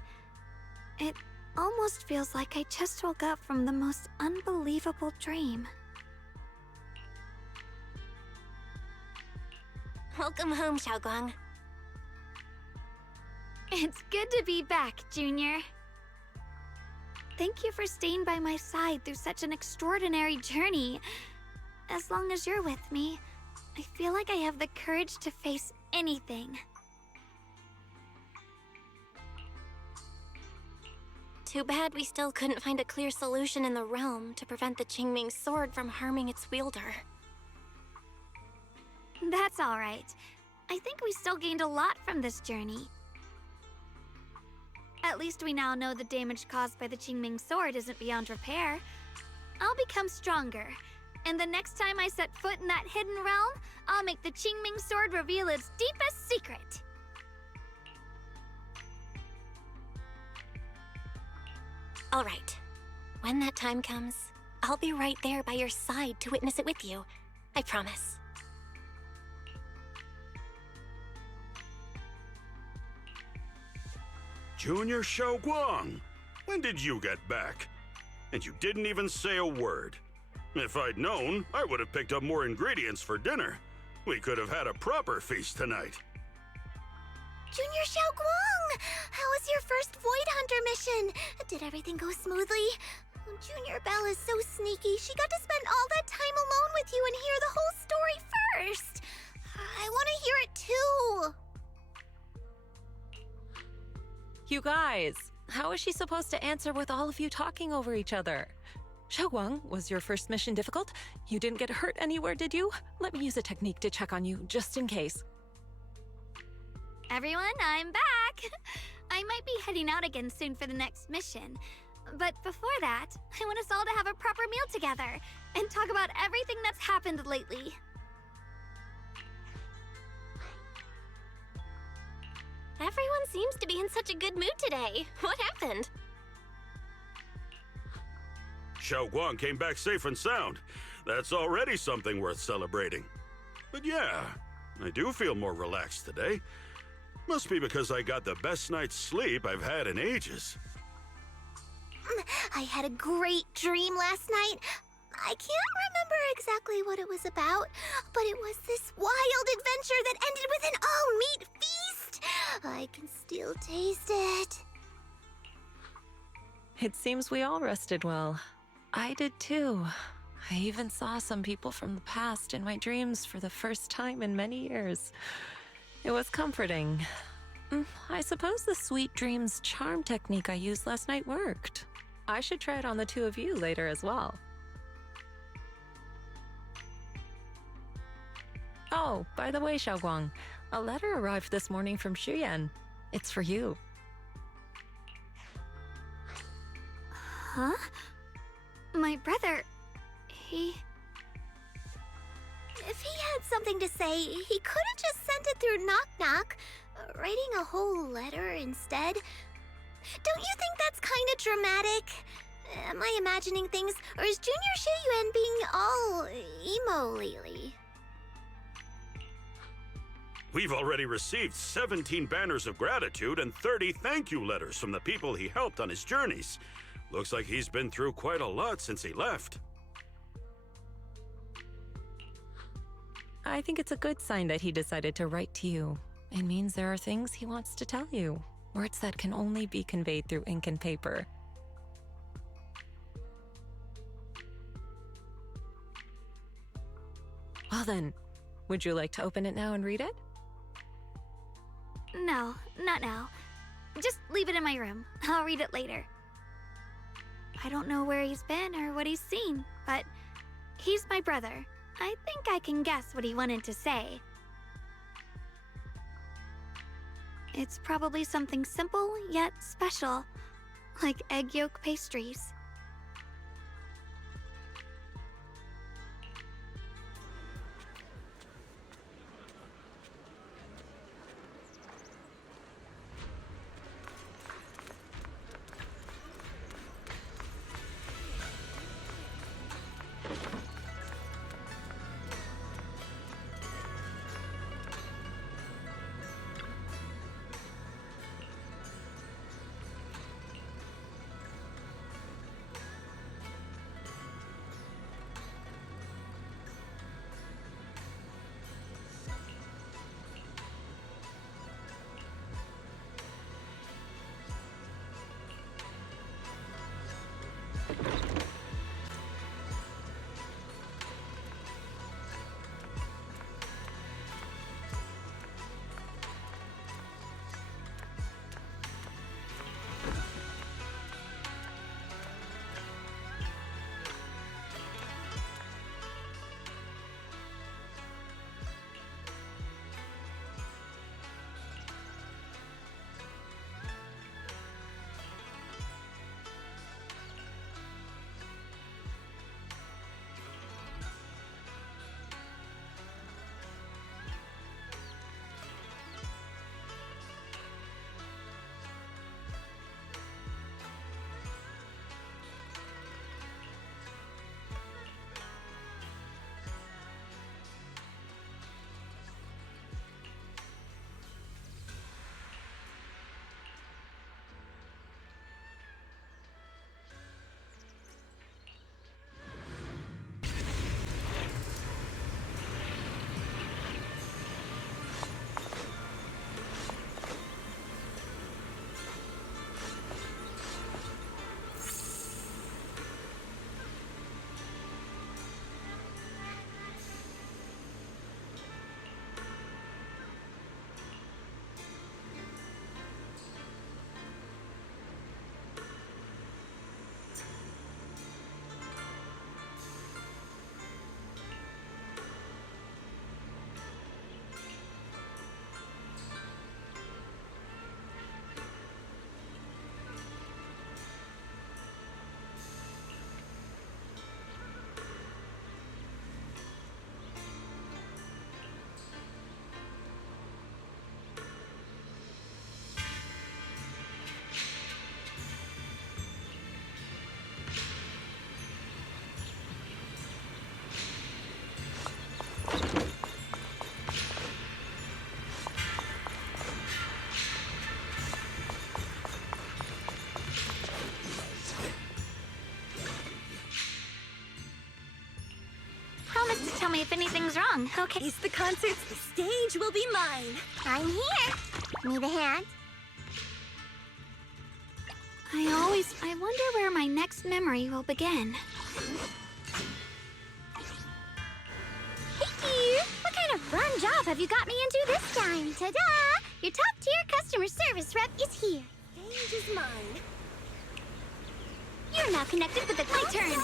It almost feels like I just woke up from the most unbelievable dream. Welcome home, Xiaoguang. It's good to be back, Junior. Thank you for staying by my side through such an extraordinary journey. As long as you're with me, I feel like I have the courage to face anything. Too bad we still couldn't find a clear solution in the realm to prevent the Qingming sword from harming its wielder. That's all right. I think we still gained a lot from this journey. At least we now know the damage caused by the Qingming sword isn't beyond repair. I'll become stronger, and the next time I set foot in that hidden realm, I'll make the Qingming sword reveal its deepest secret. All right. When that time comes, I'll be right there by your side to witness it with you. I promise. Junior Xiaoguang, when did you get back? And you didn't even say a word. If I'd known, I would have picked up more ingredients for dinner. We could have had a proper feast tonight. Junior Xiaoguang! How was your first Void Hunter mission? Did everything go smoothly? Junior Belle is so sneaky. She got to spend all that time alone with you and hear the whole story first. I want to hear it too. You guys, how is she supposed to answer with all of you talking over each other? Xiaoguang, was your first mission difficult? You didn't get hurt anywhere, did you? Let me use a technique to check on you, just in case. Everyone, I'm back! I might be heading out again soon for the next mission. But before that, I want us all to have a proper meal together and talk about everything that's happened lately. Everyone seems to be in such a good mood today. What happened? Xiaoguang came back safe and sound. That's already something worth celebrating. But yeah, I do feel more relaxed today. Must be because I got the best night's sleep I've had in ages. I had a great dream last night. I can't remember exactly what it was about, but it was this wild adventure that ended with an all-meat feast. I can still taste it. It seems we all rested well. I did too. I even saw some people from the past in my dreams for the first time in many years. It was comforting. I suppose the sweet dreams charm technique I used last night worked. I should try it on the two of you later as well. Oh, by the way, Xiaoguang, a letter arrived this morning from Shuyan. It's for you. Huh? My brother, he... If he had something to say, he could have just sent it through Knock Knock, writing a whole letter instead. Don't you think that's kind of dramatic? Am I imagining things, or is Junior Shiyuan being all emo lately? We've already received 17 banners of gratitude and 30 thank you letters from the people he helped on his journeys. Looks like he's been through quite a lot since he left. I think it's a good sign that he decided to write to you. It means there are things he wants to tell you. Words that can only be conveyed through ink and paper. Well then, would you like to open it now and read it? No, not now. Just leave it in my room. I'll read it later. I don't know where he's been or what he's seen, but he's my brother. I think I can guess what he wanted to say. It's probably something simple yet special, like egg yolk pastries. tell me if anything's wrong, okay? Ace the concerts, the stage will be mine. I'm here. Need a hand? I wonder where my next memory will begin. Hey, what kind of fun job have you got me into this time? Ta-da! Your top-tier customer service rep is here. Stage is mine. You're now connected with the My turn.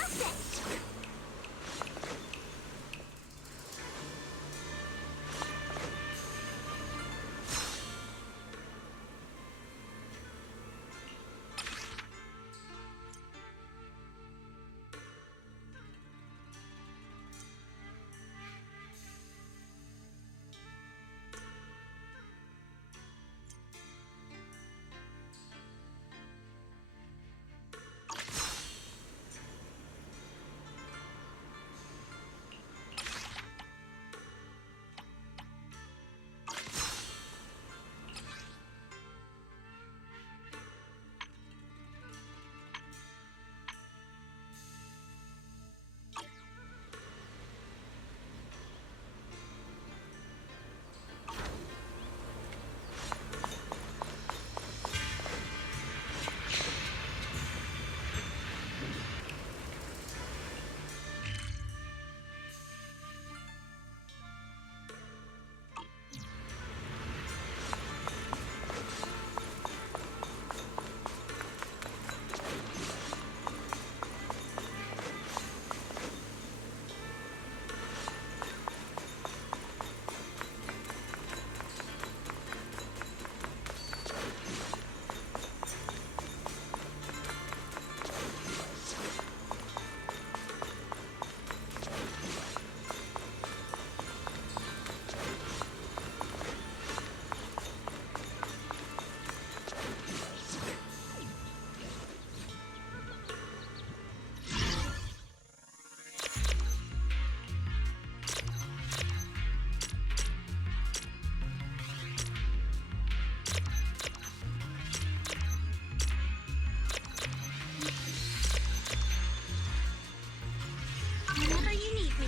Whenever you need me.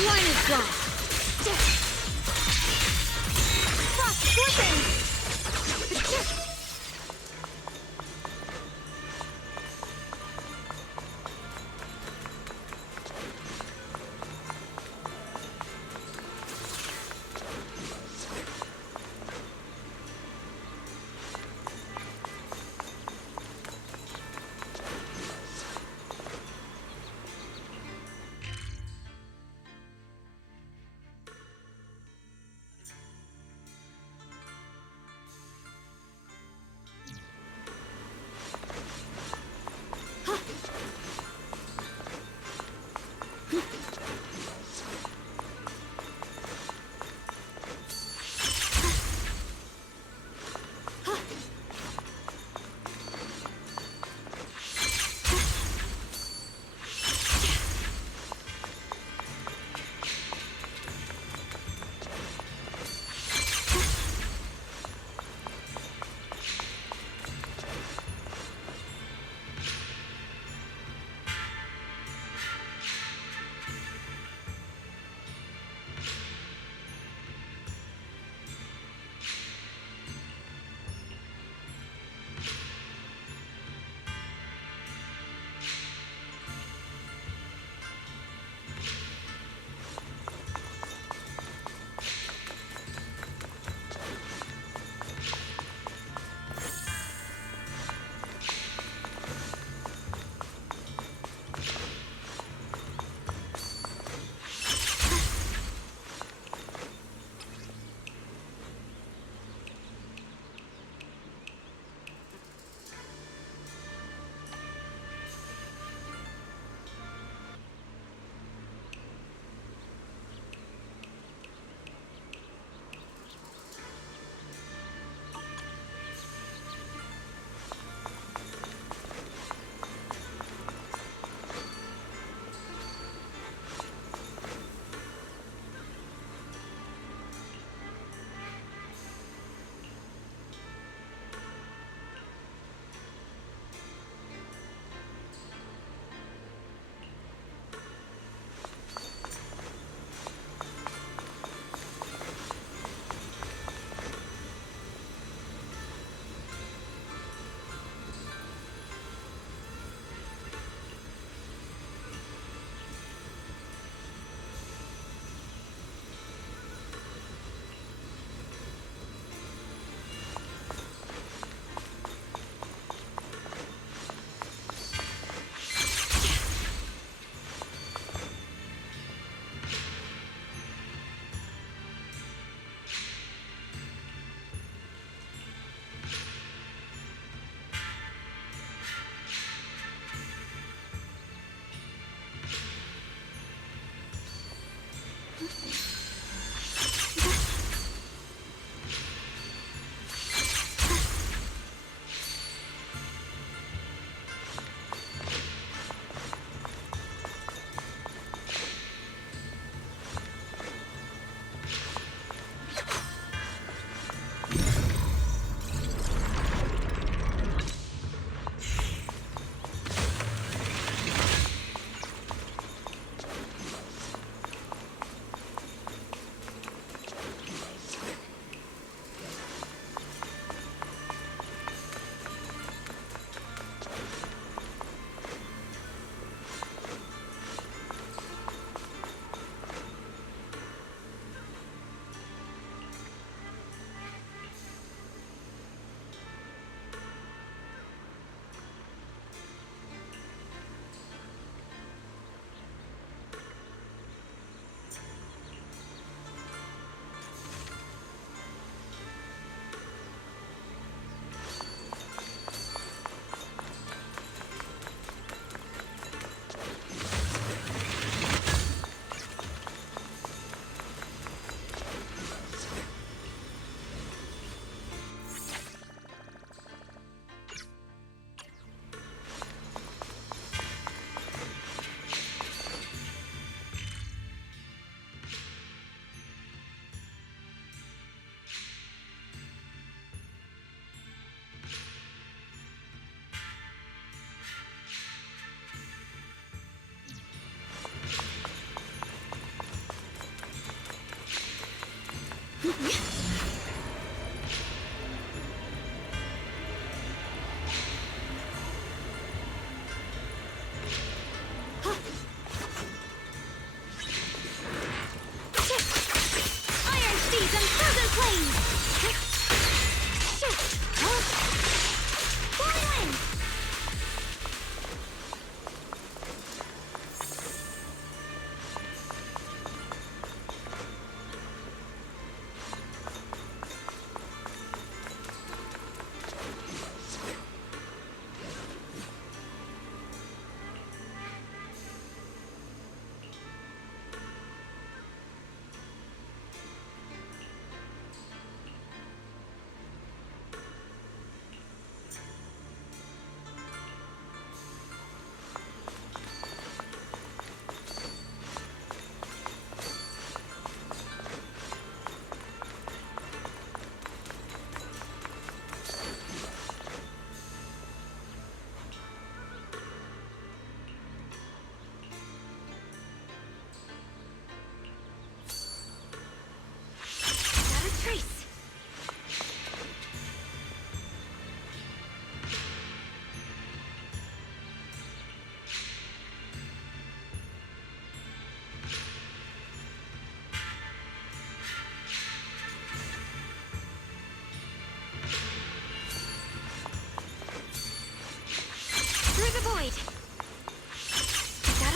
The line is gone. Cross slipping.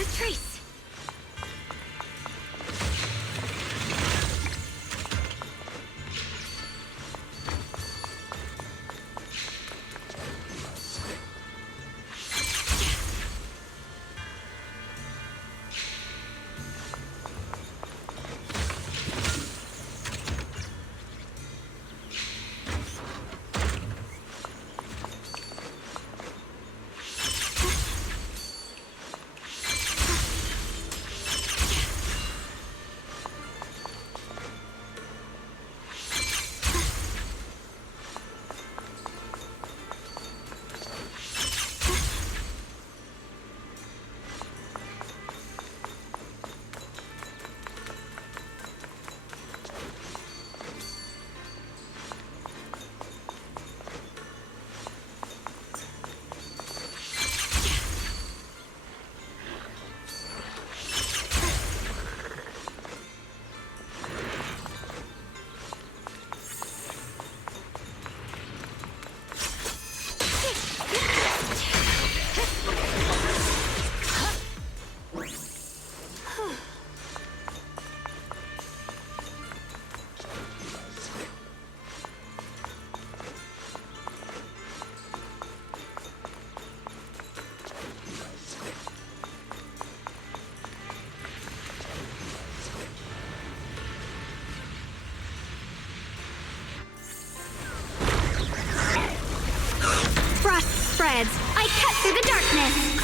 a trace. Spreads. I cut through the darkness.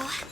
go.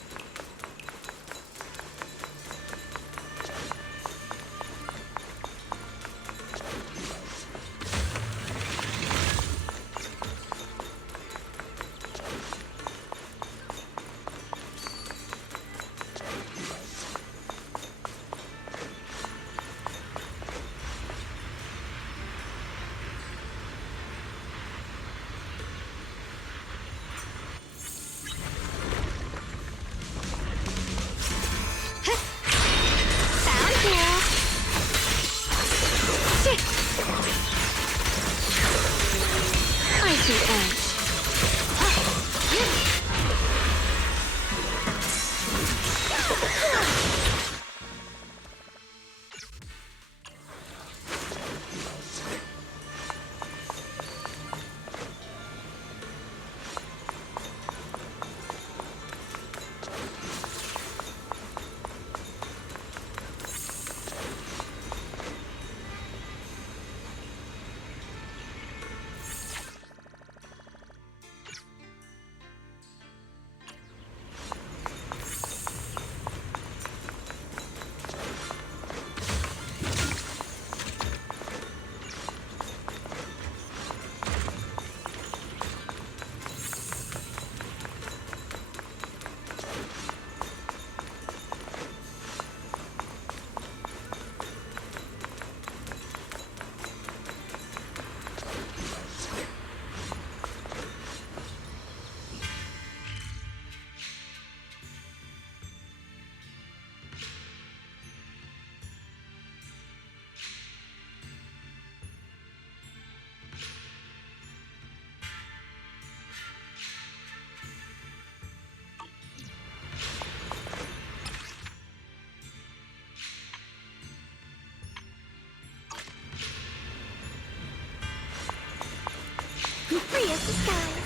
Free as the skies.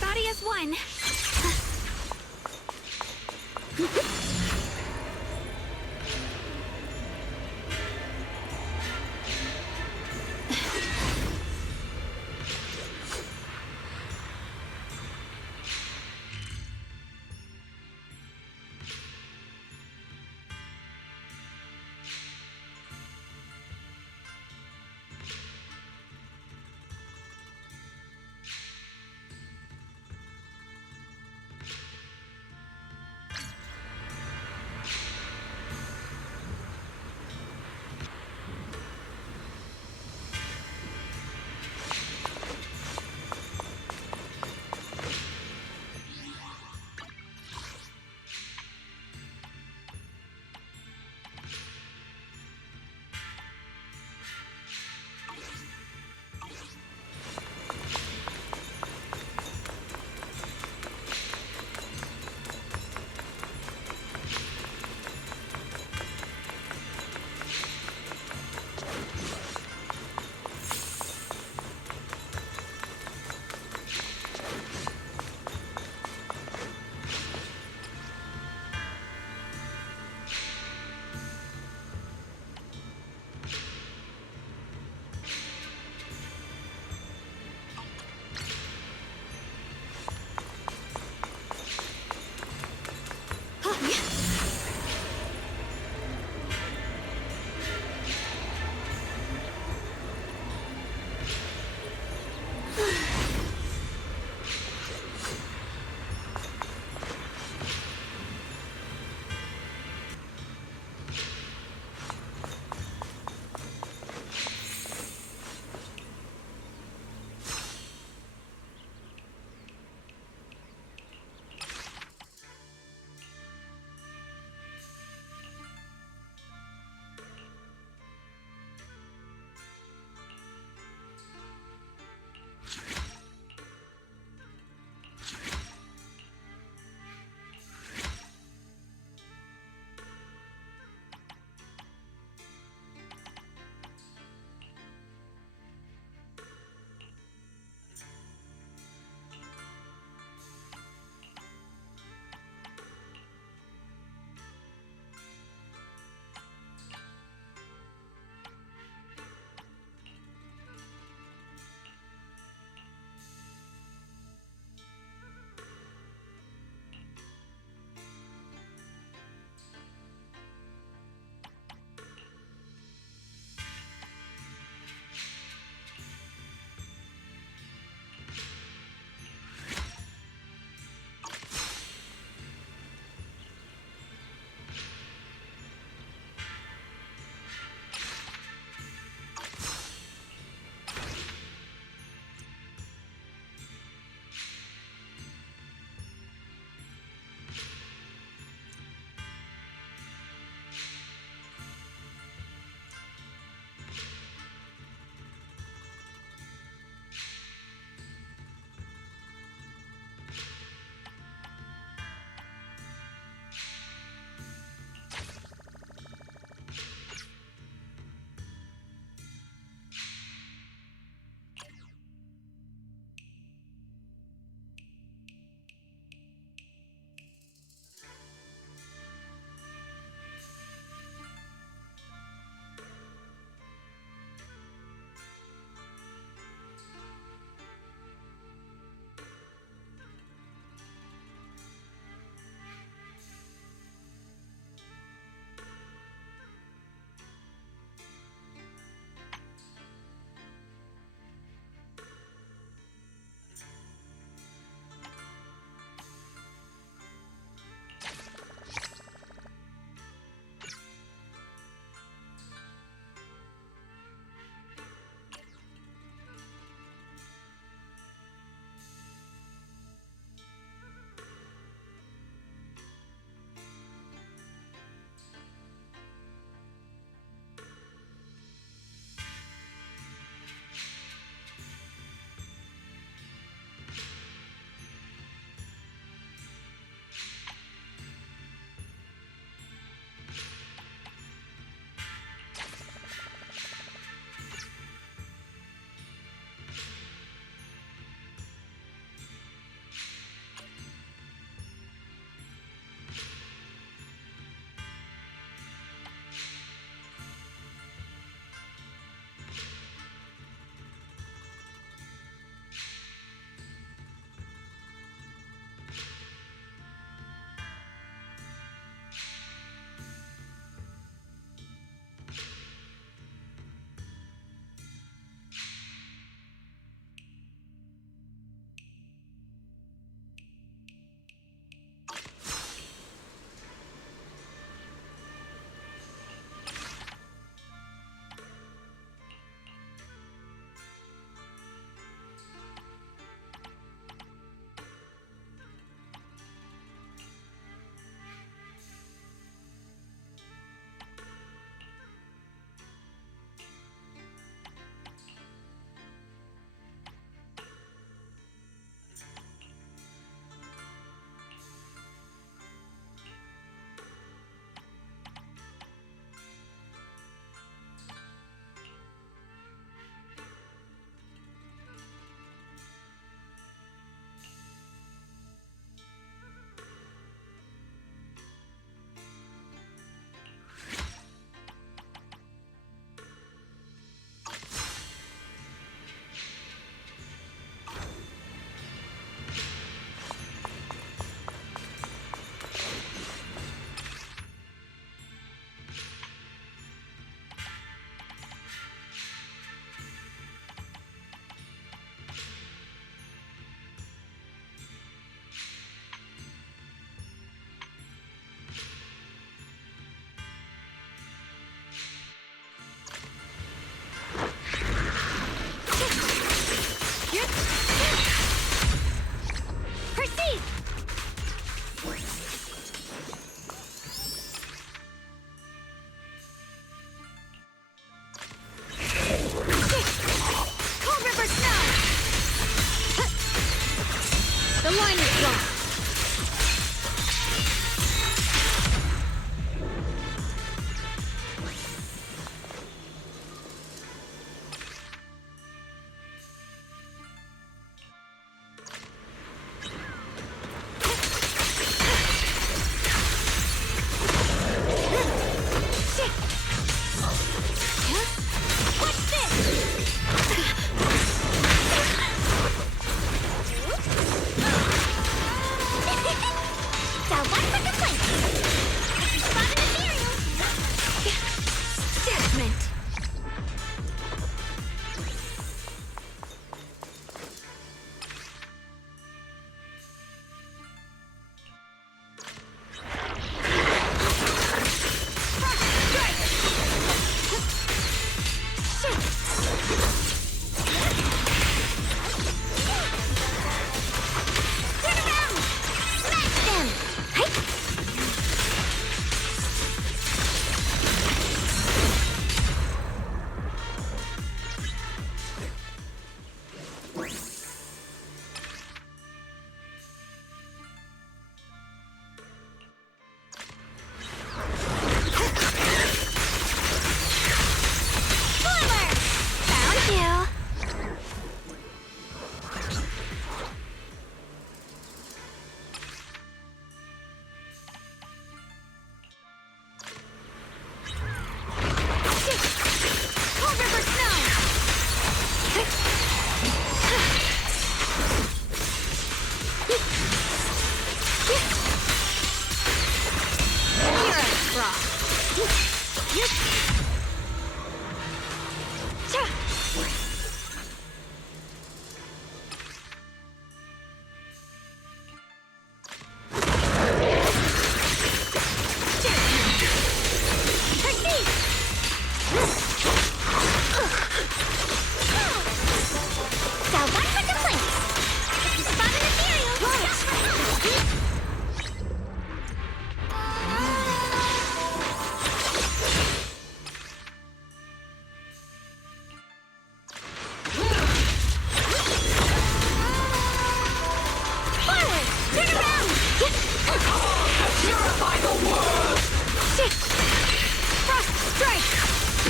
Body as one.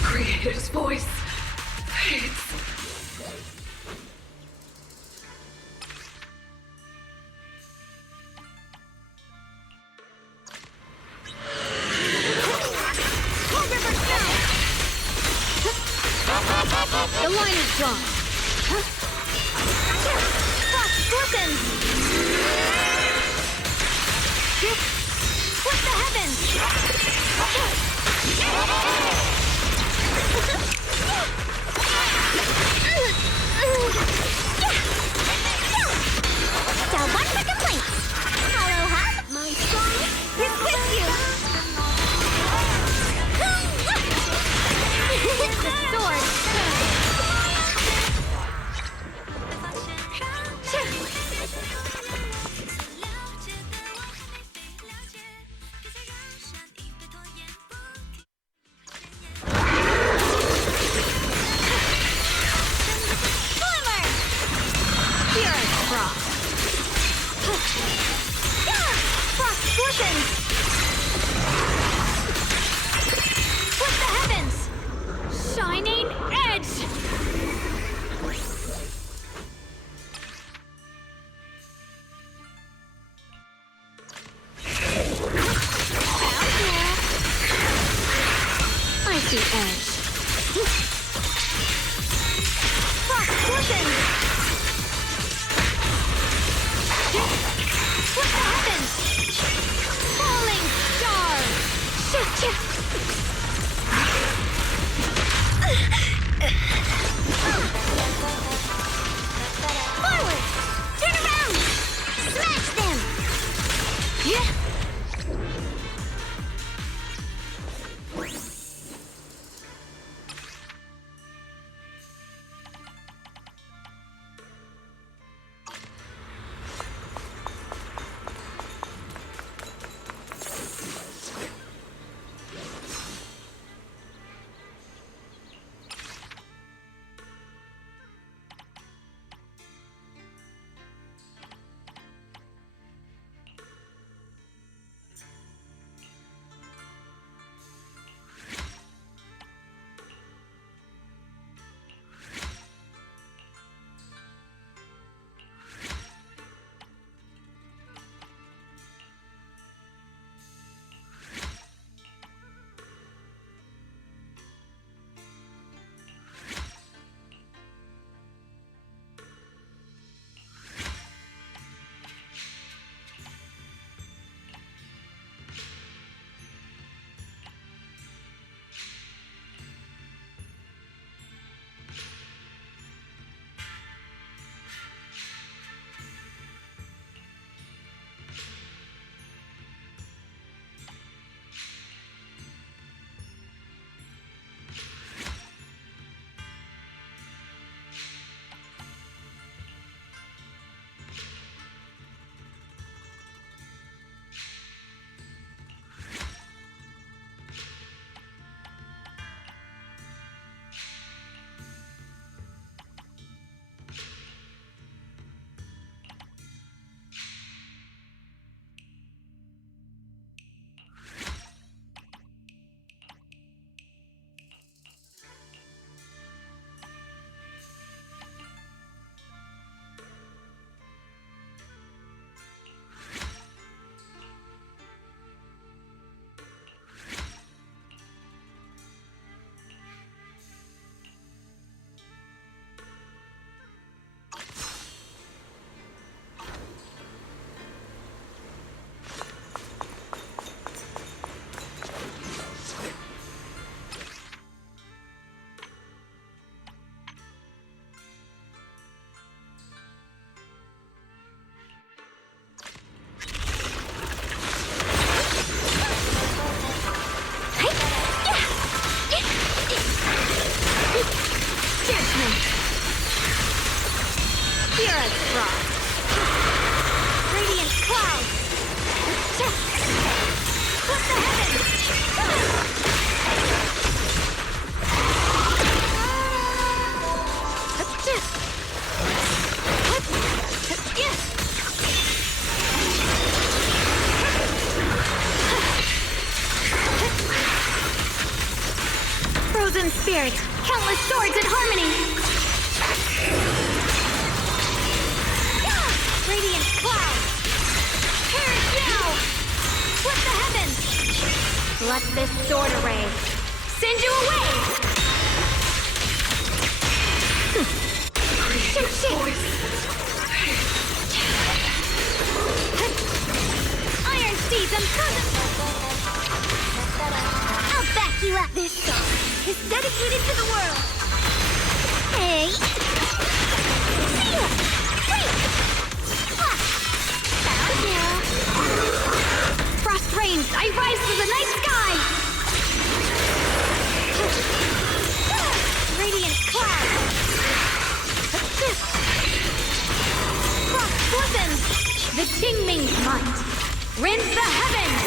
Creator's voice fades. The line is drawn. Frost glistens. Split the heavens. Down one for complaints. Aloha. My song is with you. The sword. Frost glistens! Split the heavens! Shining edge! I see edge. Frost glistens! Split the heavens! Falling star! Forward! Turn around! Smash them! Yeah! spirit, countless swords in harmony. Radiant cloud. Perish now. Split the heavens. Let this sword array send you away. Shit. Iron steeds and I'll back you up. This song is dedicated to the world. Hey. See ya. Wait. Found you. Frost rains. I rise to the night sky. Radiant cloud. Frost glistens. The Qingming's might rends the heavens.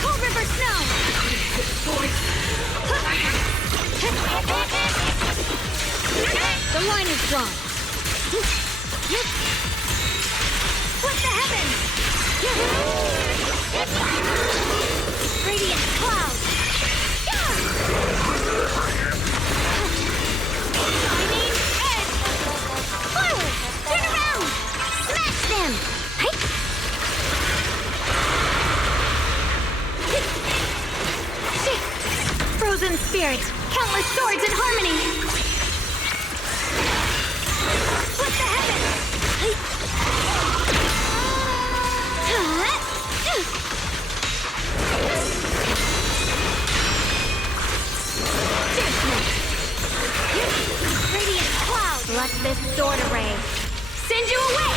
Cold River Snow. The line is drawn. Split the heavens. Radiant cloud. Shining edge. Forward. Turn around. Smash them. Frozen spirit, countless swords in harmony. Split the heavens. Radiant cloud. Let this sword array send you away.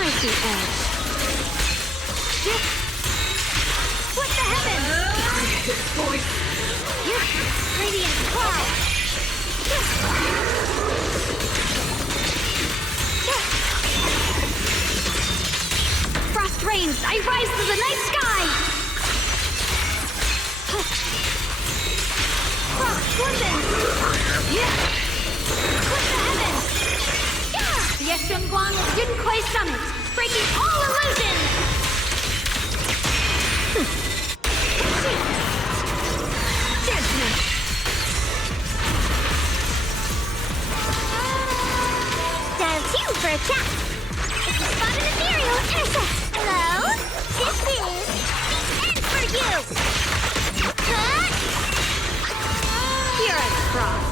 I see edge. Split the heavens. Radiant cloud. Frost rains. I rise to the night sky. Frost glistens. Split the heavens. Yeshunguang Jinquei Summit, breaking all illusion! Judgment! Dial 2 for a chat. Spotted ethereal intercept. Hello? This is the end for you! Pure as frost.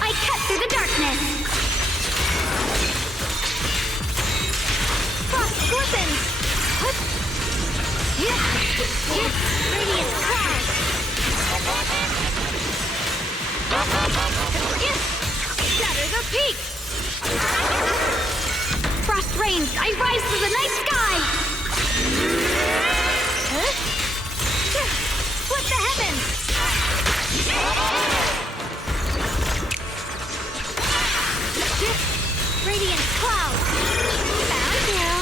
I cut through the darkness. Frost glistens. Radiant cloud. Shatter the peak. Frost rains. I rise to the night sky. Split the heavens. Radiant cloud. Found you.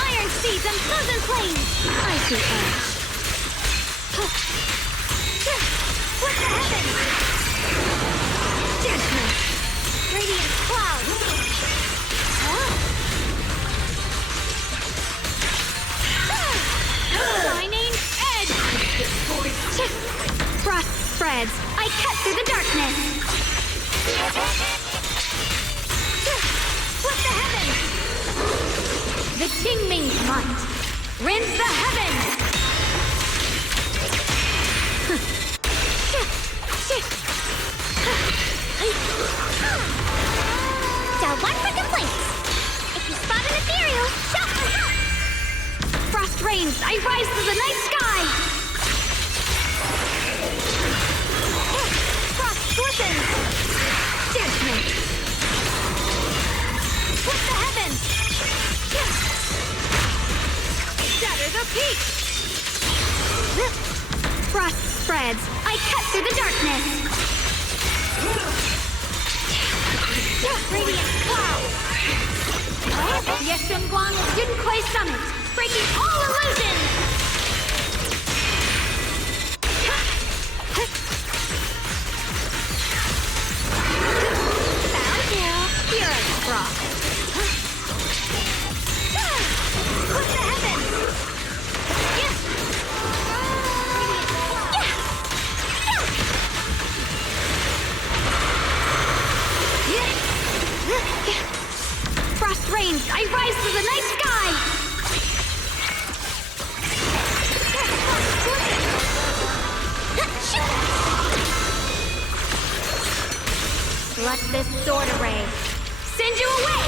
Iron seeds and frozen plains. I see edge. Split the heavens. cloud! Shining edge! Frost spreads. I cut through the darkness. Split the heavens! The Qingming's might. Rinse the heavens! Down one for complaints. If you spot an ethereal, shout for help. Frost rains. I rise to the night sky. Frost glistens. Judgment. Split the heavens. Shatter the peak. Frost spreads. I cut through the darkness. Radiant cloud. Yeshunguang Junquei Summit, breaking all illusions. Found you. You're a frost. Put the heavens. Frost rains. I rise to the night sky. Let this sword array send you away.